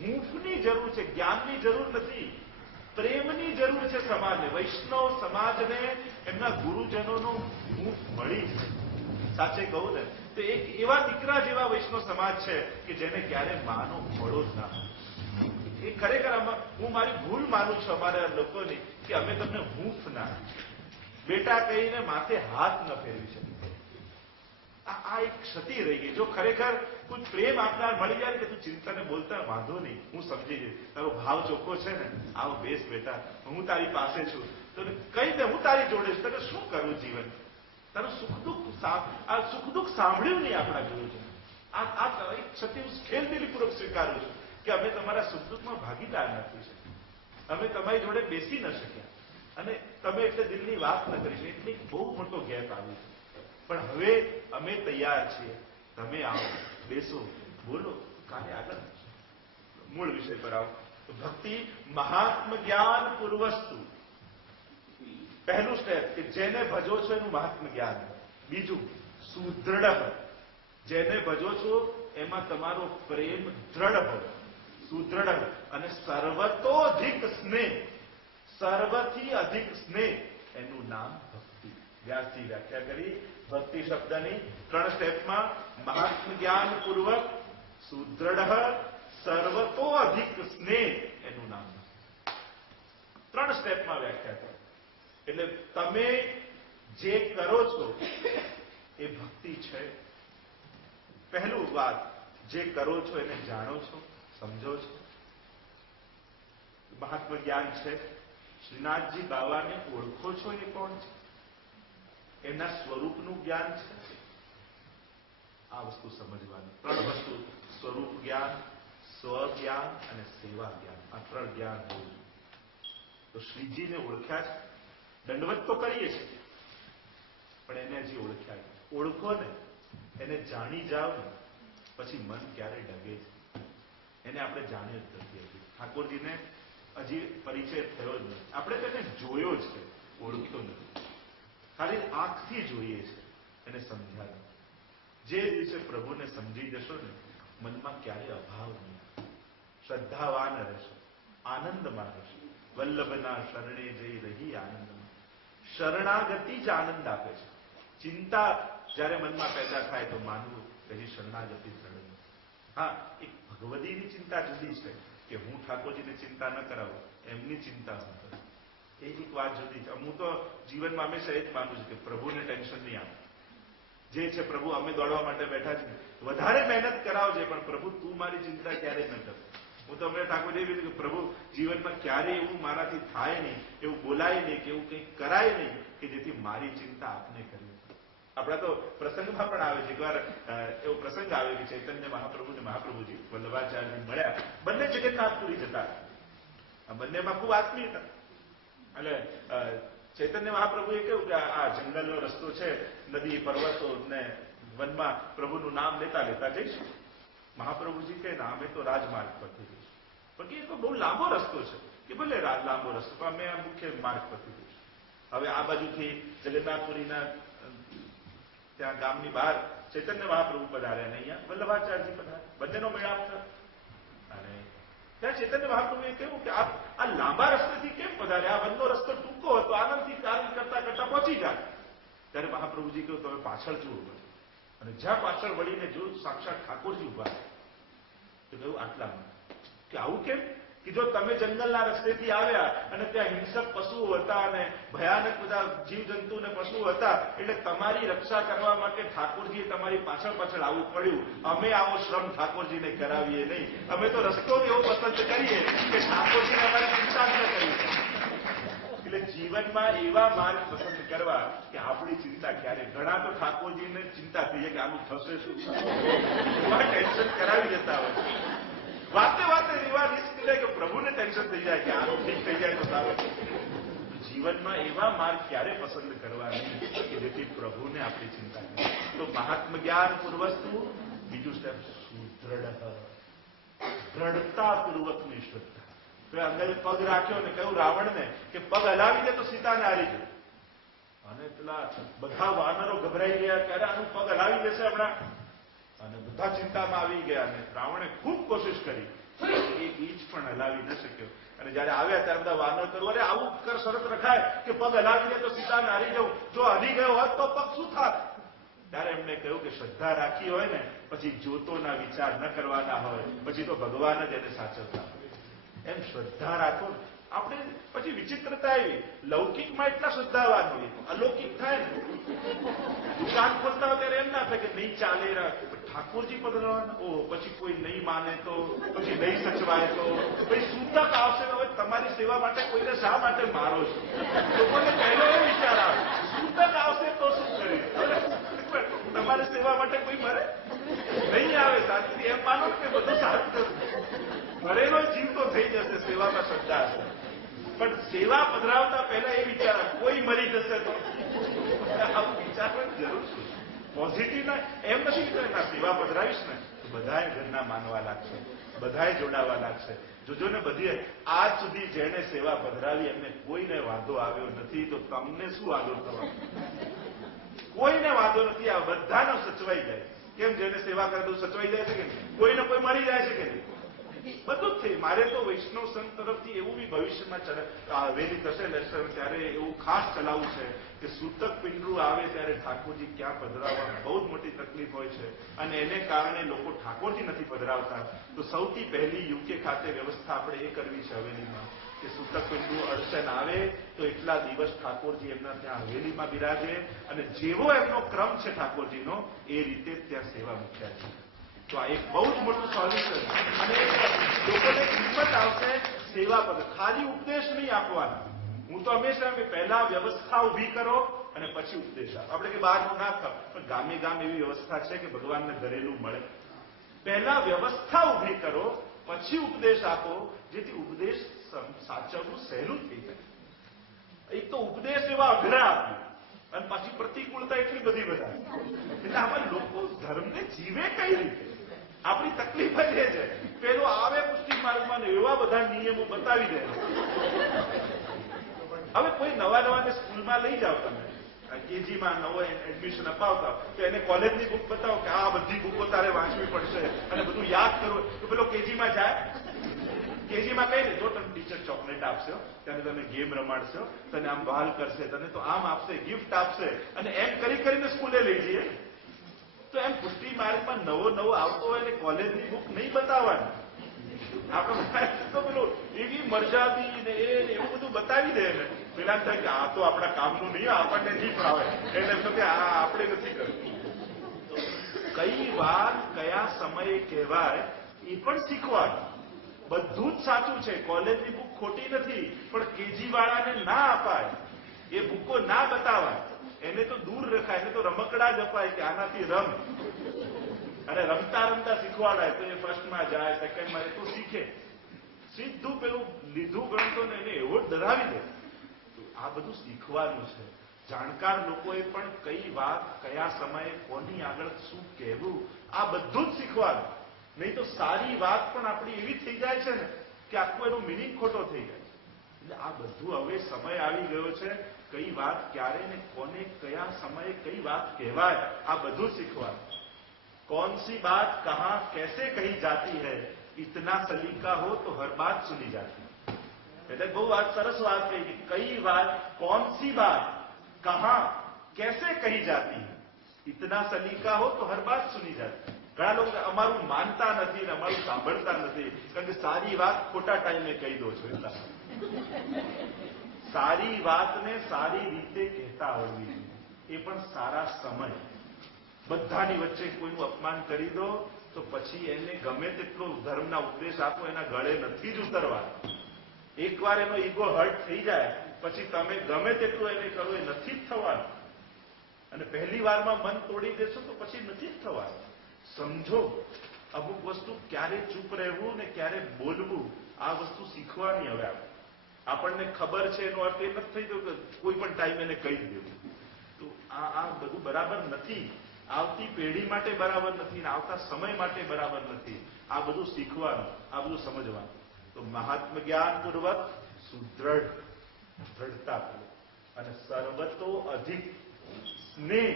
હૂંફની જરૂર છે, જ્ઞાનની જરૂર નથી, પ્રેમની જરૂર છે સમાજને. વૈષ્ણવ સમાજને એમના ગુરુજનોનો હૂંફ મળી છે. સાચે કહું ને તો એક એવા દીકરા જેવા વૈષ્ણવ સમાજ છે કે જેને ક્યારે માનો મળો જ ના હોય. એ ખરેખર હું મારી ભૂલ માનું છું અમારા લોકોની કે અમે તમને હૂંફ ના બેટા કહીને માથે હાથ ન ફેરવી શકીએ. આ એક ક્ષતિ રહી ગઈ. જો ખરેખર કોઈ પ્રેમ આપનાર મળી જાય કે તું ચિંતા ને બોલતા વાંધો નહીં, હું સમજી જઈશ, તારો ભાવ ચોખ્ખો છે ને, આવો બેસ બેટા, હું તારી પાસે છું, તો કઈ દે, હું તારી જોડે છું, તને શું કરવું જીવન, તારું સુખ દુઃખ સાંભળ્યું નહીં આપણા ગુરુજી. આ એક ક્ષતિ હું ખેલદિલીપૂર્વક સ્વીકારું છું કે અમે તમારા સુખ દુઃખમાં ભાગીદાર નથી શક્યા, અમે તમારી જોડે બેસી ન શક્યા, અને તમે એટલે દિલની વાત ન કરી શકે, એટલે બહુ મોટો ગેપ આવ્યો છે. પણ હવે અમે તૈયાર છીએ, તમે આવો, બેસો, બોલો, કાલે આગળ મૂળ વિષય પર આવો. તો ભક્તિ મહાત્મ જ્ઞાન પૂર્વસ્તુ, પહેલું સ્ટેપ કે જેને ભજો છો એનું મહાત્મ જ્ઞાન. બીજું સુદૃઢ, જેને ભજો છો એમાં તમારો પ્રેમ દ્રઢ હોય, સુદૃઢ, અને સર્વતોધિક સ્નેહ, સર્વથી અધિક સ્નેહ, એનું નામ ભક્તિ. વ્યાસજી વ્યાખ્યા કરી ભક્તિ શબ્દની 3 સ્ટેપમાં: મહાત્મ જ્ઞાન પૂર્વક, સુદૃઢ, સર્વતો અધિક સ્નેહ, એનું નામ. 3 સ્ટેપમાં વ્યાખ્યા કરી. એટલે તમે જે કરો છો એ ભક્તિ છે. પહેલું વાત, જે કરો છો એને જાણો છો, સમજો છો, મહાત્મ જ્ઞાન છે. શ્રીનાથજી બાવાને ઓળખો છો એ કોણ છે, એના સ્વરૂપનું જ્ઞાન છે. આ વસ્તુ સમજવાની. 3 વસ્તુ: સ્વરૂપ જ્ઞાન, સ્વજ્ઞાન અને સેવા જ્ઞાન. આ 3 જ્ઞાન હોવું જોઈએ. તો શ્રીજીને ઓળખ્યા છે, દંડવત તો કરીએ છીએ, પણ એને હજી ઓળખ્યા છે. ઓળખો ને, એને જાણી જાઓ ને, પછી મન ક્યારે ડગે છે. એને આપણે જાણ્યો જ નથી હજી. ઠાકોરજીને હજી પરિચય થયો જ નથી. આપણે તેને જોયો છે, ઓળખતો નથી. ખાલી આંખથી જોઈએ છે, એને સમજ્યા નથી. જે દિવસે પ્રભુને સમજી જશો ને, મનમાં ક્યારે અભાવ નહીં, શ્રદ્ધાવાન રહેશો, આનંદમાં રહેશો. વલ્લભના શરણે જઈ રહી આનંદમાં. શરણાગતિ જ આનંદ આપે છે. ચિંતા જયારે મનમાં પેદા થાય તો માનવું કે હજી શરણાગતિ દ્રઢ. હા, એક ભગવદીની ચિંતા જુદી છે કે હું ઠાકોરજીને ચિંતા ન કરાવું, એમની ચિંતા હું કરું, એ એક વાત જુદી છે. હું તો જીવનમાં હંમેશા એ જ માનું છું કે પ્રભુને ટેન્શન નહીં આપે. જે છે પ્રભુ, અમે દોડવા માટે બેઠા છીએ, વધારે મહેનત કરાવજે, પણ પ્રભુ તું મારી ચિંતા ક્યારેય ન કર. હું તો અમને ઠાકોર એવી રીતે કે પ્રભુ જીવનમાં ક્યારેય એવું મારાથી થાય નહીં, એવું બોલાય નહીં, કે એવું કંઈક કરાય નહીં કે જેથી મારી ચિંતા આપને કરી. આપણા તો પ્રસંગમાં પણ આવે છે. એકવાર એવો પ્રસંગ આવે કે ચૈતન્ય મહાપ્રભુ ને મહાપ્રભુજી વલ્લભાચાર્ય મળ્યા. બંને જગન્નાથપુરી જતા, આ બંનેમાં ખૂબ આત્મીયતા. એટલે ચૈતન્ય મહાપ્રભુએ કહ્યું કે આ જંગલનો રસ્તો છે, નદી પર્વતો ને વનમાં પ્રભુનું નામ લેતા લેતા જઈશું. મહાપ્રભુજી કહે ના, અમે તો રાજમાર્ગ પરથી જઈશું. પણ એ તો બહુ લાંબો રસ્તો છે. કે ભલે લાંબો રસ્તો, પણ અમે આ મુખ્ય માર્ગ પરથી જઈશું. હવે આ બાજુથી જગન્નાથપુરીના ત્યાં ગામની બહાર ચૈતન્ય મહાપ્રભુ પધાર્યા અને અહીંયા વલ્લભાચાર્યજી પધાર્યા. બંનેનો મેળાપ થયો. અને ત્યાં ચૈતન્ય મહાપ્રભુએ કહ્યું કે આ લાંબા રસ્તેથી કેમ પધાર્યા? આ વનનો રસ્તો ટૂંકો હતો, આનંદથી કાર્ય કરતા કરતા પહોંચી જાય. ત્યારે મહાપ્રભુજી કહ્યું તમે પાછળ જુઓ. અને જ્યાં પાછળ વળીને જોયું, સાક્ષાત ઠાકોરજી ઉભા. તો કહ્યું આટલામાં કે આવું કેમ? કે જો તમે જંગલના રસ્તેથી આવ્યા અને ત્યાં હિંસક પશુઓ હતા અને ભયાનક બધા જીવજંતુ અને પશુઓ હતા, એટલે તમારી રક્ષા કરવા માટે ઠાકોરજીએ તમારી પાછળ પાછળ આવવું પડ્યું. અમે આવો શ્રમ ઠાકોરજીને કરાવીએ નહીં. અમે તો રસ્તો એવો પસંદ કરીએ કે ઠાકોરજીને અમારી ચિંતા ન કરવી. એટલે જીવનમાં એવા માર્ગ પસંદ કરવા કે આપણી ચિંતા ક્યારે. ઘણા તો ઠાકોરજીને ચિંતા થઈ જાય કે આનું થશે શું, ટેન્શન કરાવી જતા હોય. વાતે વાતે એવા રિસ્ક લે કે પ્રભુને ટેન્શન થઈ જાય કે આનું ઠીક થઈ જાય તો સારું. જીવનમાં એવા માર્ગ ક્યારે પસંદ કરવા નહીં કે જેથી પ્રભુને આપણી ચિંતા કરે. તો મહાત્મ જ્ઞાન પૂર્વસ્તુ. બીજું સ્ટેપ સુદૃઢ, દ્રઢતા પૂર્વકની શ્રદ્ધા. તો અંગલે પગ રાખ્યો ને કહ્યું રાવણને કે પગ હલાવી દે તો સીતાને હારી જાય. અને પેલા બધા વાનરો ગભરાઈ ગયા કે અરે આનું પગ હલાવી દેશે હમણાં. અને બધા ચિંતામાં આવી ગયા. અને રાવણે ખૂબ કોશિશ કરી, એક ઇંચ પણ હલાવી ન શક્યો. અને જયારે આવ્યા ત્યારે બધા વાનર કર્યું અરે આવું કર શરત રખાય કે પગ હલાવી દે તો સીતાને હારી જવું, જો હલી ગયો હોત તો પગ શું થાત? ત્યારે એમને કહ્યું કે શ્રદ્ધા રાખી હોય ને પછી જોતોના વિચાર ન કરવાના હોય, પછી તો ભગવાન જ એને સાચવતા હોય. એમ શ્રદ્ધા રાખો. આપણે પછી વિચિત્રતા એવી, લૌકિકમાં એટલા શ્રદ્ધાવાન હોઈએ, અલૌકિક થાય ને, દુકાન ખોલતા હોય ત્યારે એમ ના થાય કે નહીં ચાલે, ઠાકોરજી પધરાવાના, ઓ પછી કોઈ નહીં માને તો, પછી નહીં સચવાય તો, પછી સૂતક આવશે, હવે તમારી સેવા માટે કોઈને શા માટે મારો છો? લોકોને પહેલો એ વિચાર આવે, સૂતક આવશે તો શું કરીએ? તમારી સેવા માટે કોઈ મરે નહીં, આવે શાંતિથી એમ માનો કે બધું સારું થશે, મરેલો જીવ તો થઈ જશે, સેવામાં શ્રદ્ધા હશે. પણ સેવા પધરાવતા પહેલા એ વિચાર, કોઈ મરી જશે તો? આવું વિચારવાની જરૂર શું? પોઝિટિવ ના એમ નથી વિચારતા, સેવા પધરાવીશ ને બધાએ ઘરના માનવા લાગશે, બધાએ જોડાવા લાગશે. જોજો ને બધી આજ સુધી જેને સેવા પધરાવી એમને કોઈને વાંધો આવ્યો નથી, તો તમને શું વાંધો થવાનો? કોઈને વાંધો નથી, આ બધાનો સચવાઈ જાય. કેમ? જેને સેવા કરે તો સચવાઈ જાય છે કે નહીં? કોઈને કોઈ મરી જાય છે કે નહીં? બધું જ થઈ. મારે તો વૈષ્ણવ સંત તરફથી એવું બી ભવિષ્યમાં હવેલી થશે લેસર ત્યારે એવું ખાસ ચલાવવું છે કે સૂતક પિંડરું આવે ત્યારે ઠાકોરજી ક્યાં પધરાવવા બહુ જ મોટી તકલીફ હોય છે, અને એને કારણે લોકો ઠાકોરજી નથી પધરાવતા. તો સૌથી પહેલી યુકે ખાતે વ્યવસ્થા આપણે એ કરવી છે હવેલીમાં કે સૂતક પિંડરું અડચણ આવે તો એટલા દિવસ ઠાકોરજી એમના ત્યાં હવેલીમાં બિરાજે, અને જેવો એમનો ક્રમ છે ઠાકોરજીનો એ રીતે ત્યાં સેવા મૂક્યા છે. તો આ એક બહુ જ મોટું સોલ્યુશન, અને લોકોને કિંમત આવશે સેવા પદ. ખાલી ઉપદેશ નહીં આપવાના. હું તો હંમેશા પહેલા વ્યવસ્થા ઉભી કરો અને પછી ઉપદેશ આપો. આપણે કે બહારનું ના ખાવ, પણ ગામે ગામ એવી વ્યવસ્થા છે કે ભગવાનને ઘરેલું મળે. પહેલા વ્યવસ્થા ઉભી કરો પછી ઉપદેશ આપો, જેથી ઉપદેશ સાચવવું સહેલું થઈ જાય. એક તો ઉપદેશ એવા અઘરા આપ્યું અને પાછી પ્રતિકૂળતા એટલી બધી બધા, એટલે આમાં લોકો ધર્મને જીવે કઈ રીતે? આપણી તકલીફ જ એ છે. પેલો આવે પુષ્ટિ માર્ગમાં એવા બધા નિયમો બતાવી દે. હવે કોઈ નવા નવાને સ્કૂલમાં લઈ જાઓ, તમે કેજીમાં નવો એડમિશન અપાવતા તો એને કોલેજની બુક બતાવો કે આ બધી બુકો તારે વાંચવી પડશે અને બધું યાદ કરવું, તો પેલો કેજીમાં જાય. કેજીમાં કઈ ને, જો તમે ટીચર ચોકલેટ આપશો, ત્યારે તમે ગેમ રમાડશો, તને આમ બહાલ કરશે, તને તો આમ આપશે, ગિફ્ટ આપશે, અને એમ કરી કરીને સ્કૂલે લઈ જઈએ. તો એમ પુષ્ટિ માર્ગમાં નવો નવો આવતો હોય એટલે કોલેજની બુક નહીં બતાવવાની. આપણે તો પેલું એવી મરજાદી ને એવું બધું બતાવી દે ને, પેલા થાય કે આ તો આપણા કામનું નહીં, આપણને નહીં ફાવે, એટલે તો કે આ આપણે નથી કરવું. કઈ વાત કયા સમયે કહેવાય એ પણ શીખવાનું. બધું જ સાચું છે. કોલેજની બુક ખોટી નથી, પણ કેજી વાળાને ના અપાય, એ બુકો ના બતાવાય, એને તો દૂર રખાય, એને તો રમકડા જ અપાય કે આનાથી રમ, અને રમતા રમતા શીખવાડાય તો એ ફર્સ્ટમાં જાય, સેકન્ડમાં, એ તો શીખે. સીધું પેલું લીધું ગણતો ને એને એવો જ ડરાવી દે. આ બધું શીખવાનું છે. જાણકાર લોકોએ પણ કઈ વાત કયા સમયે કોની આગળ શું કહેવું, આ બધું જ શીખવાનું. નહીં તો સારી વાત પણ આપણી એવી થઈ જાય છે ને કે આખું એનો મિનિંગ ખોટો થઈ જાય. એટલે આ બધું હવે સમય આવી ગયો છે, કઈ વાત ક્યારે ને કોને કયા સમયે કઈ વાત કહેવાય, આ બધું શીખવાનું. कौन सी बात कहां कैसे कही जाती है, इतना सलीका हो तो हर बात सुनी जाती है. એટલે બહુ વાત સરસ વાત કહી કે કઈ વાત, कौन सी बात कहां कैसे कही जाती है, इतना सलीका हो तो हर बात सुनी जाती है. ઘણા લોકો અમારું માનતા નથી ને અમારું સાંભળતા નથી, કારણ કે સારી વાત ખોટા ટાઈમે કહી દો છો. એટલા સારી વાતને સારી રીતે કહેતા આવડવી, એ પણ સારા સમય. બધાની વચ્ચે કોઈનું અપમાન કરી દો તો પછી એને ગમે તેટલો ધર્મના ઉપદેશ આપો, એના ગળે નથી જ ઉતરવા. એકવાર એનો ઈગો હર્ટ થઈ જાય પછી તમે ગમે તેટલું એને કરો એ નથી જ થવાનું, અને પહેલી વારમાં મન તોડી દેશો તો પછી નથી જ થવાનું. સમજો, અમુક વસ્તુ ક્યારે ચૂપ રહેવું ને ક્યારે બોલવું, આ વસ્તુ શીખવાની. હવે આપણને ખબર છે એનો અર્થ એ નથી થઈ ગયો કે કોઈ પણ ટાઈમ એને કહી દેવું. તો આ બધું બરાબર નથી, આવતી પેઢી માટે બરાબર નથી, આવતા સમય માટે બરાબર નથી. આ બધું શીખવાનું, આ બધું સમજવાનું. તો મહાત્મ જ્ઞાનપૂર્વક દ્રઢતાપૂર્વક અને સર્વતો અધિક સ્નેહ.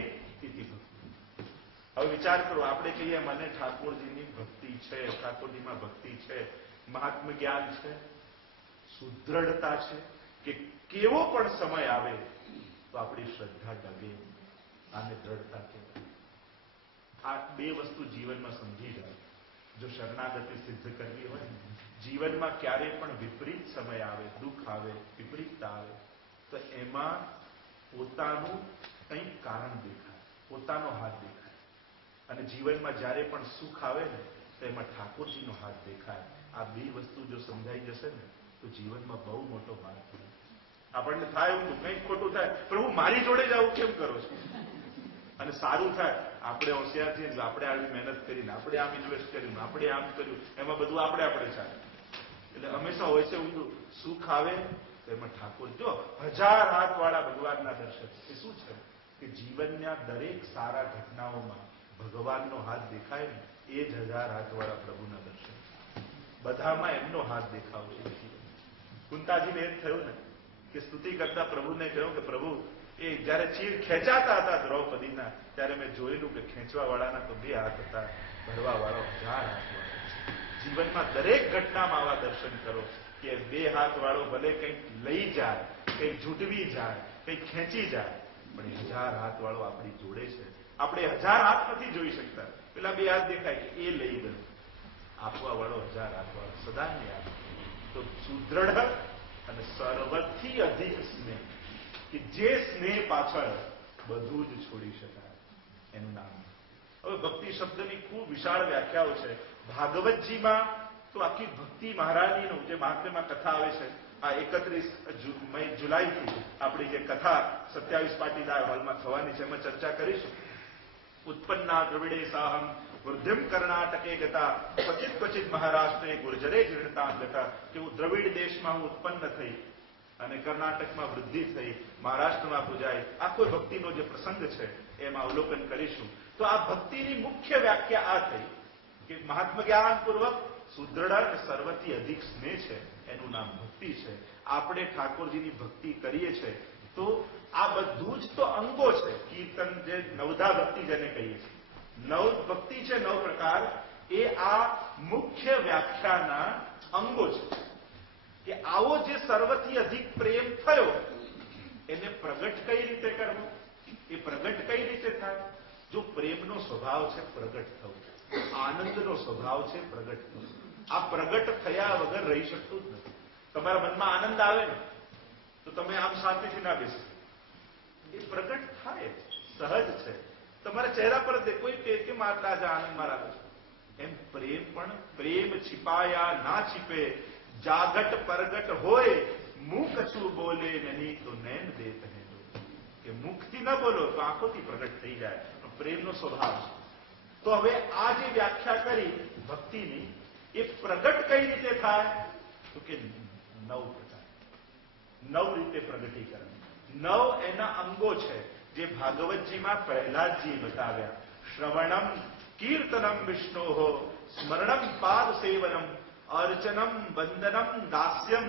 હવે વિચાર કરો, આપણે કહીએ મને ઠાકોરજીની ભક્તિ છે, ઠાકોરજીમાં ભક્તિ છે, મહાત્મ જ્ઞાન છે, સુદ્રઢતા છે, કે કેવો પણ સમય આવે તો આપણી શ્રદ્ધા ડગે, આને દ્રઢતા કહેવાય. આ બે વસ્તુ જીવનમાં સમજી જાય જો શરણાગતિ સિદ્ધ કરવી હોય, જીવનમાં ક્યારે પણ વિપરીત સમય આવે, દુઃખ આવે, વિપરીતતા આવે, તો એમાં પોતાનું કંઈક કારણ દેખાય, પોતાનો હાથ દેખાય. અને જીવનમાં જ્યારે પણ સુખ આવે ને, તો એમાં ઠાકોરજીનો હાથ દેખાય. આ બે વસ્તુ જો સમજાઈ જશે ને, તો જીવનમાં બહુ મોટો માર્ગ પડે. આપણને થાય એવું કંઈક ખોટું થાય, પણ હું મારી જોડે જ આવું કેમ કરો છો? અને સારું થાય, આપણે હોશિયાર છીએ, આપણે આવી મહેનત કરીને, આપણે આમ ઇન્વેસ્ટ કર્યું, આપણે આમ કર્યું, એમાં બધું આપણે ચાલે. એટલે હંમેશા હોય છે ઊંધું. સુખ આવે તો એમાં ઠાકોર, જો 1000 હાથવાળા ભગવાનના દર્શન, એ શું છે કે જીવનના દરેક સારા ઘટનાઓમાં ભગવાનનો હાથ દેખાય ને, એ જ 1000 હાથવાળા પ્રભુના દર્શન. બધામાં એમનો હાથ દેખાવશે. કુંતાજીને એ જ થયું ને કે સ્તુતિ કરતા પ્રભુને કહ્યું કે પ્રભુ, એ જયારે ચીર ખેંચાતા હતા દ્રૌપદીના, ત્યારે મેં જોયેલું કે ખેંચવા વાળાના તો 2 હાથ હતા, ભરવા વાળો 1000 હાથ. જીવનમાં દરેક ઘટનામાં આવા દર્શન કરો કે 2 હાથ વાળો ભલે કંઈક લઈ જાય, કંઈક ઝૂંટવી જાય, કંઈક ખેંચી જાય, પણ 1000 હાથ વાળો આપણી જોડે છે. આપણે 1000 હાથ નથી જોઈ શકતા, પેલા 2 હાથ દેખાય કે એ લઈ ગયો, આપવા વાળો 1000 હાથ વાળો સદાને યાદ. તો સુદ્રઢ અને સર્વથી અધિક સ્નેહ, કે જે સ્નેહ પાછળ બધું જ છોડી શકાય, એનું નામ. હવે ભક્તિ શબ્દની ખૂબ વિશાળ વ્યાખ્યાઓ છે. ભાગવતજીમાં તો આખી ભક્તિ મહારાણીનું જે મહાત્મ્યમાં કથા આવે છે, આ 31 જુલાઈથી આપણી જે કથા 27 પાટીદાર હોલમાં થવાની છે, એમાં ચર્ચા કરીશું. ઉત્પન્ના દ્રવિડે સાહમ વૃદ્ધિમ કર્ણાટકે ગતા ક્વચિત ક્વચિત મહારાષ્ટ્રે ગુર્જરે જીર્ણતા ગતા, કે હું દ્રવિડ દેશમાં હું ઉત્પન્ન થઈ અને કર્ણાટકમાં વૃદ્ધિ થઈ, મહારાષ્ટ્રમાં પૂજાય. આ કોઈ ભક્તિનો જે પ્રસંગ છે એમાં અવલોકન કરીશું. તો આ ભક્તિની મુખ્ય વ્યાખ્યા આ થઈ કે મહાત્મ જ્ઞાનપૂર્વક સુદ્રઢ અને સર્વથી અધિક સ્નેહ છે, એનું નામ ભક્તિ છે. આપણે ઠાકોરજીની ભક્તિ કરીએ છીએ તો આ બધું જ તો અંગો છે. કીર્તન, જે નવધા ભક્તિ જેને કહીએ છીએ, 9 ભક્તિ છે, 9 પ્રકાર, એ આ મુખ્ય વ્યાખ્યાના અંગો છે. કે આવો જે સર્વથી અધિક પ્રેમ થયો, એને પ્રગટ કઈ રીતે કરવો, એ પ્રગટ કઈ રીતે થાય? જો પ્રેમનો સ્વભાવ છે પ્રગટ થવું, આનંદનો સ્વભાવ છે પ્રગટ થવું. આ પ્રગટ થયા વગર રહી શકતું જ નથી. તમારા મનમાં આનંદ આવે ને તો તમે આમ શાંતિથી ના બેસો, એ પ્રગટ થાય, સહજ છે. તમારા ચહેરા પર કોઈ કે માત્ર આજે આનંદમાં રાખો છો, એમ પ્રેમ પણ. પ્રેમ છિપાયા ના છિપે, જાગટ પરગટ હોય, મુખ કશું બોલે નહીં તો નૈન દેત હૈ. કે મુખથી ન બોલો તો આંખોથી પ્રગટ થઈ જાય, પ્રેમનો સ્વભાવ છે. તો હવે આ જે વ્યાખ્યા કરી ભક્તિની, એ પ્રગટ કઈ રીતે થાય? તો કે 9 પ્રકાર, 9 રીતે પ્રગટીકરણ. 9 એના અંગો છે જે ભાગવતજીમાં પ્રહલાદજી બતાવ્યા. શ્રવણમ કીર્તનમ વિષ્ણોઃ, સ્મરણમ પાદ સેવનમ, અર્ચનમ વંદનમ દાસ્યમ,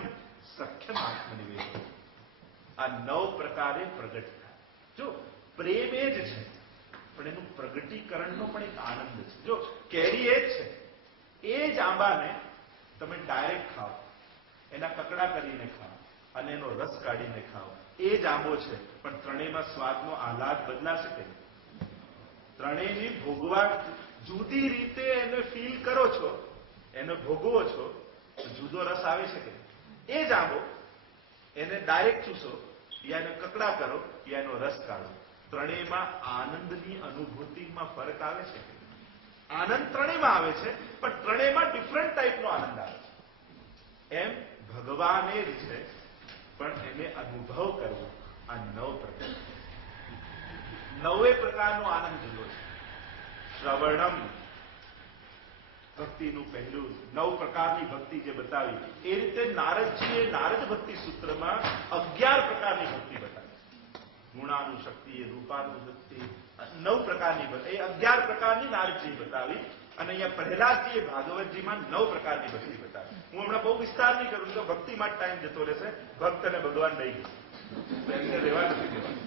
સખ્યમ આત્મનિવેદન. આ 9 પ્રકારે પ્રગટ થાય. જો પ્રેમ એ જ છે, પણ એનું પ્રગટીકરણનો પણ એક આનંદ છે. જો કેરી એ જ છે, એ જ આંબાને તમે ડાયરેક્ટ ખાઓ, એના કકડા કરીને ખાઓ અને એનો રસ કાઢીને ખાઓ, એ જ આંબો છે, પણ ત્રણેયમાં સ્વાદનો આહલાદ બદલાશે કે? ત્રણેયની ભોગવા જુદી રીતે એને ફીલ કરો છો, એને ભોગવો છો, તો જુદો રસ આવે છે કે? એ જ આંબો એને ડાયરેક્ટ ચૂસો, યા એને કકડા કરો, યા એનો રસ કાઢો, ત્રણેયમાં આનંદની અનુભૂતિમાં ફરક આવે છે કે? આનંદ ત્રણેયમાં આવે છે, પણ ત્રણેયમાં ડિફરન્ટ ટાઈપનો આનંદ આવે છે. એમ ભગવાન એ જ છે, પણ એને અનુભવ કરવો. આ 9 પ્રકાર, 9 પ્રકારનો આનંદ જુદો છે. શ્રવણમ ભક્તિનું પહેલું, 9 પ્રકારની ભક્તિ જે બતાવી, એ રીતે નારદજીએ નારદ ભક્તિ સૂત્રમાં 11 પ્રકારની ભક્તિ બતાવી. ગુણાનુશક્તિ, રૂપાનુશક્તિ, 9 પ્રકારની ભક્તિ, એ 11 પ્રકારની નારદજી બતાવી. અને અહીંયા પ્રહલાદજીએ ભાગવતજીમાં 9 પ્રકારની ભક્તિ બતાવી. હું હમણાં બહુ વિસ્તાર નહીં કરું તો ભક્તિમાં ટાઈમ જતો રહેશે. ભક્ત અને ભગવાન રહી ગયું, એમને રહેવા નથી દેવાનું.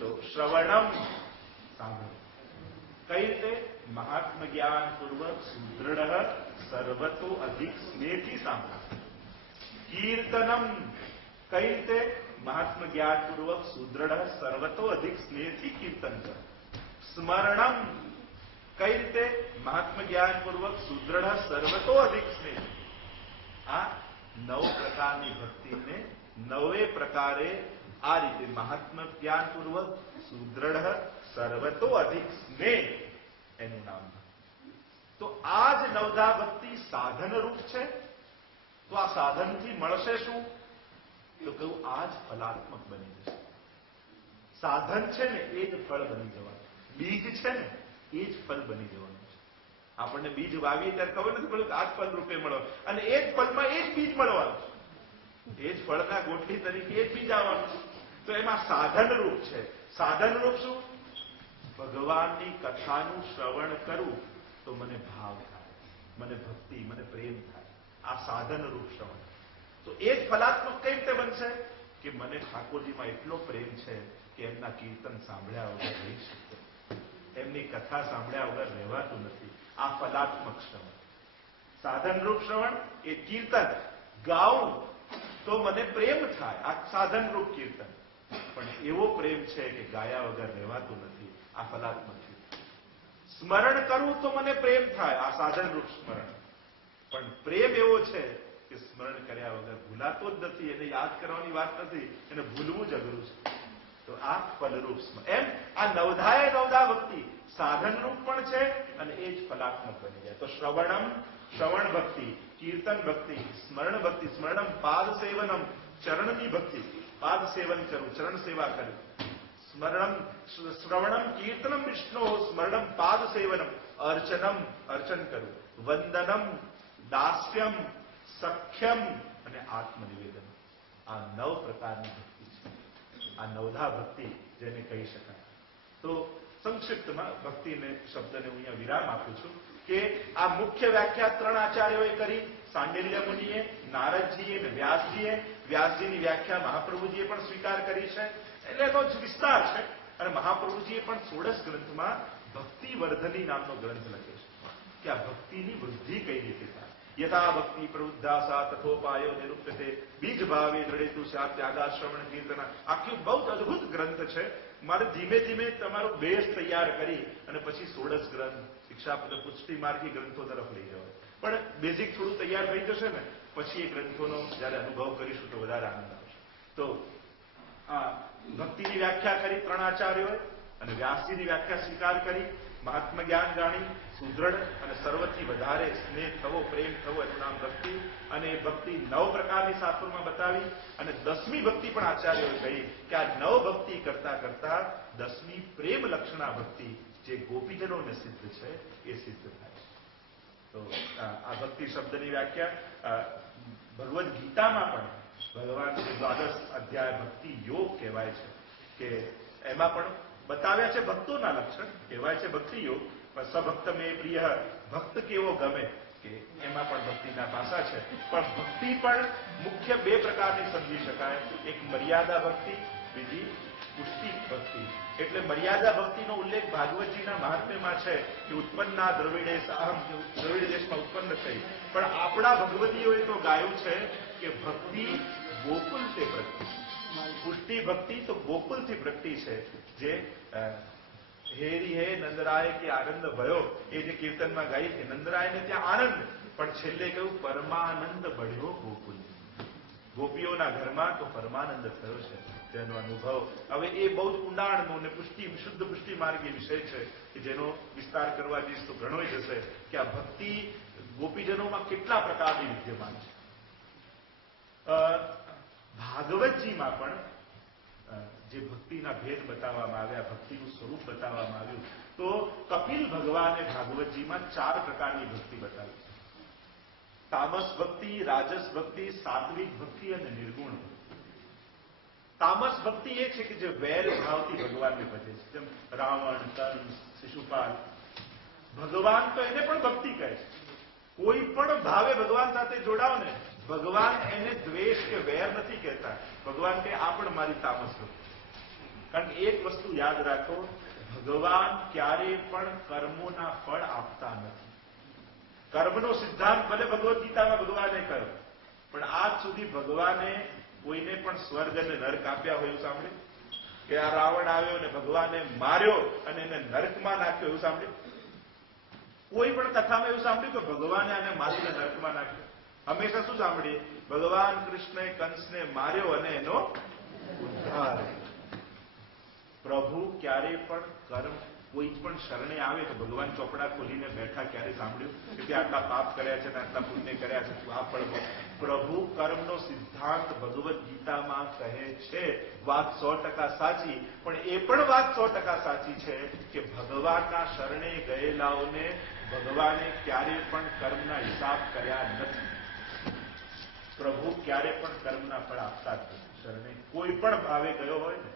તો શ્રવણમ, સાંભળો. કઈ રીતે? મહાત્મ જ્ઞાન પૂર્વક સુદ્રઢ સર્વતો અધિક સ્નેહથી સાંભળો. કીર્તનમ, કઈ રીતે? મહાત્મ જ્ઞાન પૂર્વક સુદ્રઢ સર્વતો અધિક સ્નેહથી કીર્તન કરો. સ્મરણમ, કઈ રીતે? મહાત્મ જ્ઞાનપૂર્વક સુદ્રઢ સર્વતો અધિક સ્નેહ. આ 9 પ્રકારની ભક્તિને 9 પ્રકારે આ રીતે મહાત્મ જ્ઞાનપૂર્વક સુદ્રઢ સર્વતો અધિક સ્નેહ એનું નામ. તો આ જ નવધા ભક્તિ સાધન રૂપ છે. તો આ સાધનથી મળશે શું? તો કહ્યું આ જ ફલાત્મક બની જશે. સાધન છે ને એ જ ફળ બની જવાનું. બીજ છે ને એ જ ફળ બની જવાનું છે. આપણને બીજ વાવીએ ત્યારે ખબર નથી પડ્યું કે આ જ ફળ રૂપે મળો, અને એ જ ફળમાં એ જ બીજ મળવાનું છે. એ જ ફળના ગોઠલી તરીકે એ જ બીજ આવવાનું. તો એમાં સાધન રૂપ છે. સાધન રૂપ શું? ભગવાનની કથાનું શ્રવણ કરું તો મને ભાવ થાય, મને ભક્તિ, મને પ્રેમ થાય. આ સાધન રૂપ શ્રવણ. તો એ જ ફલાત્મક કઈ રીતે બનશે? કે મને ઠાકોરજીમાં એટલો પ્રેમ છે કે એમના કીર્તન સાંભળ્યા વગર રહી શકતો, એમની કથા સાંભળ્યા વગર રહેવાતું નથી. આ ફલાત્મક શ્રવણ. સાધન રૂપ શ્રવણ એ કીર્તન ગાઉં તો મને પ્રેમ થાય, આ સાધન રૂપ કીર્તન. પણ એવો પ્રેમ છે કે ગાયા વગર રહેવાતું નથી, આ ફલાત્મક કીર્તન. સ્મરણ કરું તો મને પ્રેમ થાય, આ સાધન રૂપ સ્મરણ. પણ પ્રેમ એવો છે કે સ્મરણ કર્યા વગર ભૂલાતો જ નથી. એને યાદ કરવાની વાત નથી, એને ભૂલવું જ અઘરું છે. તો આ ફલરૂપ સ્મરણ. એમ આ નવધાએ નવધા ભક્તિ સાધન રૂપ પણ છે અને એ જ ફલાત્મક બની જાય. તો શ્રવણ ભક્તિ, કીર્તન ભક્તિ, સ્મરણ ભક્તિ. સ્મરણમ પાદ સેવનમ, ચરણની ભક્તિ. પાદ સેવન કરું, ચરણ સેવા કરું. શ્રવણમ કીર્તનમ વિષ્ણુ, સ્મરણમ પાદ સેવનમ, અર્ચન કરું. વંદનમ દાસ્યમ, સખ્યમ અને આત્મનિવેદન. આ 9 પ્રકારની ભક્તિ છે. આ નવધા ભક્તિ જેને કહી શકાય. તો સંક્ષિપ્તમાં ભક્તિને શબ્દને હું અહીંયા વિરામ આપું છું કે આ મુખ્ય વ્યાખ્યા 3 આચાર્યોએ કરી. સાંડિલ્ય મુનિએ, નારદજીએ અને વ્યાસજીએ. વ્યાસજીની વ્યાખ્યા મહાપ્રભુજીએ પણ સ્વીકાર કરી છે. એટલે એનો જ વિસ્તાર છે. અને મહાપ્રભુજીએ પણ 16 ગ્રંથમાં ભક્તિવર્ધની નામનો ગ્રંથ લખ્યો છે કે આ ભક્તિની વૃદ્ધિ કઈ રીતે થાય. યથા ભક્તિ પ્રવૃદ્ધા સા તથોપાયો નિરૂપ્યતે બીજ ભાવે દ્રઢેતુ સ્યાત ત્યાગાશ્રવણ કીર્તન. આખી બહુ અદભુત ગ્રંથ છે. મારે ધીમે ધીમે તમારો બેઝ તૈયાર કરી અને પછી 16 ગ્રંથ શિક્ષાપદ પુષ્ટિ માર્ગી ગ્રંથો તરફ લઈ જવાય. પણ બેઝિક થોડું તૈયાર થઈ જશે ને પછી એ ગ્રંથોનો જયારે અનુભવ કરીશું તો વધારે આનંદ આવશે. તો આ ભક્તિની વ્યાખ્યા કરી 3 આચાર્યોએ અને વ્યાસજીની વ્યાખ્યા સ્વીકાર કરી. મહાત્મ જ્ઞાન જાણી સુદ્રઢ અને સર્વથી વધારે સ્નેહ થવો, પ્રેમ થવો એનું નામ ભક્તિ. અને એ ભક્તિ 9 પ્રકારની શાસ્ત્રોમાં બતાવી. અને 10મી ભક્તિ પણ આચાર્યોએ કહી કે આ 9 ભક્તિ કરતા કરતા 10મી પ્રેમ લક્ષણા ભક્તિ જે ગોપીજનોને સિદ્ધ છે એ સિદ્ધ થાય. તો આ ભક્તિ શબ્દની વ્યાખ્યા ભગવદ્ ગીતામાં પણ ભગવાન 12 અધ્યાય ભક્તિ યોગ કહેવાય છે કે એમાં પણ બતાવ્યા છે ભક્તોના લક્ષણ. કહેવાય છે ભક્તિ યોગ. સભક્ત મે પ્રિય, ભક્ત કેવો ગમે, કે એમાં પણ ભક્તિના પાસા છે. પણ ભક્તિ પણ મુખ્ય 2 પ્રકારની સમજી શકાય. એક મર્યાદા ભક્તિ, બીજી પુષ્ટિ ભક્તિ. એટલે મર્યાદા ભક્તિનો ઉલ્લેખ ભાગવતજીના મહાત્મ્યમાં છે કે ઉત્પન્ના દ્રવિડે સાહમ, દ્રવિડ દેશમાં ઉત્પન્ન થઈ. પણ આપણા ભગવતીઓએ તો ગાયું છે કે ભક્તિ ગોકુલથી પ્રગટી. પુષ્ટિ ભક્તિ તો ગોકુલથી પ્રગટી છે. જે હેરી હે નંદરાય કે આનંદ ભયો, એ જે કીર્તનમાં ગાઈ કે નંદરાયને ત્યાં આનંદ, પણ છેલ્લે કહ્યું પરમાનંદ બળ્યો ગોકુલ. ગોપીઓના ઘરમાં તો પરમાનંદ થયો છે તેનો અનુભવ. હવે એ બહુ જ ઊંડાણનો અને શુદ્ધ પુષ્ટિ માર્ગી વિષય છે કે જેનો વિસ્તાર કરવા જઈશ તો ઘણો જશે કે આ ભક્તિ ગોપીજનોમાં કેટલા પ્રકારની વિદ્યમાન છે. ભાગવતજીમાં પણ જે ભક્તિના ભેદ બતાવવામાં આવ્યા, ભક્તિનું સ્વરૂપ બતાવવામાં આવ્યું, તો કપિલ ભગવાને ભાગવતજીમાં 4 પ્રકારની ભક્તિ બતાવી છે. તામસ ભક્તિ, રાજસ ભક્તિ, સાત્વિક ભક્તિ અને નિર્ગુણ ભક્તિ. તામસ ભક્તિ એ છે કે જે વેર ભાવથી ભગવાનને ભજે છે. જેમ રાવણ, કંસ, શિશુપાલ. ભગવાન તો એને પણ ભક્તિ કહે છે. કોઈ પણ ભાવે ભગવાન સાથે જોડાવ ને, ભગવાન એને દ્વેષ કે વેર નથી કહેતા. ભગવાન કે આ પણ મારી તામસ ભક્તિ. કારણ કે એક વસ્તુ યાદ રાખો, ભગવાન ક્યારેય પણ કર્મોના ફળ આપતા નથી. કર્મનો સિદ્ધાંત ભલે ભગવદ્ ગીતામાં ભગવાને કર્યો, પણ આજ સુધી ભગવાને કોઈને પણ સ્વર્ગ અને નરક આપ્યા હોય એવું સાંભળ્યું? કે આ રાવણ આવ્યો અને ભગવાને માર્યો અને એને નરકમાં નાખ્યો એવું સાંભળ્યું? કોઈ પણ કથામાં એવું સાંભળ્યું કે ભગવાને આને મારીને નરકમાં નાખ્યો? હંમેશા શું સાંભળીએ? ભગવાન કૃષ્ણે કંસને માર્યો અને એનો ઉદ્ધાર. પ્રભુ ક્યારે પણ કર્મ કોઈ પણ શરણે આવે તો ભગવાન ચોપડા ખોલીને બેઠા? ક્યારે સાંભળ્યું કે આટલા પાપ કર્યા છે ને આટલા પુણ્ય કર્યા છે, તું આ ફળ ભોગ? પ્રભુ કર્મનો સિદ્ધાંત ભગવદ્ ગીતામાં કહે છે. વાત 100% સાચી, પણ એ પણ વાત 100% સાચી છે કે ભગવાનના શરણે ગયેલાઓને ભગવાને ક્યારે પણ કર્મના હિસાબ કર્યા નથી. પ્રભુ ક્યારે પણ કર્મના ફળ આપતા જ નથી. શરણે કોઈ પણ ભાવે ગયો હોય ને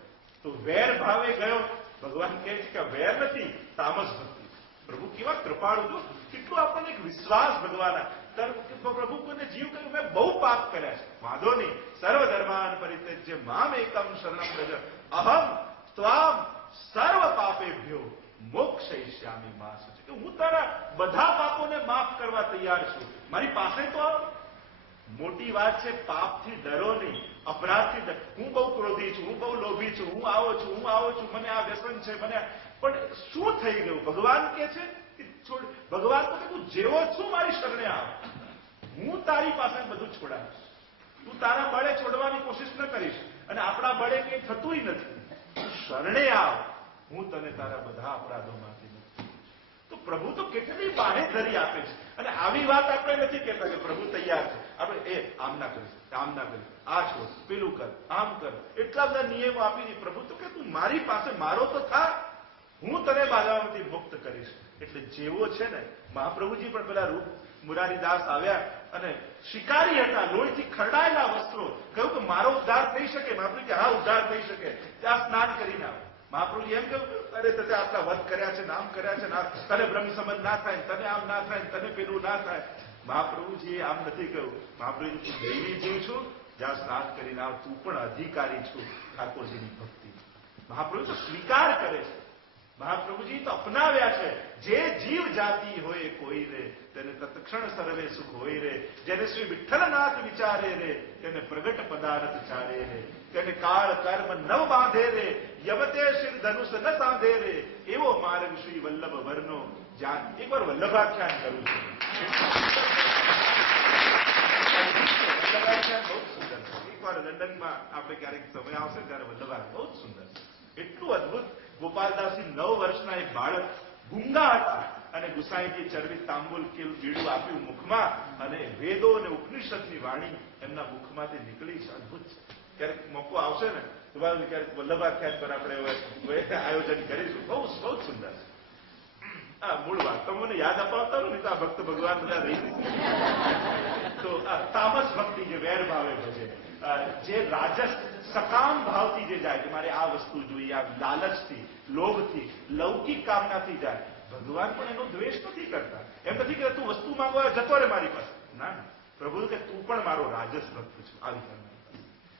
તો વેર ભાવે ગયો. ભગવાન કહે છે કે વેર નથી, તામસ ભક્તિ. પ્રભુ કેવા કૃપાળુ, જો કેટલો આપણને એક વિશ્વાસ ભગવાન. પ્રભુ કોઈને જીવ કહ્યું મેં બહુ પાપ કર્યા છે, વાંધો નહીં, સર્વ ધર્માન પરિત્યજ્ય મામ એકમ શરણમ વ્રજ અહમ ત્વામ સર્વ પાપેભ્યો મોક્ષયિષ્યામિ મા શુચિ. કે હું તારા બધા પાપોને માફ કરવા તૈયાર છું, મારી પાસે તો આવ. મોટી વાત છે, પાપથી ડરો નહીં, અપરાધથી. હું બહુ ક્રોધી છું, હું બહુ લોભી છું, હું આવો છું, હું આવો છું, મને આ વ્યસન છે, મને. પણ શું થઈ ગયું? ભગવાન કે છે છોડ. ભગવાન તો કે તું જેવો છું મારી શરણે આવ, હું તારી પાસે બધું છોડાવીશ. તું તારા બળે છોડવાની કોશિશ ન કરીશ, અને આપણા બળે કંઈ થતું નથી. તું શરણે આવ, હું તને તારા બધા અપરાધોમાંથી મુક્તિ. તો પ્રભુ તો કેટલી બાહેધરી આપે છે. અને આવી વાત આપણે નથી કહેતા કે પ્રભુ તૈયાર છે, આપણે આમ ના કરીશ, આમ ના કરીશ, આ છોડ, પેલું કર, આમ કર, એટલા બધા નિયમો આપી દે. પ્રભુ તો કે તું મારી પાસે મારો તો થા, હું તને બાધામાંથી મુક્ત કરીશ. એટલે જેવો છે ને, મહાપ્રભુજી પણ પેલા રૂપ મુરારીદાસ આવ્યા અને શિકારી હતા, લોહીથી ખરડાયેલા વસ્ત્રો, કહ્યું કે મારો ઉદ્ધાર થઈ શકે? મહાપ્રભુ કે હા, ઉદ્ધાર થઈ શકે, ત્યાં સ્નાન કરીને આવો. મહાપ્રભુજી એમ કહ્યું, અરે તને આટલા વધ કર્યા છે, નામ કર્યા છે, તને બ્રહ્મ સંબંધ ના થાય, તને આમ ના થાય, તને પેલું ના થાય. મહાપ્રભુજીએ આમ નથી કહ્યું. મહાપ્રભુજી તું દૈવી જીવ છું, જ્યાં સ્નાન કરીને આવ, તું પણ અધિકારી છું ઠાકોરજીની ભક્તિ. મહાપ્રભુ તો સ્વીકાર કરે છે. મહાપ્રભુજી તો અપનાવ્યા છે. જે જીવ જાતિ હોય કોઈ રે, તેને તત્ક્ષણ સર્વે સુખ હોય રે. જેને શ્રી વિઠ્ઠલનાથ વિચારે રે, તેને પ્રગટ પદાર્થ ચારે રે. તેને કાળ કર્મ નવ બાંધે રે, યવતે શિર ધનુષ ન સાંધે રે. એવો માર્ગ શ્રી વલ્લભ વરનો જાન. એકવાર વલ્લભાખ્યાન કરું છું. વલ્લભાખ્યાન બહુ સુંદર છે. એકવાર લંડનમાં આપણે ક્યારેક સમય આવશે ત્યારે વલ્લભાખ્યાન બહુ સુંદર છે. એટલું અદભુત. ગોપાલદાસજી 9 વર્ષના એક બાળક ગુંગા હતા અને ગુસાઈજી ચરવી તાંબુલ કેવું બીડું આપ્યું મુખમાં, અને વેદો અને ઉપનિષદની વાણી એમના મુખમાંથી નીકળી છે. અદભુત છે. ક્યારેક મોકો આવશે ને તો ક્યારેક વલ્લભાખ્યાન પર આપણે આયોજન કરીશું. બહુ બહુ સુંદર છે. આ મૂળ વાત તો મને યાદ અપાવતા નહીં તો આ ભક્ત ભગવાન બધા રહી. તો તામસ ભક્તિ જે વેર ભાવે ભજે, જે રાજસ સકામ ભાવથી જે જાય કે મારે આ વસ્તુ જોઈએ, આ લાલચથી, લોભથી, લૌકિક કામનાથી જાય, ભગવાન પણ એનો દ્વેષ નથી કરતા. એમ નથી કે તું વસ્તુ માંગવા જતો રહે મારી પાસે. ના, પ્રભુ કે તું પણ મારો રાજસ ભક્ત છું. આવી.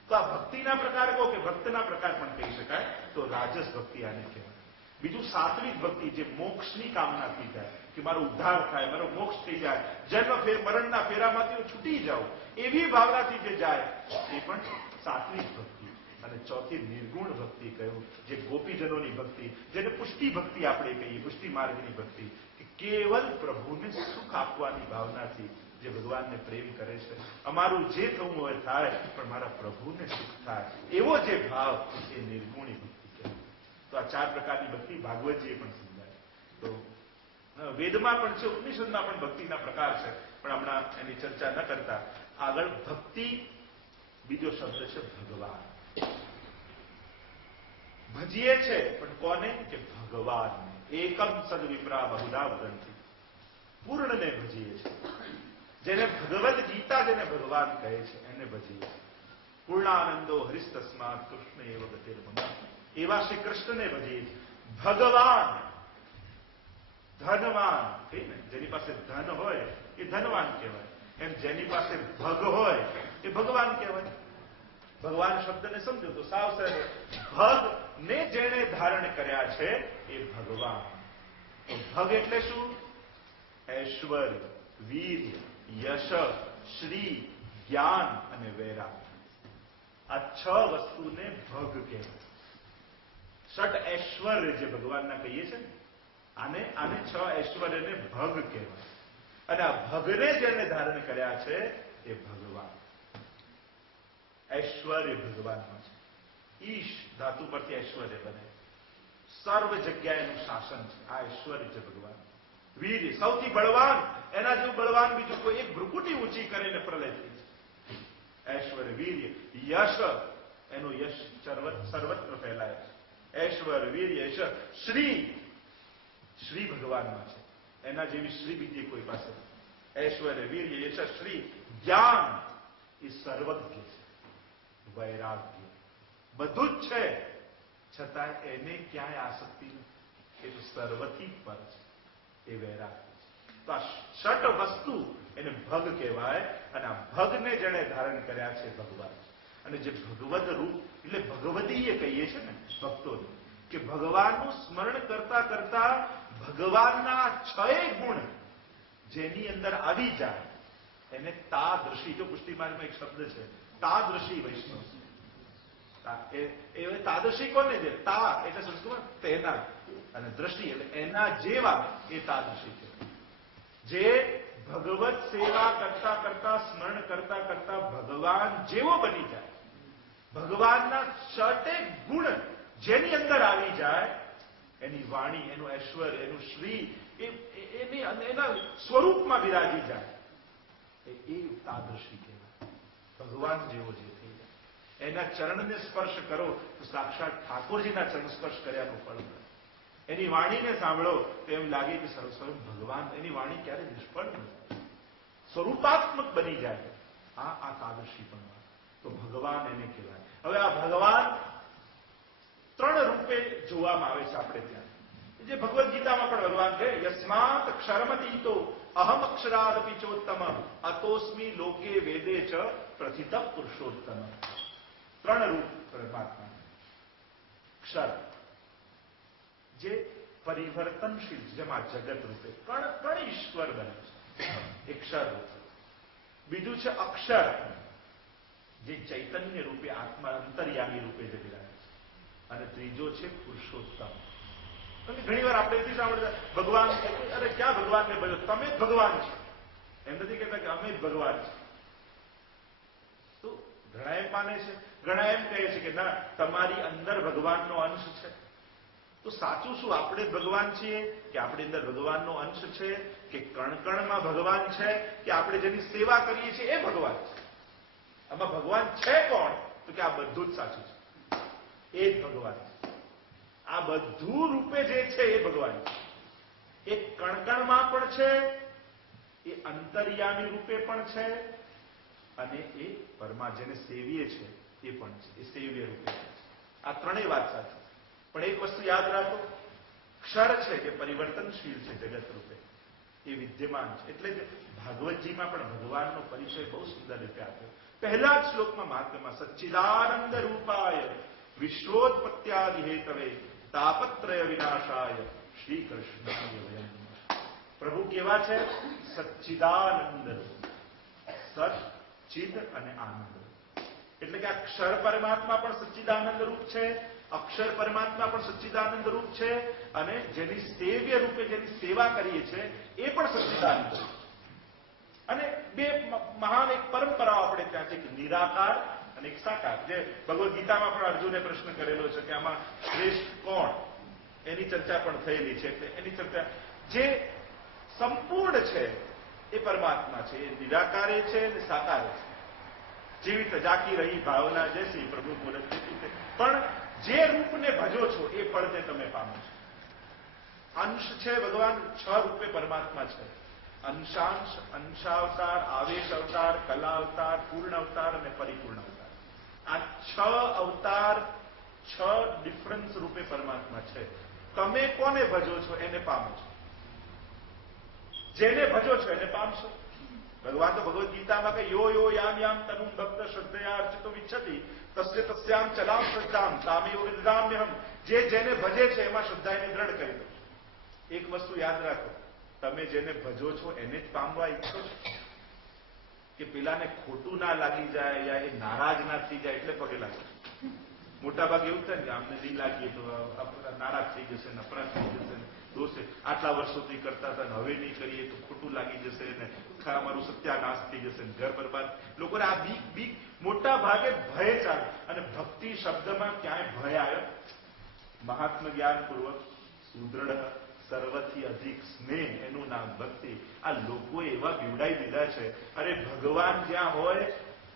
તો આ ભક્તિના પ્રકાર કહો કે ભક્તના પ્રકાર પણ કહી શકાય. તો રાજસ ભક્તિ આને કહેવાય. બીજું સાત્વિક ભક્તિ, જે મોક્ષની કામનાથી જાય કે મારો ઉદ્ધાર થાય, મારો મોક્ષ થઈ જાય, જન્મ મરણના ફેરામાંથી હું છૂટી જાઉં, એવી ભાવનાથી જે જાય એ પણ સાત્વિક ભક્તિ. અને ચોથી નિર્ગુણ ભક્તિ કહ્યું, જે ગોપીજનોની ભક્તિ, જેને પુષ્ટિ ભક્તિ આપણે કહીએ, પુષ્ટિ માર્ગની ભક્તિ, કે કેવલ પ્રભુને સુખ આપવાની ભાવનાથી જે ભગવાનને પ્રેમ કરે છે. અમારું જે થવું હોય થાય, પણ મારા પ્રભુને સુખ થાય, એવો જે ભાવ એ નિર્ગુણી ભક્તિ કહેવાય. તો આ 4 પ્રકારની ભક્તિ ભાગવતજીએ પણ સમજાય. તો વેદમાં પણ છે, ઉપનિષદમાં પણ ભક્તિના પ્રકાર છે, પણ હમણાં એની ચર્ચા ન કરતા આગળ ભક્તિ બીજો શબ્દ છે ભગવાન. ભજીએ છે પણ કોને? કે ભગવાનને. એકમ સદ વિપ્રા બહુધા વદંતી. પૂર્ણને ભજીએ છે. જેને ભગવદ્ ગીતા જેને ભગવાન કહે છે એને ભજીએ છે. પૂર્ણાનંદો હરિસ્તસ્માત કૃષ્ણ એવ ગતિર્મમ. એવા શ્રી કૃષ્ણને ભજીએ છે. ભગવાન, ધનવાન, કહીને જેની પાસે ધન હોય એ ધનવાન કહેવાય. એમ જેની પાસે ભગ હોય એ ભગવાન કહેવાય. ભગવાન શબ્દને સમજો તો સાવ સરળ. ભગ ને જેણે ધારણ કર્યા છે એ ભગવાન. તો ભગ એટલે શું? ઐશ્વર્ય, વીર્ય, યશ, શ્રી, જ્ઞાન અને વૈરાગ્ય. આ 6 વસ્તુને ભગ કહેવાય. ષટ ઐશ્વર્ય જે ભગવાનના કહીએ છે ને, આને આને 6 ઐશ્વર્યને ભગ કહેવાય. અને આ ભગને જેને ધારણ કર્યા છે એ ભગવાન. ઐશ્વર્ય ભગવાનમાં છે. ઈશ ધાતુ પરથી ઐશ્વર્ય બને. સર્વ જગ્યાએનું શાસન છે. આ ઐશ્વર્ય છે ભગવાન. વીર સૌથી બળવાન, એના જેવું બળવાન બીજું કોઈ એક ભ્રુકુટી ઊંચી કરીને પ્રલય થઈ છે. ઐશ્વર્ય વીર્ય યશ, એનું યશ સર્વત્ર ફેલાય છે. ઐશ્વર્ય વીર્ય યશ શ્રી, શ્રી ભગવાનમાં છે. એના જેવી શ્રી બીજી કોઈ પાસે. ઐશ્વર્ય વીર્ય યશ શ્રી જ્ઞાન, એ સર્વજ્ઞ છે. વૈરાગ્ય બધું જ છે, છતાં એને ક્યાંય આસક્તિ નથી. એ તો સર્વથી પર છે. એ વૈરાગ્ય છે. તો આ ષટ વસ્તુ એને ભગ કહેવાય. અને આ ભગને જેણે ધારણ કર્યા છે ભગવાન. અને જે ભગવદ રૂપ એટલે ભગવદીય કહીએ છીએ ને ભક્તોને, કે ભગવાનનું સ્મરણ કરતા કરતા ભગવાનના 6 ગુણ જેની અંદર આવી જાય એને તાદૃશી, જો પુષ્ટિમાર્ગમાં એક શબ્દ છે તાદૃશી વૈષ્ણવ. એ તાદૃશી કોને છે? તા એટલે સંસ્કૃતમાં તેના, અને દ્રષ્ટિ એટલે એના જેવા. એ તાદૃશી છે જે ભગવત સેવા કરતા કરતા સ્મરણ કરતા કરતા ભગવાન જેવો બની જાય. ભગવાનના 6 ગુણ જેની અંદર આવી જાય, એની વાણી, એનું ઐશ્વર્ય, એનું શ્રી એના સ્વરૂપમાં વિરાજી જાય, એ તાદૃશી કહેવાય. ભગવાન જેવો જે થઈ જાય. એના ચરણને સ્પર્શ કરો તો સાક્ષાત ઠાકોરજીના ચરણ સ્પર્શ કર્યાનું ફળ મળે. એની વાણીને સાંભળો તો એમ લાગે કે સ્વયં ભગવાન. એની વાણી ક્યારે નિષ્ફળ નથી, સ્વરૂપાત્મક બની જાય. આ તાદૃશી પણ. તો ભગવાન એને કહેવાય. હવે આ ભગવાન 3 રૂપે જોવામાં આવે છે આપણે ત્યાં. જે ભગવદ્ ગીતામાં પણ ભગવાન કહે યસ્માત ક્ષરમતીતો અહમ અક્ષરાદપી ચોત્તમ અતોસ્મી લોકે વેદે ચ પ્રથિત પુરુષોત્તમ. 3 રૂપ પરમાત્મા. ક્ષર જે પરિવર્તનશીલ, જેમાં જગત રૂપે કણ ઈશ્વર બને છે, એ ક્ષર રૂપ. બીજું છે અક્ષર, જે ચૈતન્ય રૂપે આત્મા અંતર્યામી રૂપે જે બિરાજે છે. અને ત્રીજો છે પુરુષોત્તમ. ઘણી વાર આપણે એથી સાંભળતા ભગવાન, અરે ક્યાં ભગવાનને ભજો, તમે જ ભગવાન છો. એમ નથી કહેતા કે અમે જ ભગવાન છે. તો ઘણા એમ માને છે, ઘણા એમ કહે છે કે ના, તમારી અંદર ભગવાનનો અંશ છે. તો સાચું શું? આપણે જ ભગવાન છીએ કે આપણી અંદર ભગવાનનો અંશ છે, કે કણકણમાં ભગવાન છે, કે આપણે જેની સેવા કરીએ છીએ એ ભગવાન છે? આમાં ભગવાન છે કોણ? તો કે આ બધું જ સાચું છે. એ જ ભગવાન છે. આ બધું રૂપે જે છે એ ભગવાન છે. એ કણકણમાં પણ છે, એ અંતર્યામી રૂપે પણ છે, અને એ પરમા જેને સેવીએ છે એ પણ છે. એ સેવ્ય રૂપે છે. આ 3 વાત સાચી. પણ એક વસ્તુ યાદ રાખો, ક્ષર છે કે પરિવર્તનશીલ છે જગત રૂપે, એ વિદ્યમાન છે. એટલે જ ભાગવતજીમાં પણ ભગવાનનો પરિચય બહુ સુંદર રીતે આપ્યો. પહેલા જ શ્લોકમાં મહાત્મ્યમાં સચ્ચિદાનંદ રૂપાય વિશ્વોત્પત્યાદિ હેતવે તાપત્રય વિનાશાય શ્રી કૃષ્ણાય વયમ નમઃ. પ્રભુ કેવા છે? સચ્ચિદાનંદ રૂપ. સચ, ચિદ અને આનંદ. એટલે કે આ ક્ષર પરમાત્મા પણ સચ્ચિદાનંદ રૂપ છે, અક્ષર પરમાત્મા પણ સચ્ચિદાનંદ રૂપ છે, અને જેની સેવ્ય રૂપે જેની સેવા કરીએ છીએ એ પણ સચ્ચિદાનંદ છે. અને 2 મહાન એક પરંપરાઓ આપણે ત્યાં છે, એક નિરાકાર અને એક સાકાર. જે ભગવદ્ ગીતામાં પણ અર્જુને પ્રશ્ન કરેલો છે કે આમાં શ્રેષ્ઠ કોણ, એની ચર્ચા પણ થયેલી છે. એટલે એની ચર્ચા જે સંપૂર્ણ છે એ પરમાત્મા છે. એ નિરાકારે છે અને સાકારે છે. જીવિત જાકી રહી ભાવના જૈસી પ્રભુ બોલે. પણ જે રૂપને ભજો છો એ ફળને તમે પામો છો. અંશ છે ભગવાન 6 રૂપે પરમાત્મા છે. અંશાંશ, અંશાવતાર, આવેશ અવતાર, કલા અવતાર, પૂર્ણ અવતાર અને પરિપૂર્ણ અવતાર. આ 6 અવતાર 6 ડિફરન્સ રૂપે પરમાત્મા છે. તમે કોને ભજો છો એને પામો છો. જેને ભજો છો એને પામશો. ભગવાન તો ભગવદ્ ગીતામાં કે યો યો યામ યામ તનુમ ભક્ત શ્રદ્ધયા અર્ચિતો વિચ્છતિ તસ્ય તસ્યામ ચલામ શ્રદ્ધામ તામેવ વિદધામ્યહમ. જે જેને ભજે છે એમાં શ્રદ્ધા એને દ્રઢ કરી દો. એક વસ્તુ યાદ રાખો, તમે જેને ભજો છો એને જ પામવા ઈચ્છો છો, કે પેલાને ખોટું ના લાગી જાય યા એ નારાજ ના થઈ જાય એટલે પગે લાગો છો? મોટા ભાગે એવું થાય ને કે આમને નહીં લાગીએ તો નારાજ થઈ જશે, નફરત થઈ જશે. દોષ છે. આટલા વર્ષોથી કરતા હતા ને હવે નહીં કરીએ તો ખોટું લાગી જશે ને અમારું સત્યાનાશ થઈ જશે ને ઘર બરબાદ. લોકોને આ બીક મોટા ભાગે ભય ચાલે. અને ભક્તિ શબ્દમાં ક્યાંય ભય આવ્યો? મહાત્મ જ્ઞાનપૂર્વક સુદૃઢ સર્વથી અધિક સ્નેહ, એનું નામ ભક્તિ. આ લોકો એવા બીવડાઈ દીધા છે. અરે ભગવાન જ્યાં હોય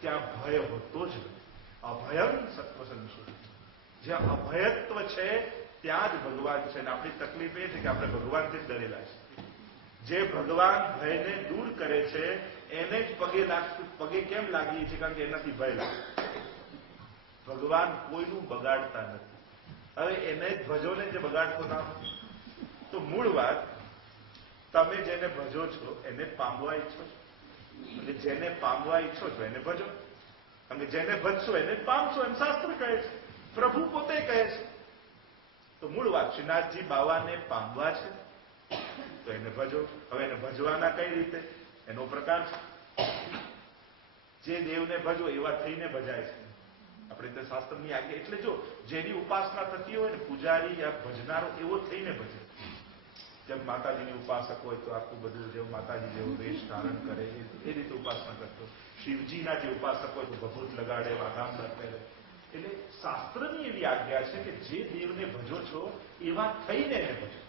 ત્યાં ભય હોતો જ નથી. અભયમ સત્વસંશુ. જ્યાં અભયત્વ છે ત્યાં જ ભગવાન છે. અને આપણી તકલીફ એ છે કે આપણે ભગવાનથી ડરેલા છે. જે ભગવાન ભયને દૂર કરે છે એને જ પગે કેમ લાગીએ છીએ? કારણ કે એનાથી ભય લાગે. ભગવાન કોઈનું બગાડતા નથી. હવે એને જ ભજો ને જે બગાડતો ના હોય. તો મૂળ વાત, તમે જેને ભજો છો એને પામવા ઈચ્છો છો, અને જેને પામવા ઈચ્છો છો એને ભજો. અને જેને ભજશો એને પામશો, એમ શાસ્ત્ર કહે છે, પ્રભુ પોતે કહે છે. તો મૂળ વાત, શ્રીનાથજી બાવાને પામવા છે તો એને ભજો. હવે એને ભજવાના કઈ રીતે? એનો પ્રકાર છે. જે દેવને ભજો એવા થઈને ભજાય છે. આપણે શાસ્ત્રની આજ્ઞા. એટલે જો જેની ઉપાસના થતી હોય ને, પૂજારી યા ભજનારો એવો થઈને ભજે. જેમ માતાજીની ઉપાસક હોય તો આખું બધું જેવું માતાજી જેવું વેશ ધારણ કરે એ રીતે ઉપાસના કરતો. શિવજીના જે ઉપાસક હોય તો ભભૂત લગાડે, વાઘાંબર પહેરે. એટલે શાસ્ત્રની એવી આજ્ઞા છે કે જે દેવને ભજો છો એવા થઈને એને ભજો.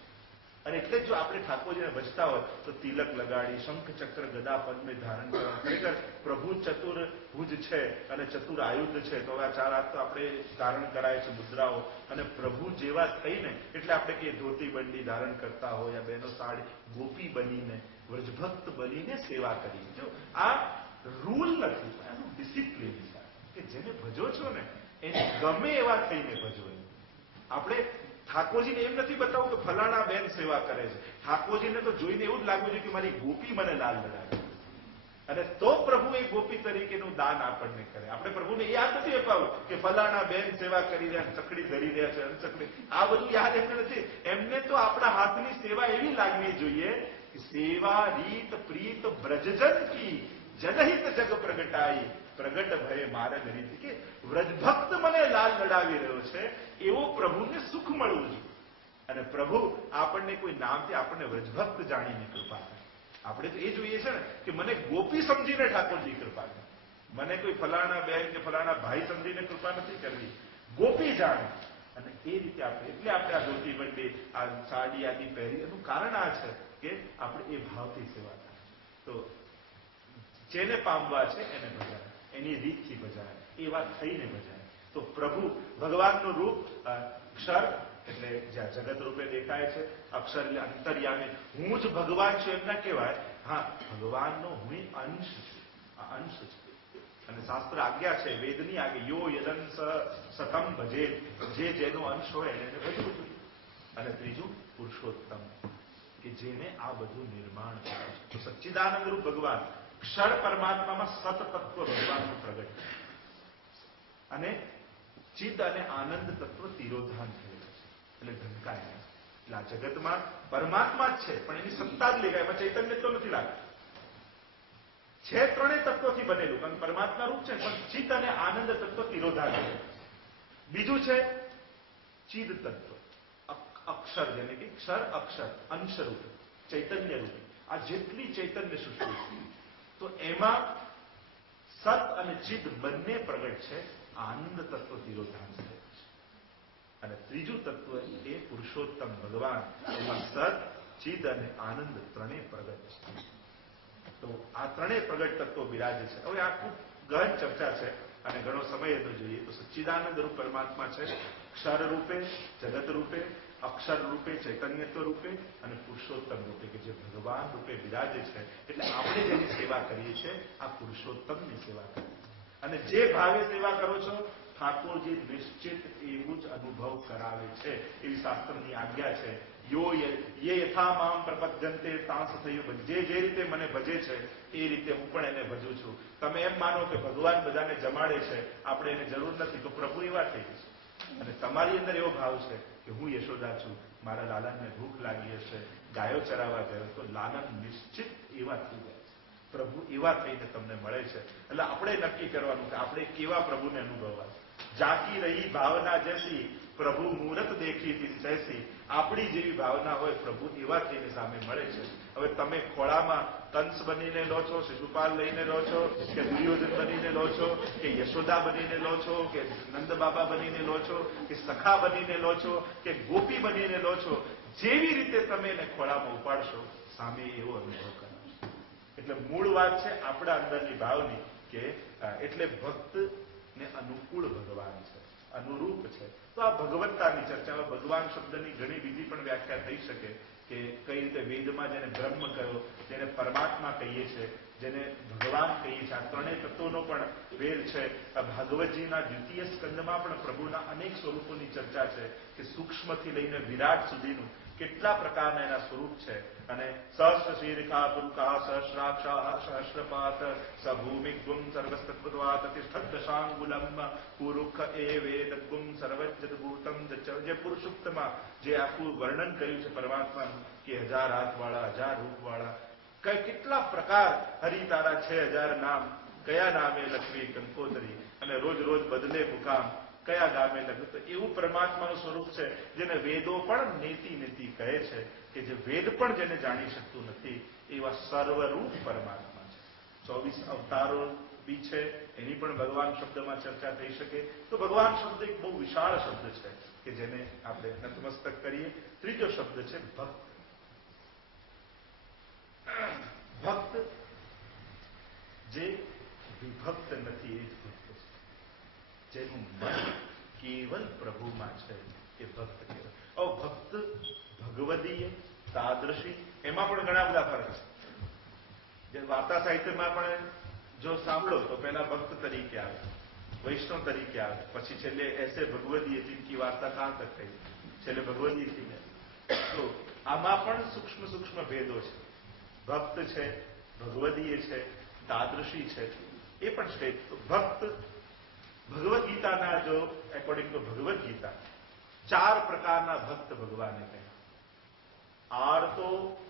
અને એટલે જ જો આપણે ઠાકોરજીને ભજતા હોય તો તિલક લગાડી, શંખ ચક્ર ગદા પદ્મે ધારણ કરવા. ખરેખર પ્રભુ ચતુર્ભુજ છે અને ચતુર આયુધ છે. તો આ ચાર હાથ તો આપણે ધારણ કરાય છે, મુદ્રાઓ. અને પ્રભુ જેવા થઈને, એટલે આપણે કે ધોતી બંડી ધારણ કરતા હોય, આ બહેનો સાડી, ગોપી બનીને, વ્રજભક્ત બનીને સેવા કરી. જો આ રૂલ નથી, આનું ડિસિપ્લિન છે કે જેને ભજો છો ને એને ગમે એવા થઈને ભજો. આપણે ઠાકોરજીને એમ નથી બતાવું કે ફલાણા બેન સેવા કરે છે. ઠાકોરજીને તો જોઈને એવું જ લાગવું છે કે મારી ગોપી મને લાલ લડાવે. અને તો પ્રભુ એ ગોપી તરીકેનું દાન આપણને કરે. આપણે પ્રભુને યાદ નથી અપાવું કે ફલાણા બેન સેવા કરી રહ્યા, ચકડી ધરી રહ્યા છે, અનચકડી. આ બધું યાદ એમને નથી. એમને તો આપણા હાથની સેવા એવી લાગવી જોઈએ કે સેવા રીત પ્રીત બ્રજજન કી જનહિત જગ પ્રગટાઈ પ્રગટ ભય માર્ગ રીત. કે વ્રજભક્ત મને લાલ લડાવી રહ્યો છે એવો પ્રભુને સુખ મળવું જોઈએ. અને પ્રભુ આપણને કોઈ નામથી આપણને વ્રજભક્ત જાણીને કૃપા કરે. આપણે તો એ જોઈએ છે ને કે મને ગોપી સમજીને ઠાકોરજી કૃપા કરે. મને કોઈ ફલાણા બેન કે ફલાણા ભાઈ સમજીને કૃપા નથી કરવી, ગોપી જાણે. અને એ રીતે આપણે, એટલે આપણે આ ધોતી બંડી, આ સાડી આદિ પહેરી. એનું કારણ આ છે કે આપણે એ ભાવથી સેવા થાય. તો જેને પામવા છે એને ભજાય, એની રીતથી ભજાય, એ વાત થઈને ભજાય. તો પ્રભુ ભગવાનનું રૂપ ક્ષર એટલે જ્યાં જગત રૂપે દેખાય છે, અક્ષર એટલે અંતર્યામી. હું જ ભગવાન છું એમ ના કહેવાય. હા, ભગવાનનો હું અંશ છું. આ અંશ છે. અને શાસ્ત્ર આજ્ઞા છે, વેદની આજ્ઞા, યો યદંસ સતમ ભજે. જે જેનો અંશ હોય એને ભજવું જોઈએ. અને ત્રીજું પુરુષોત્તમ, કે જેને આ બધું નિર્માણ કરે છે. તો સચ્ચિદાનંદ રૂપ ભગવાન, ક્ષર પરમાત્મામાં સત તત્વ ભગવાનનું પ્રગટ છે. અને ચિદ અને આનંદ તત્વ તિરોધાન થયેલું છે, એટલે ઢંકાય. એટલે આ જગતમાં પરમાત્મા જ છે પણ એની સત્તા જ લેખાય. એમાં ચૈતન્ય તો નથી લાગતું. છે ત્રણેય તત્વોથી બનેલું, કારણ પરમાત્મા રૂપ છે, પણ ચિદ અને આનંદ તત્વ તિરોધાન થયેલું. બીજું છે ચિદ તત્વ, અક્ષર, જેને કે ક્ષર અક્ષર અંશ રૂપ, ચૈતન્ય રૂપ. આ જેટલી ચૈતન્ય સૃષ્ટિ તો એમાં સત અને ચિદ બંને પ્રગટ છે. આનંદ તત્વ તિરોધાન છે. અને ત્રીજું તત્વ એ પુરુષોત્તમ ભગવાન, એમાં સત ચિદ અને આનંદ ત્રણેય પ્રગટ છે. તો આ ત્રણેય પ્રગટ તત્વો બિરાજે છે. હવે આ ખૂબ ગહન ચર્ચા છે અને ઘણો સમય એનો જોઈએ. તો સચ્ચિદાનંદ રૂપ પરમાત્મા છે, ક્ષર રૂપે, જગત રૂપે, અક્ષર રૂપે, ચૈતન્યત્વ રૂપે અને પુરુષોત્તમ રૂપે, કે જે ભગવાન રૂપે બિરાજે છે. એટલે આપણે જેની સેવા કરીએ છીએ આ પુરુષોત્તમની સેવા કરીએ. અને જે ભાવે સેવા કરો છો ઠાકોરજી નિશ્ચિત એવું જ અનુભવ કરાવે છે. એવી શાસ્ત્રની આજ્ઞા છે. યો યે યથા મામ પ્રપદ્યન્તે તાંસ થયું. જે રીતે મને ભજે છે એ રીતે હું પણ એને ભજું છું. તમે એમ માનો કે ભગવાન બધાને જમાડે છે, આપણે એને જરૂર નથી, તો પ્રભુ એવા થઈ જશે. અને તમારી અંદર એવો ભાવ છે કે હું યશોદા છું, મારા લાલનને ભૂખ લાગી હશે, ગાયો ચરાવવા ગયો, તો લાલન નિશ્ચિત એવા થઈ જાય છે. પ્રભુ એવા થઈને તમને મળે છે. એટલે આપણે નક્કી કરવાનું કે આપણે કેવા પ્રભુને અનુભવવા. જાકી રહી ભાવના જૈસી પ્રભુ મુહૂર્ત દેખી તીન જૈસી. આપણી જેવી ભાવના હોય પ્રભુ એવા થઈને સામે મળે છે. હવે તમે ખોળામાં કંસ બનીને લો છો, શિશુપાલ લઈને લો છો, કે દુર્યોધન બનીને લો છો, કે યશોદા બનીને લો છો, કે નંદ બાબા બનીને લો છો, કે સખા બનીને લો છો, કે ગોપી બનીને લો છો, જેવી રીતે તમે એને ખોળામાં ઉપાડશો સામે એવો અનુભવ કરાવશો. એટલે મૂળ વાત છે આપણા અંદરની ભાવની કે એટલે ભક્તને અનુકૂળ ભગવાન છે, અનુરૂપ છે. તો આ ભગવત્તાની ચર્ચામાં ભગવાન શબ્દની ઘણી બીજી પણ વ્યાખ્યા થઈ શકે કે કઈ રીતે વેદમાં જેને બ્રહ્મ કહ્યો, જેને પરમાત્મા કહીએ છીએ, જેને ભગવાન કહીએ છીએ, આ ત્રણેય તત્વોનો પણ ભેદ છે. ભાગવતજીના દ્વિતીય સ્કંદમાં પણ પ્રભુના અનેક સ્વરૂપોની ચર્ચા છે કે સૂક્ષ્મથી લઈને વિરાટ સુધીનું કેટલા પ્રકારના એના સ્વરૂપ છે. અને સહસ્ર શીર્ષા પુરુષા સહસ્રાક્ષા સહસ્રપાત સભૂમિગુમ સર્વસ્તત્વત્વાત તિષ્ઠત દશાંગુલમ પુરુખ એ વેદગુમ સર્વજ્જતભૂતમ જે પુરુષોક્તમાં જે આખું વર્ણન કર્યું છે પરમાત્માનું કે 1000 હાથવાળા, 1000 રૂપવાળા, કેટલા પ્રકાર, હરિ તારા 6000 નામ, કયા નામે લખવી કંકોતરી, અને રોજ રોજ બદલે મુકામ, કયા ગામે લખવું. તો એવું પરમાત્માનું સ્વરૂપ છે જેને વેદો પણ નેતિ નેતિ કહે છે કે જે વેદ પણ જેને જાણી શકતું નથી એવા સર્વરૂપ પરમાત્મા છે. 24 અવતારો બી છે, એની પણ ભગવાન શબ્દમાં ચર્ચા થઈ શકે. તો ભગવાન શબ્દ એક બહુ વિશાળ શબ્દ છે કે જેને આપણે નતમસ્તક કરીએ. ત્રીજો શબ્દ છે ભક્ત. ભક્ત જે વિભક્ત નથી એ જ ભક્ત છે. જેનું મન કેવલ પ્રભુમાં છે એ ભક્ત કહેવાય. ભક્ત ભગવદીય તાદૃશી એમાં પણ ઘણા બધા ફરક છે. જે વાર્તા સાહિત્યમાં પણ જો સાંભળો તો પહેલા ભક્ત તરીકે આવે, વૈષ્ણવ તરીકે આવે, પછી છેલ્લે એસે ભગવદીય જિનકી વાર્તા કહાં તક થઈ, છેલ્લે ભગવદીય થી જાય. તો આમાં પણ સૂક્ષ્મ સૂક્ષ્મ ભેદો છે. ભક્ત છે, ભગવદીય છે, તાદૃશી છે, એ પણ સ્ટેજ. તો ભક્ત ભગવદ્ ગીતાના જો એકોર્ડિંગ ટુ ભગવદ્ ગીતા 4 પ્રકારના ભક્ત ભગવાને કહ્યા. આર્તો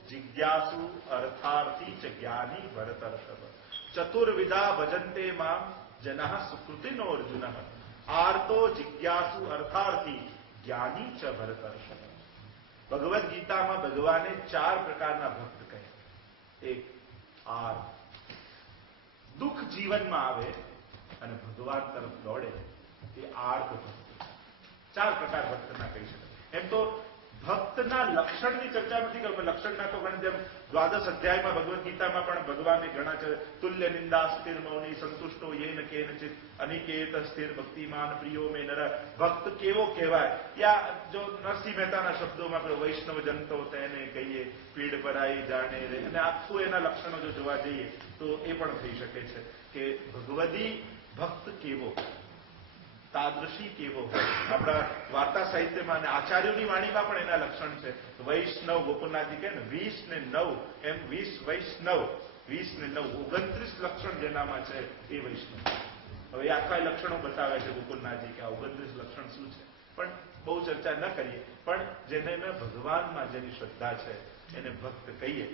જિજ્ઞાસુ અર્થાર્થી ચ જ્ઞાની ભરતર્ષભ ચતુર્વિધા ભજન્તે મામ જનઃ સુકૃતિનો અર્જુન. આર્તો જિજ્ઞાસુ અર્થાર્થી જ્ઞાની ચ ભરતર્ષભ. ભગવદ્ ગીતામાં ભગવાને 4 પ્રકારના ભક્ત કહ્યા. એક આર, દુઃખ જીવનમાં આવે અને ભગવાન તરફ દોડે એ આર્ત ભક્ત. 4 પ્રકાર ભક્તના કહી શકાય. એમ તો ભક્તના લક્ષણની ચર્ચા નથી કરવી. લક્ષણના તો ઘણા જેમ દ્વાદશ અધ્યાયમાં ભગવદ્ ગીતામાં પણ ભગવાનને ઘણા છે. તુલ્ય નિંદા સ્થિર મૌની સંતુષ્ટો યેન કેનચિત અનિકેત સ્થિર ભક્તિમાન પ્રિયો મે નર. ભક્ત કેવો કહેવાય? યા જો નરસિંહ મહેતાના શબ્દોમાં વૈષ્ણવ જનતો તેને કહીએ પીડ પરાઈ જાણે રે, અને આખું એના લક્ષણો જો જોવા જઈએ તો એ પણ થઈ શકે છે કે ભગવદી ભક્ત કેવો, તાદૃશી કેવો હોય. આપણા વાર્તા સાહિત્યમાં અને આચાર્યોની વાણીમાં પણ એના લક્ષણ છે. વૈષ્ણવ ગોકુલનાથજી કહે ને 20 ને 9 એમ 20 વૈષ્ણવ, 20 ને 9 29 લક્ષણ જેનામાં છે એ વૈષ્ણવ. હવે આખા લક્ષણો બતાવે છે ગોકુલનાથજી કે આ 29 લક્ષણ શું છે. પણ બહુ ચર્ચા ન કરીએ. પણ જેને ભગવાનમાં જેની શ્રદ્ધા છે એને ભક્ત કહીએ.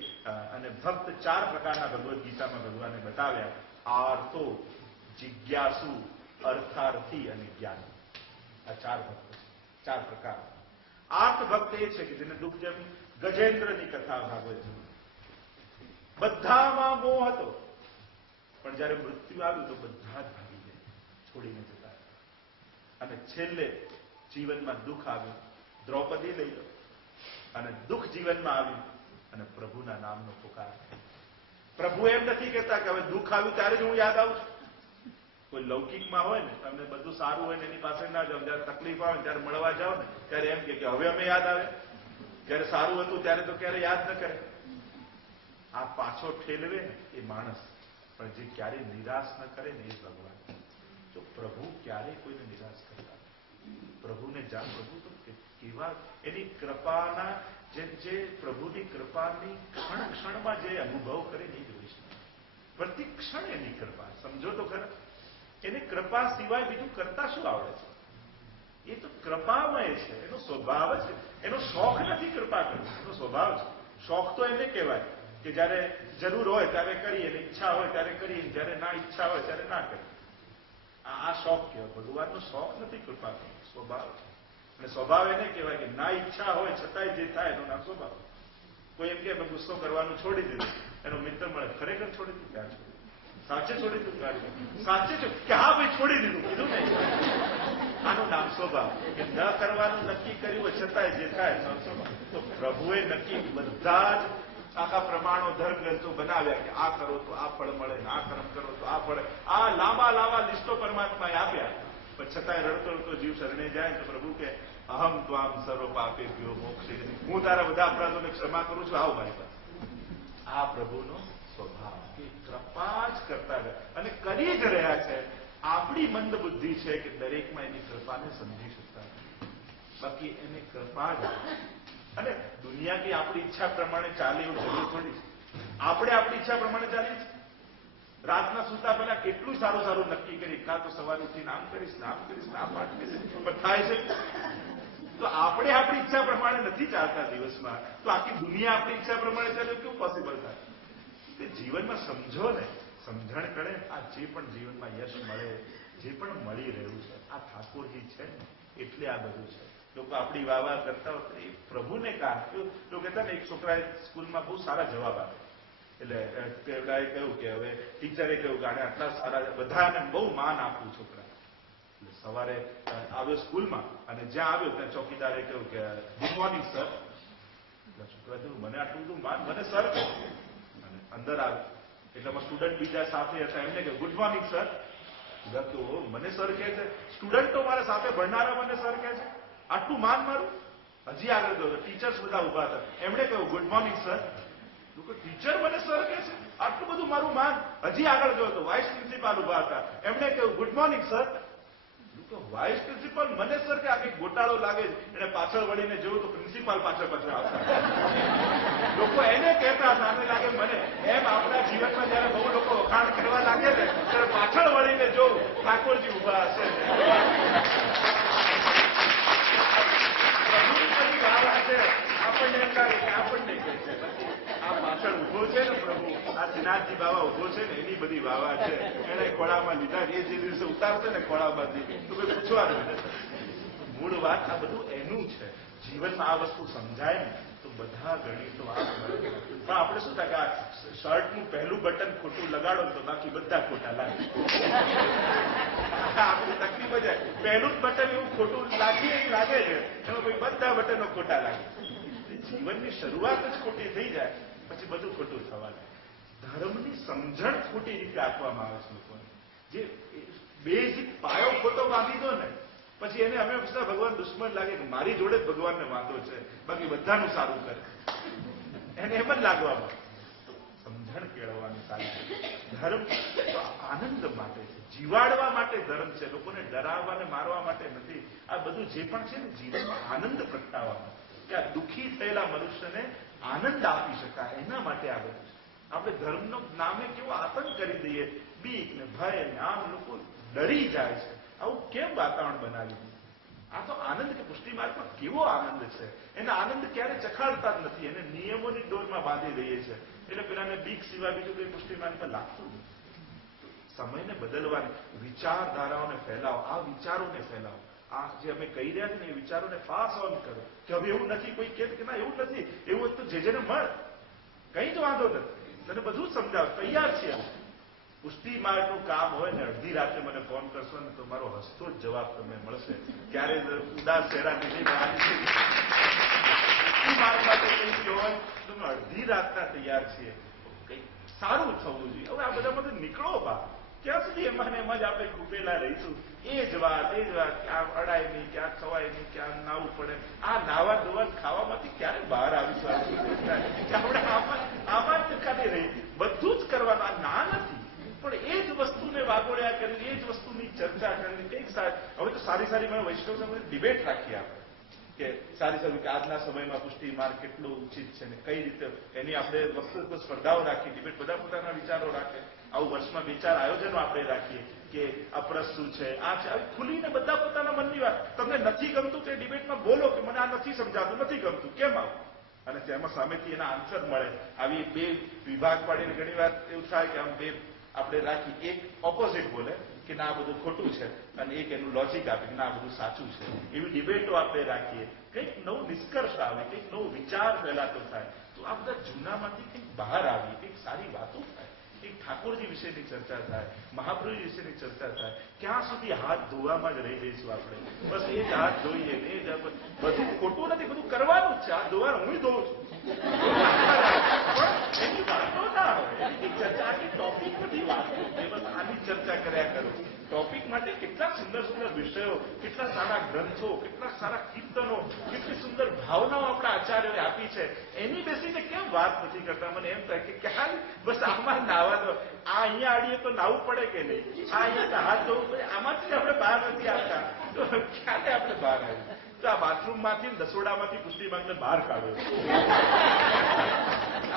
અને ભક્ત 4 પ્રકારના ભગવદ્ ગીતામાં ભગવાને બતાવ્યા. આર્તો, જિજ્ઞાસુ, અર્થાર્થી અને જ્ઞાની. આ 4 ભક્ત છે, 4 પ્રકાર. આર્થ ભક્ત એ છે કે જેને દુઃખ, જેમ ગજેન્દ્રની કથા ભાગવતજીમાં બધામાં મોહ હતો, પણ જયારે મૃત્યુ આવ્યું તો બધા જ ભાગી ગયા, છોડીને જતા. અને છેલ્લે જીવનમાં દુઃખ આવ્યું, દ્રૌપદી લઈ લો, અને દુઃખ જીવનમાં આવ્યું અને પ્રભુના નામનો પુકાર. પ્રભુ એમ નથી કહેતા કે હવે દુઃખ આવ્યું ત્યારે જ હું યાદ આવું છું. કોઈ લૌકિકમાં હોય ને, તમને બધું સારું હોય ને એની પાસે ના જાઓ, જયારે તકલીફ આવે ત્યારે મળવા જાઓ ને ત્યારે એમ કે હવે અમે યાદ આવે. જયારે સારું હતું ત્યારે તો ક્યારે યાદ ન કરે. આ પાછો ઠેલવે ને એ માણસ, પણ જે ક્યારેય નિરાશ ન કરે ને એ ભગવાન. જો પ્રભુ ક્યારેય કોઈને નિરાશ કરતા, પ્રભુને જાણ. પ્રભુ તો કેવા એની કૃપાના જે પ્રભુની કૃપાની ક્ષણ ક્ષણમાં જે અનુભવ કરે ને એ જ વૈષ્ણવ. પ્રતિ ક્ષણ એની કૃપા. સમજો તો ખરા, એને કૃપા સિવાય બીજું કરતા શું આવડે છે? એ તો કૃપામય છે, એનો સ્વભાવ છે. એનો શોખ નથી કૃપા કરવો, એનો સ્વભાવ છે. શોખ તો એને કહેવાય કે જયારે જરૂર હોય ત્યારે કરીએ, ઈચ્છા હોય ત્યારે કરીએ, જયારે ના ઈચ્છા હોય ત્યારે ના કરીએ. આ શોખ કહેવાય. ભગવાનનો શોખ નથી કૃપા કરવો, સ્વભાવ છે. અને સ્વભાવ એને કહેવાય કે ના ઈચ્છા હોય છતાંય જે થાય એનું નામ સ્વભાવ. કોઈ એમ કે મેં ગુસ્સો કરવાનું છોડી દીધું, એનો મિત્ર મળે ખરેખર છોડી દીધું, ક્યાં છોડી સાચે છોડી દીધું, ક્યાં સાચે કે હા ભાઈ છોડી દીધું કીધું ને, આનું નામ સ્વભાવ. કે ન કરવાનું નક્કી કર્યું હોય છતાંય જે થાય એનો સ્વભાવ. તો પ્રભુએ નક્કી બધા જ આખા પ્રમાણો ધર્મ ગ્રંથો બનાવ્યા કે આ કરો તો આ ફળ મળે, આ કર્મ કરો તો આ ફળ, આ લાંબા લિસ્ટો પરમાત્માએ આપ્યા. પણ છતાંય રડતો રડતો જીવ શરણે જાય તો પ્રભુ કે અહમ ત્વામ સર્વ પાપે ભ્યો મોક્ષે, હું તારા બધા અપરાધોને ક્ષમા કરું છું, આવ મારી પાસે. આ પ્રભુનો સ્વભાવ કે કૃપા જ કરતા રહે અને કરી જ રહ્યા છે. આપણી મંદ બુદ્ધિ છે કે દરેકમાં એની કૃપાને સમજી શકતા નથી. બાકી એને કૃપા જ. અને દુનિયા કે આપણી ઈચ્છા પ્રમાણે ચાલે એવું જરૂર થોડી છે. આપણે આપણી ઈચ્છા પ્રમાણે ચાલીએ છીએ. રાતના સૂતા પહેલા કેટલું સારું સારું નક્કી કરી, કાં તો સવારે ઉઠીને આમ કરીશ, આ પાઠ કરીશ, પણ થાય છે. તો આપણે આપણી ઈચ્છા પ્રમાણે નથી ચાલતા દિવસમાં, તો આખી દુનિયા આપણી ઈચ્છા પ્રમાણે ચાલે કેવું પોસિબલ થાય? તે જીવનમાં સમજો ને, સમજણ કરે. આ જે પણ જીવનમાં યશ મળે, જે પણ મળી રહ્યું છે, આ ઠાકોરજી છે ને એટલે આ બધું છે. લોકો આપણી વાહ કરતા હોય એ પ્રભુને કારણ. તો કહેતા ને એક છોકરાએ સ્કૂલમાં બહુ સારા જવાબ આપે, એટલે પેલાએ કહ્યું કે હવે ટીચરે કહ્યું કે આને આટલા સારા, બધાને બહુ માન આપવું છોકરા. એટલે સવારે આવ્યો સ્કૂલમાં અને જ્યાં આવ્યો ત્યાં ચોકીદારે કહ્યું કે ગુડ મોર્નિંગ સર. એટલે છોકરા કહ્યું મને આટલું બધું માન, મને સર કહ્યું. અને અંદર આવ્યો એટલે સ્ટુડન્ટ બીજા સાથે હતા, એમને કહ્યું ગુડ મોર્નિંગ સર. મને સર કહે છે, સ્ટુડન્ટો મારા સાથે ભણનારા મને સર કહે છે, આટલું માન મારું. હજી આગળ ગયો, ટીચર્સ બધા ઉભા હતા, એમણે કહ્યું ગુડ મોર્નિંગ સર. ટીચર મને સર કહે છે, આટલું બધું મારું માન. હજી આગળ ગયો તો વાઇસ પ્રિન્સિપાલ ઉભા હતા, એમણે કહ્યું good morning sir. Vice principal મને સર કે આ કઈક ગોટાળો લાગે છે. એને પાછળ વળીને જોયું તો પ્રિન્સિપાલ પાછળ આવતા. લોકો એને કહેતા હતા આને લાગે મને. એમ આપણા જીવનમાં જયારે બહુ લોકો વખાણ કરવા લાગે ને ત્યારે પાછળ વળીને જોવું ઠાકોરજી ઉભા હશે. આપણને એમ લાગે કે આપણને કહે છે, આ પાછળ ઉભો છે ને પ્રભુ, આ શ્રીનાથજી બાબા ઉભો છે ને એની બધી વાવા છે. એને ખોળામાં લીધા, એ જે દિવસે ઉતારશે ને ખોળામાંથી તો કોઈ પૂછવાનું નથી. મૂળ વાત આ બધું એનું છે. જીવનમાં આ વસ્તુ સમજાય ને તો બધા ગણિતો આ પણ આપણે શું થાય કે આ શર્ટનું પહેલું બટન ખોટું લગાડો તો બાકી બધા ખોટા લાગે. આપણી તકલીફ જ પહેલું જ બટન એવું ખોટું લાગે છે, એમાં પછી બધા બટનો ખોટા લાગે. જીવનની શરૂઆત જ ખોટી થઈ જાય પછી બધું ખોટું થવા લાગે. ધર્મની સમજણ ખોટી રીતે આપવામાં આવે છે લોકોને. જે બેઝિક પાયો ખોટો બાંધી દો ને પછી એને અમે ભગવાન દુશ્મન લાગે કે મારી જોડે જ ભગવાનને વાંધો છે, બાકી બધાનું સારું કરે, એને એમ જ લાગવામાં. સમજણ કેળવવાની સારી છે. ધર્મ તો આનંદ માટે છે, જીવાડવા માટે ધર્મ છે, લોકોને ડરાવવા ને મારવા માટે નથી. આ બધું જે પણ છે ને જીવનમાં આનંદ પ્રગટાવવાનો, કે આ દુઃખી થયેલા મનુષ્યને આનંદ આપી શકાય એના માટે આ બધું છે. આપણે ધર્મનો નામે કેવો આતંક કરી દઈએ, બીક ને ભય ને આમ લોકો ડરી જાય છે. આવું કેમ વાતાવરણ બનાવી દીધું? આ તો આનંદ કે પુષ્ટિ માર્ગમાં કેવો આનંદ છે. એના આનંદ ક્યારે ચખાડતા જ નથી, એને નિયમોની ડોરમાં બાંધી દઈએ છે. એટલે પેલાને બીક સિવાય બીજું કોઈ પુષ્ટિ માર્ગમાં લાગતું નથી. સમયને બદલવાની વિચારધારાઓને ફેલાવો, આ વિચારોને ફેલાવો. આ જે અમે કહી રહ્યા છીએ ને એ વિચારોને પાસ ઓન કરો કે હવે એવું નથી. કોઈ કહે કે ના એવું નથી, એવું તો જેને મળ, કઈ જ વાંધો નથી, તને બધું જ સમજાવ, તૈયાર છીએ. પુષ્ટિ માર્ગનું કામ હોય ને અડધી રાતે મને ફોન કરશો ને તો મારો હસતો જ જવાબ તમને મળશે. ક્યારે ઉદાસ ચહેરાની માર્ગ માટે કઈ હોય તો અમે અડધી રાતના તૈયાર છીએ. કઈ સારું થવું જોઈએ. હવે આ બધામાંથી નીકળો બા. ક્યાં સુધી એમાં એમાં જ આપણે ખૂપેલા રહીશું? એ જ વાત ક્યાં અડાય નહીં, ક્યાં ખવાય નહીં, ક્યાં નાવું પડે. આ નાવા ધોવા ખાવામાંથી ક્યારે બહાર આવીશું? આપણે આમાં જ ખાલી રહી બધું જ કરવાનું. આ ના નથી પણ એ જ વસ્તુને વાગોળ્યા કરી, એ જ વસ્તુની ચર્ચા કરી. કંઈક હવે તો સારી સારી મને વૈષ્ણવ સમય ડિબેટ રાખી આપણે કે સારી સારી કે આજના સમયમાં પુષ્ટિ માર્ગ કેટલું ઉચિત છે ને કઈ રીતે એની આપણે વક્તૃત્વ સ્પર્ધાઓ રાખી, ડિબેટ બધા પોતાના વિચારો રાખે. આવું વર્ષમાં 2-4 આયોજનો આપણે રાખીએ કે અપરસ શું છે, આ છે. ખુલીને બધા પોતાના મનની વાત. તમને નથી ગમતું તે ડિબેટમાં બોલો કે મને આ નથી સમજાતું, નથી ગમતું, કેમ આવું? અને તેમાં સામેથી એના આન્સર મળે. આવી બે વિભાગ પાડીને ઘણી વાર એવું થાય કે આમ બે આપણે રાખી, એક ઓપોઝિટ બોલે કે ના આ બધું ખોટું છે અને એક એનું લોજિક આપે કે ના આ બધું સાચું છે. એવી ડિબેટો આપણે રાખીએ, કંઈક નવો નિષ્કર્ષ આવે, કંઈક નવો વિચાર ફેલાતો થાય. તો આ બધા જૂનામાંથી કંઈક બહાર આવી, કંઈક સારી વાતો થાય, એક ઠાકોરજી વિશેની ચર્ચા થાય, મહાપ્રભુ વિશેની ચર્ચા થાય. ક્યાં સુધી હાથ ધોવામાં જ રહી જઈશું આપણે? બસ એ જ હાથ ધોઈએ ને એ જ બધું ખોટું નથી, બધું કરવાનું જ છે. હાથ ધોવાનું હું ધોઉં છું, એની વાતો ના હોય, એની ચર્ચા આખી ટોપિક બધી વાતો, બસ આની ચર્ચા કર્યા કરો. ટોપિક માટે કેટલા સુંદર સુંદર વિષયો, કેટલા સારા ગ્રંથો, કેટલા સારા કીર્તનો, કેટલી સુંદર ભાવનાઓ આપણા આચાર્યોએ આપી છે. એની બેસીને કેમ વાત નથી કરતા? મને એમ થાય કે ક્યાં બસ આમાં નાવા દો. આ અહીંયા આડીએ તો નાવું પડે કે નહીં? આ અહીંયા હાથ ધોવું પડે, આમાંથી આપણે બહાર નથી આવતા. તો ક્યારે આપણે બહાર આવ્યું? તો આ બાથરૂમમાંથી રસોડામાંથી કુસ્તી માંગને બહાર કાઢો.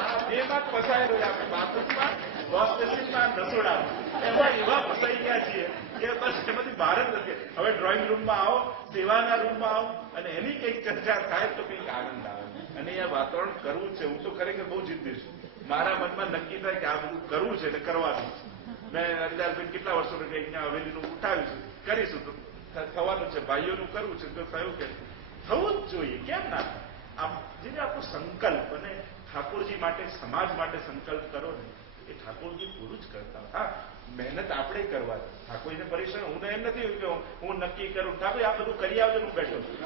આ બેમાં જ ફસાયેલો છે આપણે, બાથરૂમમાં, વોશ બેસિનમાં, રસોડામાં. એમાં એવા ફસાઈ ગયા છીએ કે બસ એમાંથી બહાર જ નથી. હવે ડ્રોઈંગ રૂમમાં આવો, સેવાના રૂમમાં આવો અને એની કંઈક ચર્ચા થાય તો કંઈક આનંદ આવે. અને એ વાતાવરણ કરવું છે. હું તો ખરેખર બહુ જિદ્દી છું. મારા મનમાં નક્કી થાય કે આ બધું કરવું છે ને કરવાનું છે. મેં હરિદાસભાઈ કેટલા વર્ષો અહીંયા હવેલીનું ઉઠાવ્યું છે, કરીશું તો થવાનું છે. ભાઈઓનું કરવું છે તો થયું કે થવું જ જોઈએ. કેમ ના થાય? જેને આપણો સંકલ્પ અને ઠાકોરજી માટે, સમાજ માટે સંકલ્પ કરો ને, એ ઠાકોરજી પૂરું જ કરતા. હા, મહેનત આપણે કરવાની. ઠાકોરજીને પરિશ્રમ. હું એમ નથી કે હું નક્કી કરું ઠાકોર આ બધું કરી આવજો હું બેઠો છું.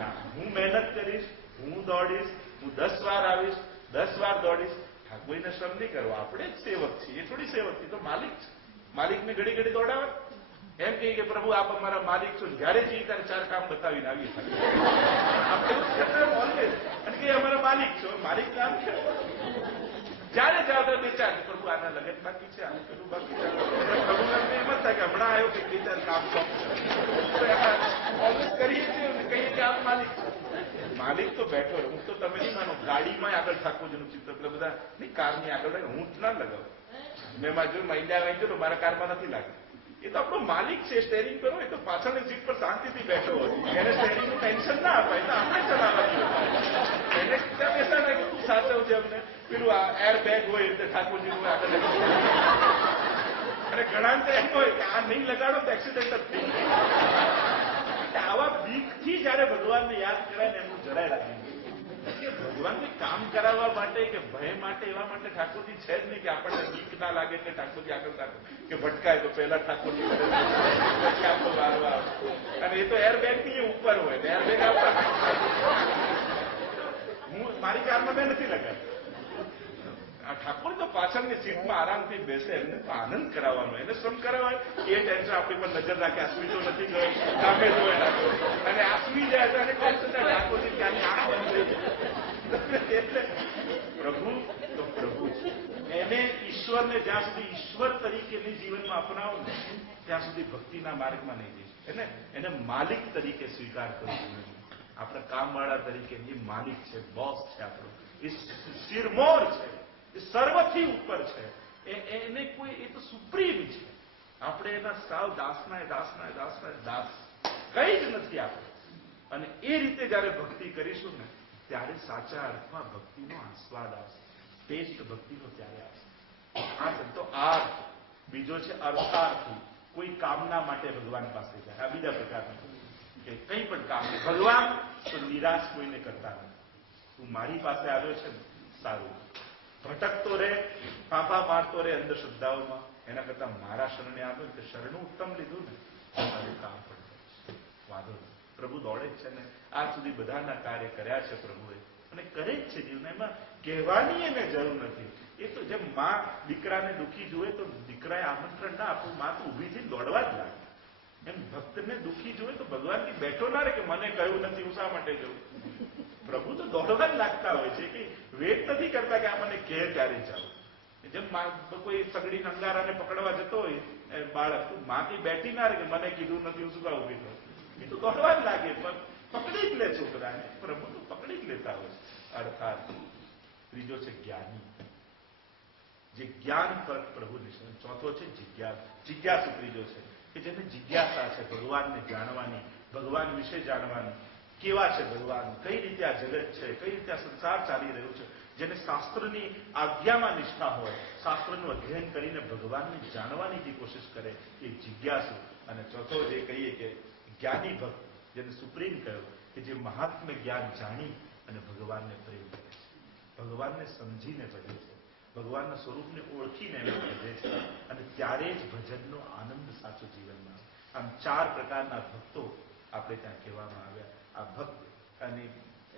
ના, હું મહેનત કરીશ, હું દોડીશ, હું 10 વાર આવીશ, 10 વાર દોડીશ. ઠાકોરજીને શ્રમ નહીં કરવા. આપણે જ સેવક છીએ. એ થોડી સેવક છે, તો માલિક છે. માલિકને ઘડી ઘડી દોડાવે. એમ કહે કે પ્રભુ આપ અમારા માલિક છો, જયારે જઈએ ત્યારે 4 કામ બતાવીને આવીએ. ઓલવેઝ અને કે અમારા માલિક છો. માલિક કામ છે. જયારે જાઓ તો 2-4 પ્રભુ આના લગન બાકી છે, આનું પેલું બાકી છે. પ્રભુ એમ જ થાય કે હમણાં આવ્યો કે 2-4 કામ ઓલવેઝ કરીએ છીએ અને કહીએ કે આપ માલિક છો. માલિક તો બેઠો રહે. હું તો તમે નહીં માનો, ગાડીમાં આગળ ઠાકોરજીનું ચિત્ર એટલે બધા નહીં, કારની આગળ હું જ ના લગાવું. મેં મારા જો મહિના વાંચ્યો તો મારા કારમાં નથી લાગ્યું. એ તો આપણો માલિક છે. સ્ટેરિંગ કરો એ તો પાછળની સીટ પર શાંતિથી બેઠો હોય, એને સ્ટેરિંગનું ટેન્શન ના અપાય. તો આપણે ચલાવવાની હોય. એને ત્યાં બેસા કે તું સાચવજે અમને. પેલું આ એર બેગ હોય એટલે ઠાકોરજીનું આગળ અને ઘણા તો એમ હોય કે આ નહીં લગાડો તો એક્સિડન્ટ જ થઈ જાય. આવા બીકથી જયારે ભગવાનને યાદ કરાય ને એમનું જરાય લાગે કે ભગવાનને કામ કરાવવા માટે કે ભય માટે, એવા માટે ઠાકોરજી છે જ નહીં કે આપણને બીક ના લાગે કે ઠાકોરજી આગળ કે ભટકાય તો પહેલા ઠાકોરજી પછી આપણો વારો આવે. અને એ તો એરબેગ ની ઉપર હોય ને એરબેગ આપતા. હું મારી કારમાં મેં નથી લગાવ્યું. આ ઠાકોર તો પાછળની સીટમાં આરામથી બેસે, એમને તો આનંદ કરાવવાનો, એને શ્રમ કરાવવાય. એ ટેન્શન આપણી પર નજર રાખે, આ સુઈ તો નથી ગયો, સામે જોયે નાખો અને આ સુઈ જાય તો એને કોણ થતા ઠાકોરજી ત્યાંની આંખ બંધ થઈ જાય. એટલે પ્રભુ તો પ્રભુ છે. એને ઈશ્વરને જ્યાં સુધી ઈશ્વર તરીકેની જીવનમાં અપનાવો ને ત્યાં સુધી ભક્તિના માર્ગમાં નહીં જઈશું. એને માલિક તરીકે સ્વીકાર કરવો જોઈએ. આપણે કામવાળા તરીકે એ માલિક છે, બોસ છે આપણો, એ શિરમોર છે, એ સર્વથી ઉપર છે. એને કોઈ, એ તો સુપ્રીમ છે. આપણે એના સાવ દાસના દાસના દાસના દાસ કઈ જ નથી આપણે. અને એ રીતે જયારે ભક્તિ કરીશું ને ત્યારે સાચા અર્થમાં ભક્તિનો આસ્વાદ આવશે. ટેસ્ટ ભક્તિનો ત્યારે આવશે. આ તો અર્થ. બીજો છે અર્થાર્થી. કોઈ કામના માટે ભગવાન પાસે જાય. આ બીજા પ્રકારનું કે કંઈ પણ કામ. ભગવાન તો નિરાશ કોઈને કરતા નથી. તું મારી પાસે આવ્યો છે ને સારું. ભટકતો રહે, ફાંફા મારતો રહે અંધશ્રદ્ધાઓમાં, એના કરતા મારા શરણે આવ્યો કે શરણું ઉત્તમ લીધું ને તમારું કામ પણ વાંધો નહીં. પ્રભુ દોડે જ છે ને. આજ સુધી બધાના કાર્ય કર્યા છે પ્રભુએ અને કરે જ છે જીવન. એમાં કહેવાની એને જરૂર નથી. એ તો જેમ માં દીકરાને દુઃખી જુએ તો દીકરાએ આમંત્રણ ના આપવું, માં તો ઊભી થઈને દોડવા જ લાગે. એમ ભક્તને દુઃખી જુએ તો ભગવાનથી બેઠો ના રહે કે મને કહ્યું નથી હું શા માટે જવું. પ્રભુ તો દોડવા જ લાગતા હોય છે કે વેટ નથી કરતા કે આ મને ઘેર ક્યારે જાવ. જેમ કોઈ સગડી અંગારાને પકડવા જતો હોય બાળક, માથી બેઠી ના રહે કે મને કીધું નથી હું શું કા ઉભી થયું. એ તો દોડવા જ લાગે, પણ પકડી જ લે છોકરાને. પ્રભુ તો પકડી જ લેતા હોય. અર્થાત ત્રીજો છે જ્ઞાની, જે જ્ઞાન પર પ્રભુ નિષ્ઠ. ચોથો છે જિજ્ઞાસુ. ત્રીજો છે કે જેને જિજ્ઞાસા છે ભગવાનને જાણવાની, ભગવાન વિશે જાણવાની. કેવા છે ભગવાન, કઈ રીતે આ જગત છે, કઈ રીતે આ સંસાર ચાલી રહ્યું છે, જેને શાસ્ત્રની આજ્ઞામાં નિષ્ઠા હોય, શાસ્ત્રનું અધ્યયન કરીને ભગવાનને જાણવાની જે કોશિશ કરે એ જિજ્ઞાસુ. અને ચોથો જે કહીએ કે જ્ઞાની ભક્ત, જેને સુપ્રીમ કહ્યું, કે જે મહાત્મ્ય જ્ઞાન જાણી અને ભગવાનને પ્રેમ કરે છે, ભગવાનને સમજીને ભજે છે, ભગવાનના સ્વરૂપને ઓળખીને એને ભજે છે, અને ત્યારે જ ભજનનો આનંદ સાચો જીવનમાં. આમ 4 પ્રકારના ભક્તો આપણે ત્યાં કહેવામાં આવ્યા. આ ભક્ત અને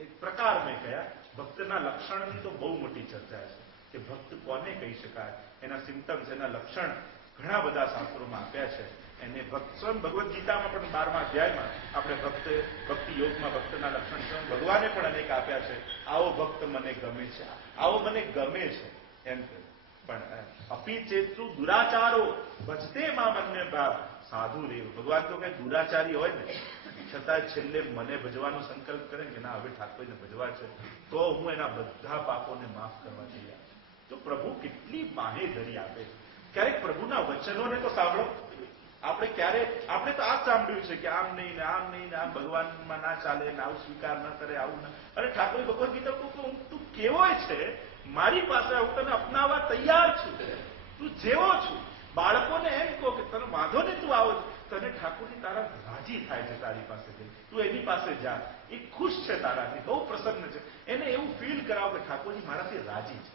એક પ્રકાર મેં કયા, ભક્તના લક્ષણની તો બહુ મોટી ચર્ચા છે કે ભક્ત કોને કહી શકાય, એના સિમ્ટમ્સ, એના લક્ષણ ઘણા બધા શાસ્ત્રોમાં આપ્યા છે. એને ભક્ત સ્વયં ભગવદ્ ગીતામાં પણ 12મા અધ્યાયમાં આપણે ભક્તિ યોગમાં ભક્તના લક્ષણ સ્વયં ભગવાને પણ અનેક આપ્યા છે. આવો ભક્ત મને ગમે છે, આવો મને ગમે છે એમ કહે. પણ અપી ચેતુ દુરાચારો ભજતે માં મન્ય ભાવ સાધુ રેવ. ભગવાન તો કઈ દુરાચારી હોય ને છતાં છેલ્લે મને ભજવાનો સંકલ્પ કરે કે ના હવે ઠાકોરને ભજવા છે, તો હું એના બધા પાપોને માફ કરવા તૈયાર છું. તો પ્રભુ કેટલી માહેધરી આપે. ક્યારેક પ્રભુના વચનોને તો સાંભળો. આપણે તો આ જ સાંભળ્યું છે કે આમ નહીં ને આમ નહીં ને આમ ભગવાનમાં ના ચાલે ને આવું સ્વીકાર ન કરે, આવું ના. અરે ઠાકોર ભગવદ ગીતા તું કેવો છે, મારી પાસે હું તને અપનાવવા તૈયાર છું, તું જેવો છું. બાળકોને એમ કહો કે તને વાંધો ને તું આવો, તને ઠાકોરજી તારા રાજી થાય છે, તારી પાસે જઈ તું એની પાસે જા, એ ખુશ છે તારાથી, બહુ પ્રસન્ન છે. એને એવું ફીલ કરાવો કે ઠાકોરજી મારાથી રાજી છે.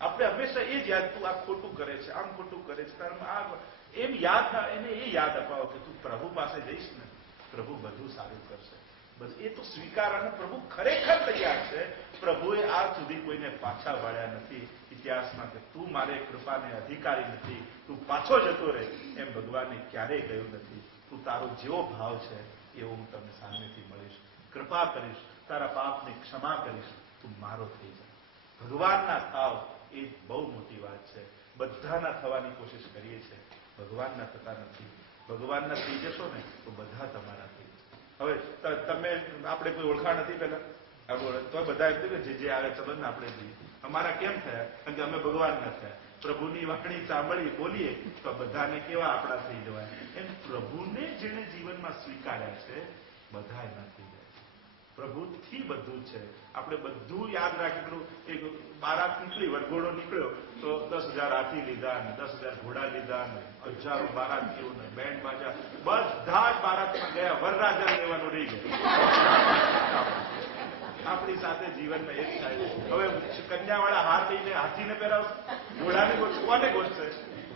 આપણે હંમેશા એ જ યાદ, તું આ ખોટું કરે છે, આમ ખોટું કરે છે, તારા આ એમ યાદ ના, એને એ યાદ અપાવો કે તું પ્રભુ પાસે જઈશ ને પ્રભુ બધું સારું કરશે. બસ એ તો સ્વીકાર. અને પ્રભુ ખરેખર તૈયાર છે. પ્રભુએ આજ સુધી કોઈને પાછા વાળ્યા નથી ઇતિહાસમાં કે તું મારે કૃપાને અધિકારી નથી, તું પાછો જતો રહે, એમ ભગવાને ક્યારેય કહ્યું નથી. તું તારો જેવો ભાવ છે એવો હું તમને સામેથી મળીશ, કૃપા કરીશ, તારા પાપને ક્ષમા કરીશ, તું મારો થઈ જા. ભગવાનના થાવ એ બહુ મોટી વાત છે. બધાના થવાની કોશિશ કરીએ છીએ, ભગવાનના થતા નથી. ભગવાનના થઈ જશો ને તો બધા તમારા થઈ જશે. હવે તમે આપણે કોઈ ઓળખાણ નથી પેલા તો બધા એમ કે જે આવે ચલો ને આપણે જઈએ. અમારા કેમ થયા? કારણ કે અમે ભગવાનના થયા. પ્રભુની વાણી સાંભળીએ, બોલીએ તો બધાને કેવા આપણા થઈ જવાય. એમ પ્રભુને જેને જીવનમાં સ્વીકાર્યા છે બધા એના થઈ જાય છે. પ્રભુથી બધું છે. આપણે બધું યાદ રાખેલું. એક બારાત નીકળી, વરઘોડો નીકળ્યો તો 10,000 હાથી લીધા ને 10,000 ઘોડા લીધા ને હજારો બારાતીઓ ને બેન્ડ બાજા બધા જ બારાતમાં ગયા. વરરાજા લેવાનું રહી ગયું. આપણી સાથે જીવનમાં એક થાય. હવે કન્યાવાળા હાથ લઈને હાથીને પહેરાવશે, ઘોડાને ગોઠશે, કોને ગોઠશે?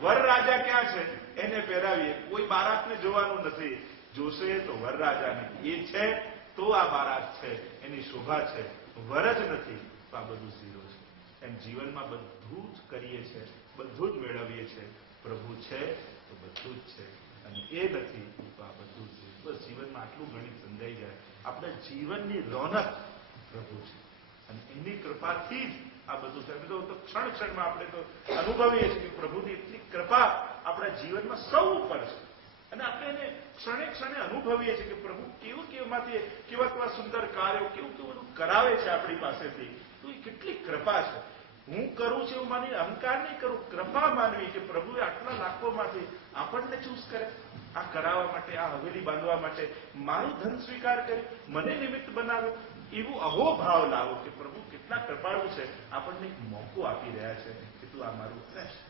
વરરાજા ક્યાં છે એને પહેરાવીએ. કોઈ બારાતને જોવાનું નથી, જોશે તો વરરાજાને. એ છે તો આ બારાત છે, એની શોભા છે. વર જ નથી તો આ બધું ઝીરો છે. એમ જીવનમાં બધું જ કરીએ છીએ, બધું જ મેળવીએ છીએ. પ્રભુ છે તો બધું જ છે, અને એ નથી તો આ બધું જ. બસ જીવનમાં આટલું ગણિત સમજાઈ જાય. આપણે જીવનની રોનક પ્રભુ છે, અને એની કૃપાથી જ આ બધું છે. તો ક્ષણ ક્ષણમાં આપણે તો અનુભવીએ છીએ કે પ્રભુની એટલી કૃપા આપણા જીવનમાં સૌ ઉપર છે. અને આપણે એને ક્ષણે ક્ષણે અનુભવીએ છીએ કે પ્રભુ કેવામાંથી કેવા સુંદર કાર્યો, કેવું બધું કરાવે છે આપણી પાસેથી. તો એ કેટલી કૃપા છે. હું કરું છું એવું માની અહંકાર નહીં કરું, કૃપા માનવી કે પ્રભુએ આટલા લાખોમાંથી આપણને ચૂઝ કરે આ કરાવવા માટે, આ હવેલી બાંધવા માટે, મારું ધન સ્વીકાર કરી મને નિમિત્ત બનાવ્યો. એવું અહોભાવ લાવો કે પ્રભુ કેટલા કૃપાળુ છે, આપણને એક મોકો આપી રહ્યા છે કે તું આ મારું.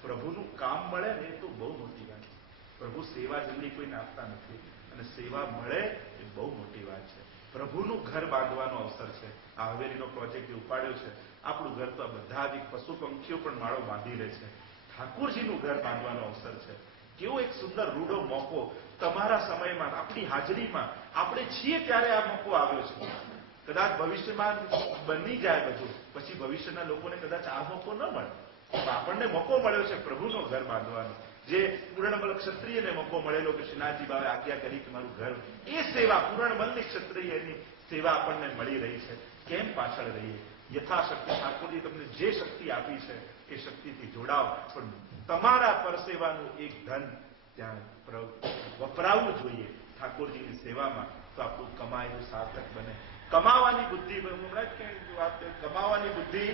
પ્રભુનું કામ મળે ને એ તો બહુ મોટી વાત છે. પ્રભુ સેવા જલ્દી કોઈને આપતા નથી, અને સેવા મળે એ બહુ મોટી વાત છે. પ્રભુનું ઘર બાંધવાનો અવસર છે. આ હવેલીનો પ્રોજેક્ટ જે ઉપાડ્યો છે, આપણું ઘર તો આ બધા જ પશુ પંખીઓ પણ માળો બાંધી રહે છે. ઠાકોરજીનું ઘર બાંધવાનો અવસર છે. કેવો એક સુંદર રૂડો મોકો તમારા સમયમાં, આપણી હાજરીમાં આપણે છીએ ત્યારે આ મોકો આવ્યો છે. કદાચ ભવિષ્યમાં બની જાય બધું, પછી ભવિષ્યના લોકોને કદાચ આ મોકો ન મળે. આપણને મોકો મળ્યો છે પ્રભુનો ઘર બાંધવાનો. જે પૂર્ણમલ ક્ષત્રિયને મોકો મળેલો કે શ્રીનાથજી બાબા આજ્ઞા કરી કે મારું ઘર, એ સેવા પૂર્ણમલની ક્ષત્રિયની સેવા આપણને મળી રહી છે. કેમ પાછળ રહીએ? યથાશક્તિ ઠાકોરજી તમને જે શક્તિ આપી છે એ શક્તિથી જોડાઓ. પણ તમારા પરસેવાનું એક ધન ત્યાં વપરાવવું જોઈએ ઠાકોરજીની સેવામાં, તો આપણું કમાયેલું સાર્થક બને. કમાવાની બુદ્ધિ, કમાવાની બુદ્ધિ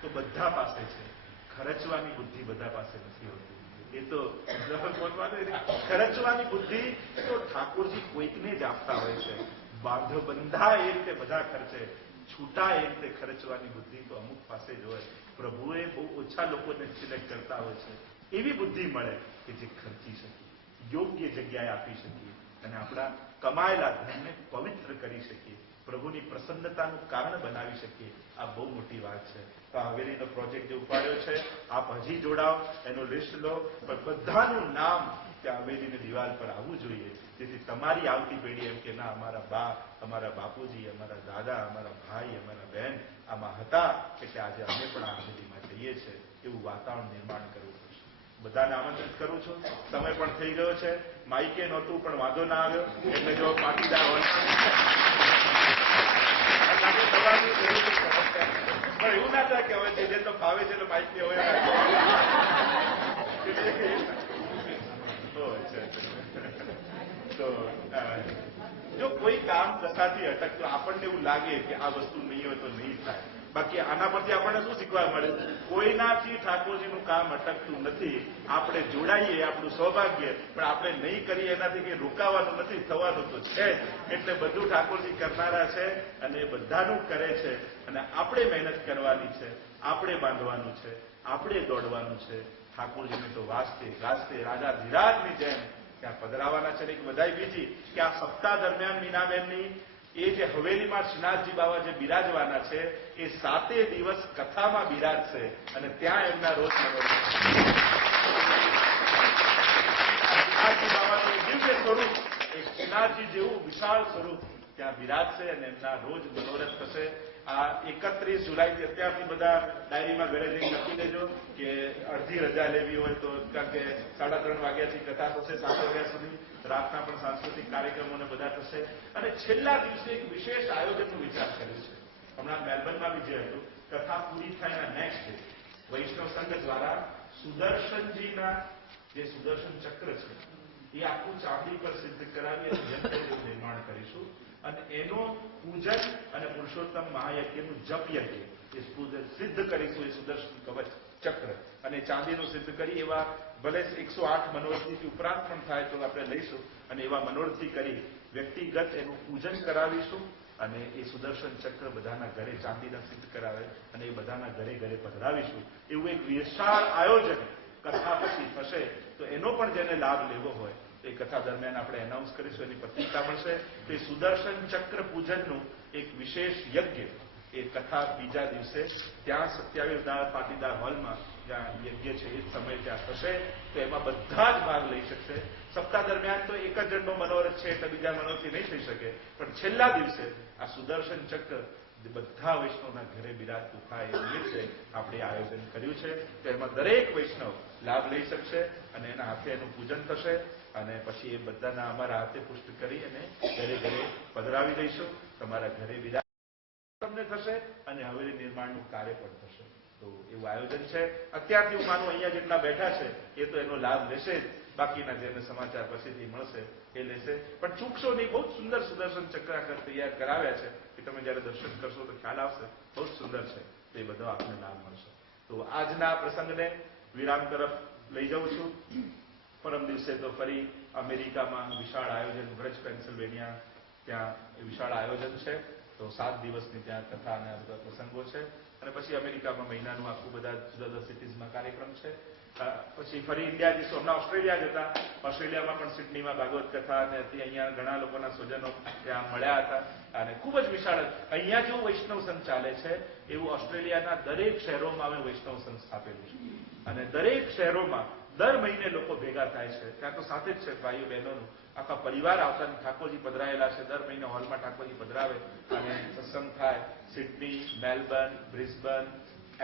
તો બધા પાસે છે, ખર્ચવાની બુદ્ધિ બધા પાસે નથી હોતી. એ તો ખર્ચવાની બુદ્ધિ તો ઠાકોરજી કોઈકને જ આપતા હોય છે. બંધા એ રીતે બધા ખર્ચે, છૂટા એ રીતે ખર્ચવાની બુદ્ધિ તો અમુક પાસે જ હોય. પ્રભુએ બહુ ઓછા લોકોને સિલેક્ટ કરતા હોય છે. એવી બુદ્ધિ મળે કે જે ખર્ચી શકીએ, યોગ્ય જગ્યાએ આપી શકીએ અને આપણા કમાયેલા ધનને પવિત્ર કરી શકીએ, પ્રભુની પ્રસન્નતાનું કારણ બનાવી શકીએ. આ બહુ મોટી વાત છે. તો હવેલીનો પ્રોજેક્ટ જે ઉપાડ્યો છે, આપ હજી જોડાઓ, એનું લિસ્ટ લો, પણ બધાનું નામ ત્યાં હવેલીની દિવાલ પર આવવું જોઈએ, જેથી તમારી આવતી પેઢી એમ કે ના, અમારા બા, અમારા બાપુજી, અમારા દાદા, અમારા ભાઈ, અમારા બહેન આમાં હતા, એટલે આજે અમે પણ આ હવેલીમાં જઈએ છીએ, એવું વાતાવરણ નિર્માણ કરવું પડશે. બધાને આમંત્રિત કરું છું. સમય પણ થઈ ગયો છે. માઇકે નહોતું પણ વાંધો ના આવ્યો, એટલે જો પાટીદાર પણ એવું ના થાય કે હવે જે તો ફાવે છે એટલે માઇકની હવે તો જો કોઈ કામ કથાથી અટકતું આપણને એવું લાગે કે આ વસ્તુ નહીં હોય તો નહીં થાય. બાકી આના પરથી આપણને શું શીખવા મળે? કોઈનાથી ઠાકોરજીનું કામ અટકતું નથી. આપણે જોડાઈએ આપણું સૌભાગ્ય, પણ આપણે નહીં કરીએ એનાથી કંઈ રોકાવાનું નથી, થવાનું તો છે જ. એટલે બધું ઠાકોરજી કરનારા છે અને એ બધાનું કરે છે અને આપણે મહેનત કરવાની છે, આપણે બાંધવાનું છે, આપણે દોડવાનું છે. ઠાકોરજીને તો વાસ્તે ગાસ્તે રાજા ધીરાજની જેમ ત્યાં પધરાવાના છે. એક બધાઈ બીજી કે આ સપ્તાહ દરમિયાન મીનાબેનની એ જે હવેલીમાં શ્રીનાથજી બાબા જે બિરાજવાના છે, એ 7 દિવસ કથામાં બિરાજશે અને ત્યાં એમના રોજ શ્રીનાથજી બાબાનું દિવ્ય સ્વરૂપ, એક શ્રીનાથજી જેવું વિશાળ સ્વરૂપ ત્યાં બિરાજશે અને એમના રોજ મનોરથ થશે. આ 31 જુલાઈથી અત્યારથી બધા ડાયરીમાં ઘરે જઈને લખી દેજો કે અડધી રજા લેવી હોય તો, કારણ કે 3:30 વાગ્યાથી કથા થશે 7 વાગ્યા સુધી. રાતના પણ સાંસ્કૃતિક કાર્યક્રમોને બધા થશે. અને છેલ્લા દિવસે એક વિશેષ આયોજનનું વિચાર કર્યું છે. હમણાં મેલબર્નમાં બી જે હતું, કથા પૂરી થાય નેક્સ્ટ ડે વૈષ્ણવ સંઘ દ્વારા સુદર્શનજીના જે સુદર્શન ચક્ર છે એ આખું ચાંદી પર સિદ્ધ કરાવી અને યંત્રનું નિર્માણ કરીશું અને એનો પૂજન અને પુરુષોત્તમ મહાયજ્ઞનું જપ યજ્ઞ એ સિદ્ધ કરીશું. એ સુદર્શન કવચ ચક્ર અને ચાંદીનું સિદ્ધ કરી એવા ભલે 108 મનોરથથી ઉપરાંત પણ થાય તો આપણે લઈશું અને એવા મનોરથથી કરી વ્યક્તિગત એનું પૂજન કરાવીશું અને એ સુદર્શન ચક્ર બધાના ઘરે ચાંદીના સિદ્ધ કરાવે અને એ બધાના ઘરે ઘરે પધરાવીશું. એવું એક વિશાળ આયોજન કથા પછી થશે. તો એનો પણ જેને લાભ લેવો હોય એ કથા દરમિયાન આપણે એનાઉન્સ કરીશું, એની પત્રિકા મળશે. તો એ સુદર્શન ચક્ર પૂજનનું એક વિશેષ યજ્ઞ એ કથા બીજા દિવસે ત્યાં 27 પાટીદાર હોલમાં જ્યાં યજ્ઞ છે એ સમય ત્યાં થશે. તો એમાં બધા જ ભાગ લઈ શકશે. સપ્તાહ દરમિયાન તો એક જ જણનો મનોરથ છે એટલે બીજા મનોરથથી નહીં થઈ શકે, પણ છેલ્લા દિવસે આ સુદર્શન ચક્ર બધા વૈષ્ણવના ઘરે બિરાજતું થાય એ નિમિત્તે આપણે આયોજન કર્યું છે. તો એમાં દરેક વૈષ્ણવ લાભ લઈ શકશે અને એના હાથે એનું પૂજન થશે અને પછી એ બધાના અમારા હાથે પુષ્ટ કરી અને ઘરે ઘરે પધરાવી દઈશું. તમારા ઘરે બિરાજ તમને થશે અને હવેલી નિર્માણનું કાર્ય પણ થશે. તો એવું આયોજન છે. અત્યારથી હું માનું અહીંયા જેટલા બેઠા છે એ તો એનો લાભ લેશે જ, બાકીના જેને સમાચાર પછીથી મળશે એ લેશે. પણ ચૂકશો નહીં. બહુ જ સુંદર સુદર્શન ચક્રાકર તૈયાર કરાવ્યા છે કે તમે જયારે દર્શન કરશો તો ખ્યાલ આવશે. બહુ જ સુંદર છે. તો એ બધો આપને લાભ મળશે. તો આજના પ્રસંગને વિરામ તરફ લઈ જાઉં છું. પરમ દિવસે તો ફરી અમેરિકામાં વિશાળ આયોજન, વ્રજ પેન્સિલ્વેનિયા ત્યાં વિશાળ આયોજન છે. તો 7 દિવસની ત્યાં કથા અને બધા પ્રસંગો છે અને પછી અમેરિકામાં મહિનાનું આખું બધા જુદા જુદા સિટીઝમાં કાર્યક્રમ છે. પછી ફરી ઇન્ડિયા જઈશું. હમણાં ઓસ્ટ્રેલિયા જતા, ઓસ્ટ્રેલિયામાં પણ સિડનીમાં ભાગવત કથા અને અહીંયા ઘણા લોકોના સ્વજનો ત્યાં મળ્યા હતા અને ખૂબ જ વિશાળ. અહીંયા જેવું વૈષ્ણવ સંઘ ચાલે છે એવું ઓસ્ટ્રેલિયાના દરેક શહેરોમાં અમે વૈષ્ણવ સંઘ સ્થાપેલું છે અને દરેક શહેરોમાં દર મહિને લોકો ભેગા થાય છે. ત્યાં તો સાથે જ છે ભાઈઓ બહેનોનું આખા પરિવાર આવતા ઠાકોરજી પધરાયેલા છે. દર મહિને હોલમાં ઠાકોરજી પધરાવે અને સત્સંગ થાય. સિડની, મેલબર્ન, બ્રિસ્બન,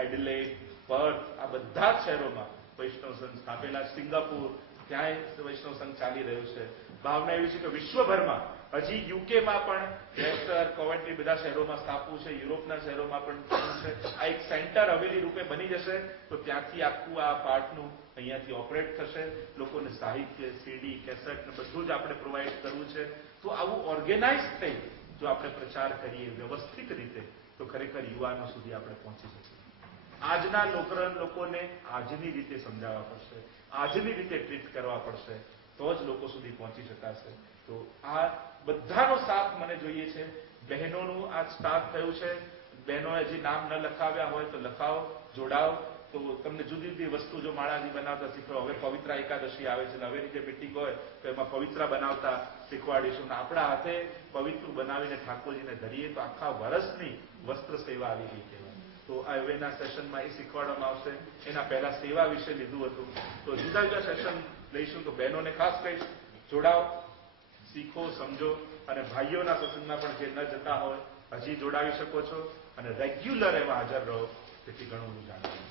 એડિલેડ, પર્થ આ બધા જ શહેરોમાં વૈષ્ણવ સંઘ સ્થાપેલા. સિંગાપુર ત્યાંય વૈષ્ણવ સંઘ ચાલી રહ્યું છે. ભાવના એવી છે કે વિશ્વભરમાં હજી યુકેમાં પણ લેસ્ટર, કોવેન્ટ્રી બધા શહેરોમાં સ્થાપવું છે. યુરોપના શહેરોમાં પણ કરવું છે. આ એક સેન્ટર હવેલી રૂપે બની જશે. તો ત્યાંથી આખું આ પાર્ટનું અહીંયાથી ઓપરેટ થશે. લોકોને સાહિત્ય, સીડી, કેસેટ ને બધું જ આપણે પ્રોવાઈડ કરવું છે. તો આવું ઓર્ગેનાઇઝ થઈ જો આપણે પ્રચાર કરીએ વ્યવસ્થિત રીતે તો ખરેખર યુવાનો સુધી આપણે પહોંચી શકીએ. આજના લોકોને આજની રીતે સમજાવવા પડશે, આજની રીતે ટ્રીટ કરવા પડશે. તો જ લોકો સુધી પહોંચી શકાશે. તો આ બધાનો સાથ મને જોઈએ છે. બહેનોનું આ સ્ટાર્ટ થયું છે. બહેનોએ હજી નામ ન લખાવ્યા હોય તો લખાવો, જોડાઓ. તો તમને જુદી જુદી વસ્તુ જો માળાજી બનાવતા શીખવો. હવે પવિત્રા એકાદશી આવે છે, હવેની જે મીટિંગ હોય તો એમાં પવિત્રા બનાવતા શીખવાડીશું. આપણા હાથે પવિત્ર બનાવીને ઠાકોરજીને ધરીએ તો આખા વર્ષની વસ્ત્ર સેવા આવી ગઈ કહેવાય. તો આ હવેના સેશનમાં એ શીખવાડવામાં આવશે. એના પહેલા સેવા વિશે લીધું હતું. તો જુદા જુદા સેશન લઈશું. તો બહેનોને ખાસ કહીશ, જોડાઓ, શીખો, સમજો. અને ભાઈઓના સત્સંગમાં પણ જે ન જતા હોય હજી જોડાવી શકો છો. અને રેગ્યુલર એમાં હાજર રહો. તેથી ઘણું બધું જાણવું.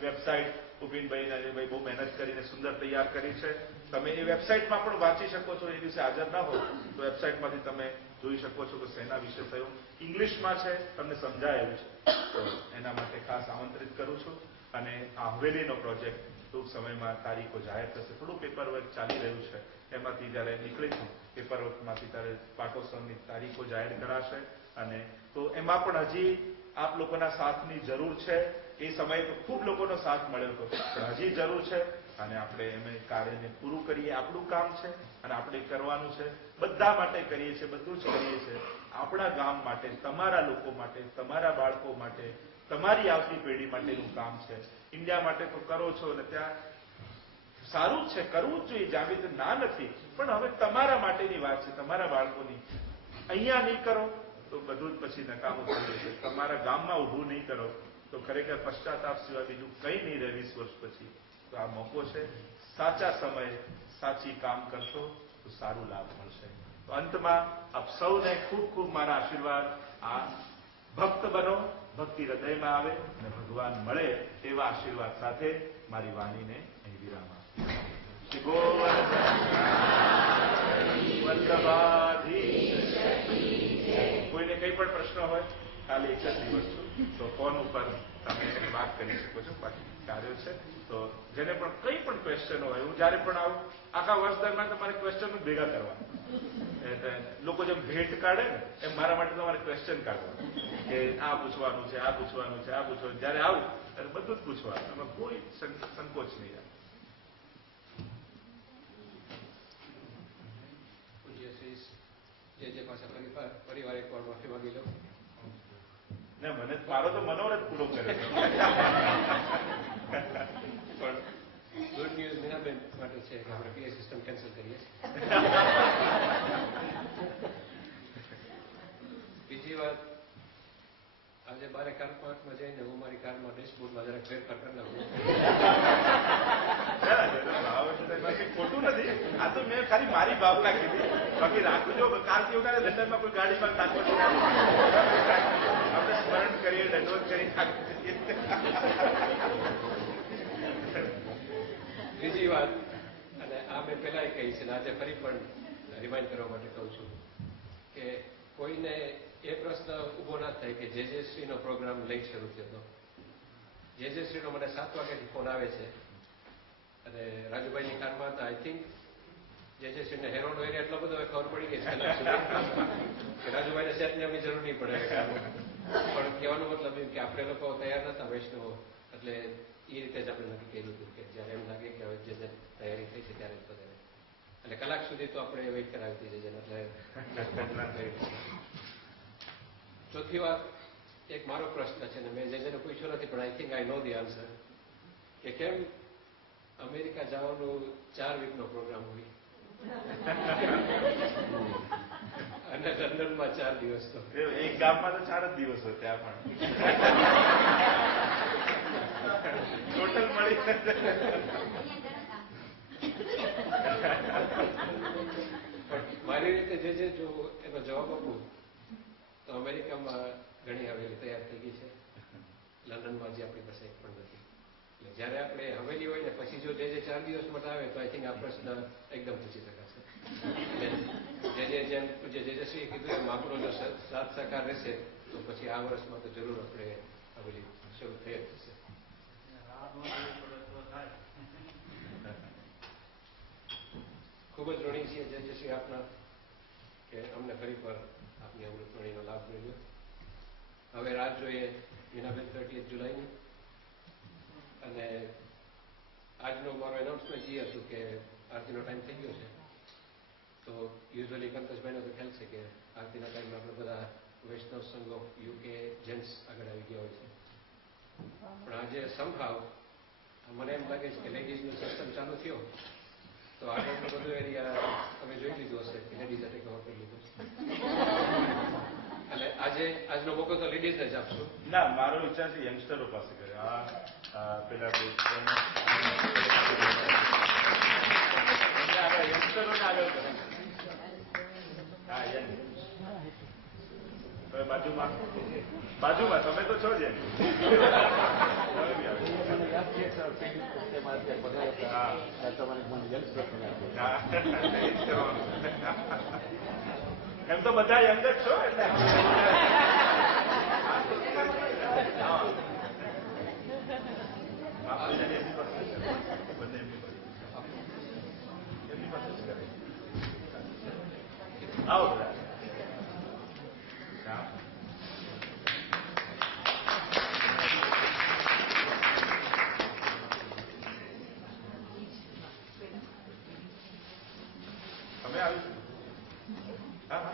વેબસાઇટ ઉપિનભાઈ નરેશભાઈ બહુ મહેનત કરીને સુંદર તૈયાર કરી છે. તમે એ વેબસાઇટમાં પણ વાંચી શકો છો. એ દિવસે હાજર ના હોય તો વેબસાઇટમાંથી તમે જોઈ શકો છો કે શેના વિશે થયું. ઇંગ્લિશમાં છે, તમને સમજાય એવું છે. તો એના માટે ખાસ આમંત્રિત કરું છું. અને આ હવેલીનો પ્રોજેક્ટ ટૂંક સમયમાં તારીખો જાહેર થશે. થોડું પેપર વર્ક ચાલી રહ્યું છે. એમાંથી જ્યારે નીકળીશું પેપર વર્કમાંથી ત્યારે પાટોત્સવની તારીખો જાહેર કરાશે. અને તો એમાં પણ હજી આપ લોકોના સાથની જરૂર છે. એ સમયે તો ખૂબ લોકોનો સાથ મળ્યો હતો, પણ હજી જરૂર છે. અને આપણે એમ કાર્યને પૂરું કરીએ. આપણું કામ છે અને આપણે કરવાનું છે. બધા માટે કરીએ છીએ, બધું જ કરીએ છીએ. આપણા ગામ માટે, તમારા લોકો માટે, તમારા બાળકો માટે, તમારી આવતી પેઢી માટેનું કામ છે. ઇન્ડિયા માટે તો કરો છો અને ત્યાં સારું જ છે, કરવું જ જોઈએ. જાવી તો ના નથી, પણ હવે તમારા માટેની વાત છે, તમારા બાળકોની. અહીંયા નહીં કરો તો બધું જ પછી નકામું થઈ જશે. તમારા ગામમાં ઊભું નહીં કરો તો ખરેખર પશ્ચાતાપ સિવાય બીજું કંઈ નહીં રહે 20 વર્ષ પછી. તો આ મોકો છે. સાચા સમયે સાચી કામ કરશો તો સારું લાભ મળશે. તો અંતમાં આપ સૌને ખૂબ ખૂબ મારા આશીર્વાદ. આ ભક્ત બનો, ભક્તિ હૃદયમાં આવે અને ભગવાન મળે એવા આશીર્વાદ સાથે મારી વાણીને અહીં વિરામ આપું. શ્રી ગોવર્ધનાધીશ. કોઈને કંઈ પણ પ્રશ્ન હોય, કાલે એક જ દિવસ છું તો ફોન ઉપર તમે વાત કરી શકો છો. બાકી કાર્યો છે તો જેને પણ કંઈ પણ ક્વેશ્ચન હોય, હું જ્યારે પણ આવું આખા વર્ષ દરમિયાન તમારે ક્વેશ્ચન ભેગા કરવા. લોકો જેમ ભેટ કાઢે ને એમ મારા માટે તમારે ક્વેશ્ચન કાઢવા કે આ પૂછવાનું છે, આ પૂછવાનું છે, આ પૂછવાનું. જ્યારે આવું ત્યારે બધું જ પૂછવાનું. એમાં કોઈ સંકોચ નહીં. જે પાછા પરિવાર એકવાર માફી માંગી લો. ને મને મારો તો મનોરથ પૂરો કરે. પણ ગુડ ન્યૂઝ મીનાબેન માટે છે કે આપણે પીએ સિસ્ટમ કેન્સલ કરીએ. બીજી વાત, આજે બારે કાર પાર્કમાં જઈને હું મારી કારમાં ડેશબોર્ડમાં જરાક ફેરફાર કરી નાખું. ખોટું નથી. આ તો મેં ખાલી મારી ભાવના કીધી. બાકી રાખજો કાલથી ઉઠાડે લંડનમાં કોઈ ગાડીમાં નાખવાની આપણે સ્મરણ કરીએ, દંડવત કરી નાખીએ. બીજી વાત, અને આ મેં પહેલાં કહી છે ને આજે ફરી પણ રિમાઇન્ડ કરવા માટે કહું છું કે કોઈને એ પ્રશ્ન ઊભો ના થાય કે જે શ્રીનો પ્રોગ્રામ લેટ શરૂ થયો હતો. જે શ્રીનો મને 7 વાગ્યાથી ફોન આવે છે અને રાજુભાઈની કારમાં હતા. આઈ થિંક જે શ્રીને હેરોનો એરિયા એટલો બધો ખબર પડી ગઈ છે કે રાજુભાઈને સેટની જરૂર નહીં પડે. પણ કહેવાનો મતલબ એમ કે આપણે લોકો તૈયાર નતા વૈષ્ણવો, એટલે એ રીતે જ આપણે નક્કી કર્યું હતું કે જ્યારે એમ લાગે કે હવે જે તૈયારી થઈ છે ત્યારે જ બધા. એટલે કલાક સુધી તો આપણે વેઇટ કરાવી દીધી છે. એટલે ચોથી વાત, એક મારો પ્રશ્ન છે ને મેં જેને પૂછ્યો નથી, પણ I think I know the answer, કે કેમ અમેરિકા જવાનું 4 વીકનો પ્રોગ્રામ હોય અને લંડનમાં 4 દિવસ. તો એક ગામમાં તો 4 જ દિવસ હોય ત્યાં પણ ટોટલ મળી. મારી રીતે જે જો એનો જવાબ આપું તો અમેરિકામાં ઘણી હવેલી તૈયાર થઈ ગઈ છે. લંડનમાં જે આપણી પાસે એક પણ નથી. એટલે જ્યારે આપણે હવેલી હોય ને પછી જો જે 4 દિવસ માટે આવે તો આઈ થિંક આ પ્રશ્ન એકદમ પૂછી શકાશે. જેમ જેજશ્રીએ કીધું એમ આપણો જો સાથ સહકાર રહેશે તો પછી આ વર્ષમાં તો જરૂર આપણે હવેલી શરૂ થઈ જ થશે. ખૂબ જ ઋણી છીએ જેજશ્રી આપના કે અમને ફરી પર આપની અમૃતવાણીનો લાભ મળ્યો. હવે રાત જોઈએ મીનાબેન 30 જુલાઈની. અને આજનો મારો એનાઉન્સમેન્ટ એ હતું કે આરતીનો ટાઈમ થઈ ગયો છે. તો યુઝ્યુઅલી પંકજભાઈનો તો ખ્યાલ છે કે આરતીના ટાઈમમાં આપણે બધા વૈષ્ણવ સંઘો યુકે જેન્ટ્સ આગળ આવી ગયા હોય છે. પણ આજે સમભાવ મને એમ લાગે છે કે લેડીઝનો સિસ્ટમ ચાલુ થયો તો આગળનો બધો એરિયા તમે જોઈ લીધો હશે કે લેડીઝે ટેક ઓવર કરી લીધો છે. એટલે આજનો મોકો તો લેડીઝને જ આપશું. ના, મારો વિચાર છે યંગસ્ટરો પાસે કરે. પેલા યંગસ્ટરોને આગળ કરે. હા, યંગ. હવે બાજુમાં તમે તો છો જ એમ. એમ તો બધા યંગ જ છો એટલે આવો બધા. તમે આવી હા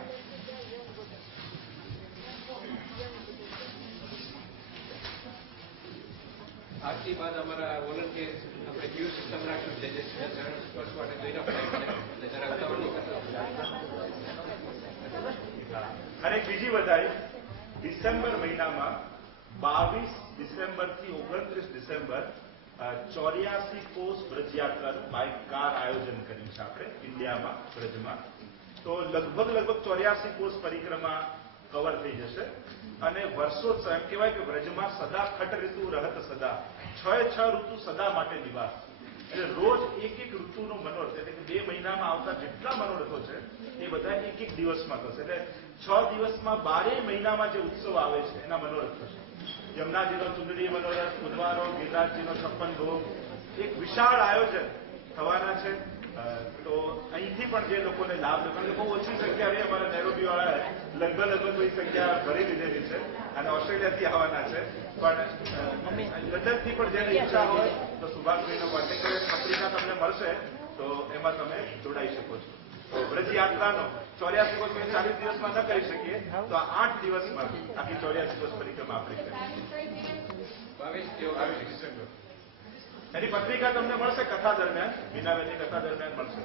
આરતી બાદ અમારા વોલન્ટિયર આપણે ક્યુ સિસ્ટમ રાખ્યું છે જે સ્પર્શ માટે જોઈને અપાય છે એટલે જરા ઉતાવળ નહીં કરતા. અને એક બીજી વધાઈ, ડિસેમ્બર મહિનામાં 22 ડિસેમ્બરથી 29 ડિસેમ્બર 84 કોસ બ્રજયાત્રાનું બાય કાર આયોજન કર્યું છે આપણે ઇન્ડિયામાં, બ્રજમાં. તો લગભગ 84 કોસ પરિક્રમા કવર થઈ જશે. અને વર્ષોત્સવ એમ કહેવાય કે બ્રજમાં સદા ખટ ઋતુ રહત સદા, 6 ઋતુ સદા માટે નિવાસ. એટલે રોજ એક ઋતુનો મનોરથ, એટલે કે 2 મહિનામાં આવતા જેટલા મનોરથો છે એ બધા એક દિવસમાં થશે. એટલે 6 દિવસમાં 12 મહિનામાં જે ઉત્સવ આવે છે એના મનોરથ થશે. યમુનાજીનો ચુંદડી મનોરથ, ઉદવારો, ગિરિરાજજીનો 56 ભોગ, એક વિશાળ આયોજન થવાના છે. તો અહીંથી પણ જે લોકોને લાભ લે, કારણ કે બહુ ઓછી સંખ્યા રહી, અમારા નેરોબી વાળાએ લગભગ બધી સંખ્યા ભરી લીધેલી છે અને ઓસ્ટ્રેલિયાથી આવવાના છે. પણ લંડનથી પણ જેની ઈચ્છા હોય તો સુભાષભાઈનો કોન્ટેક્ટ કરે, પત્રિકા તમને મળશે તો એમાં તમે જોડાઈ શકો છો. તો બ્રજયાત્રાનો 84 કોસ 40 દિવસમાં ન કરી શકીએ તો 8 દિવસમાં આખી 84 કોસ પરિક્રમા આપણે કરીએ. 22 ડિસેમ્બર એની પત્રિકા તમને મળશે કથા દરમિયાન, મીનાબેનની કથા દરમિયાન મળશે.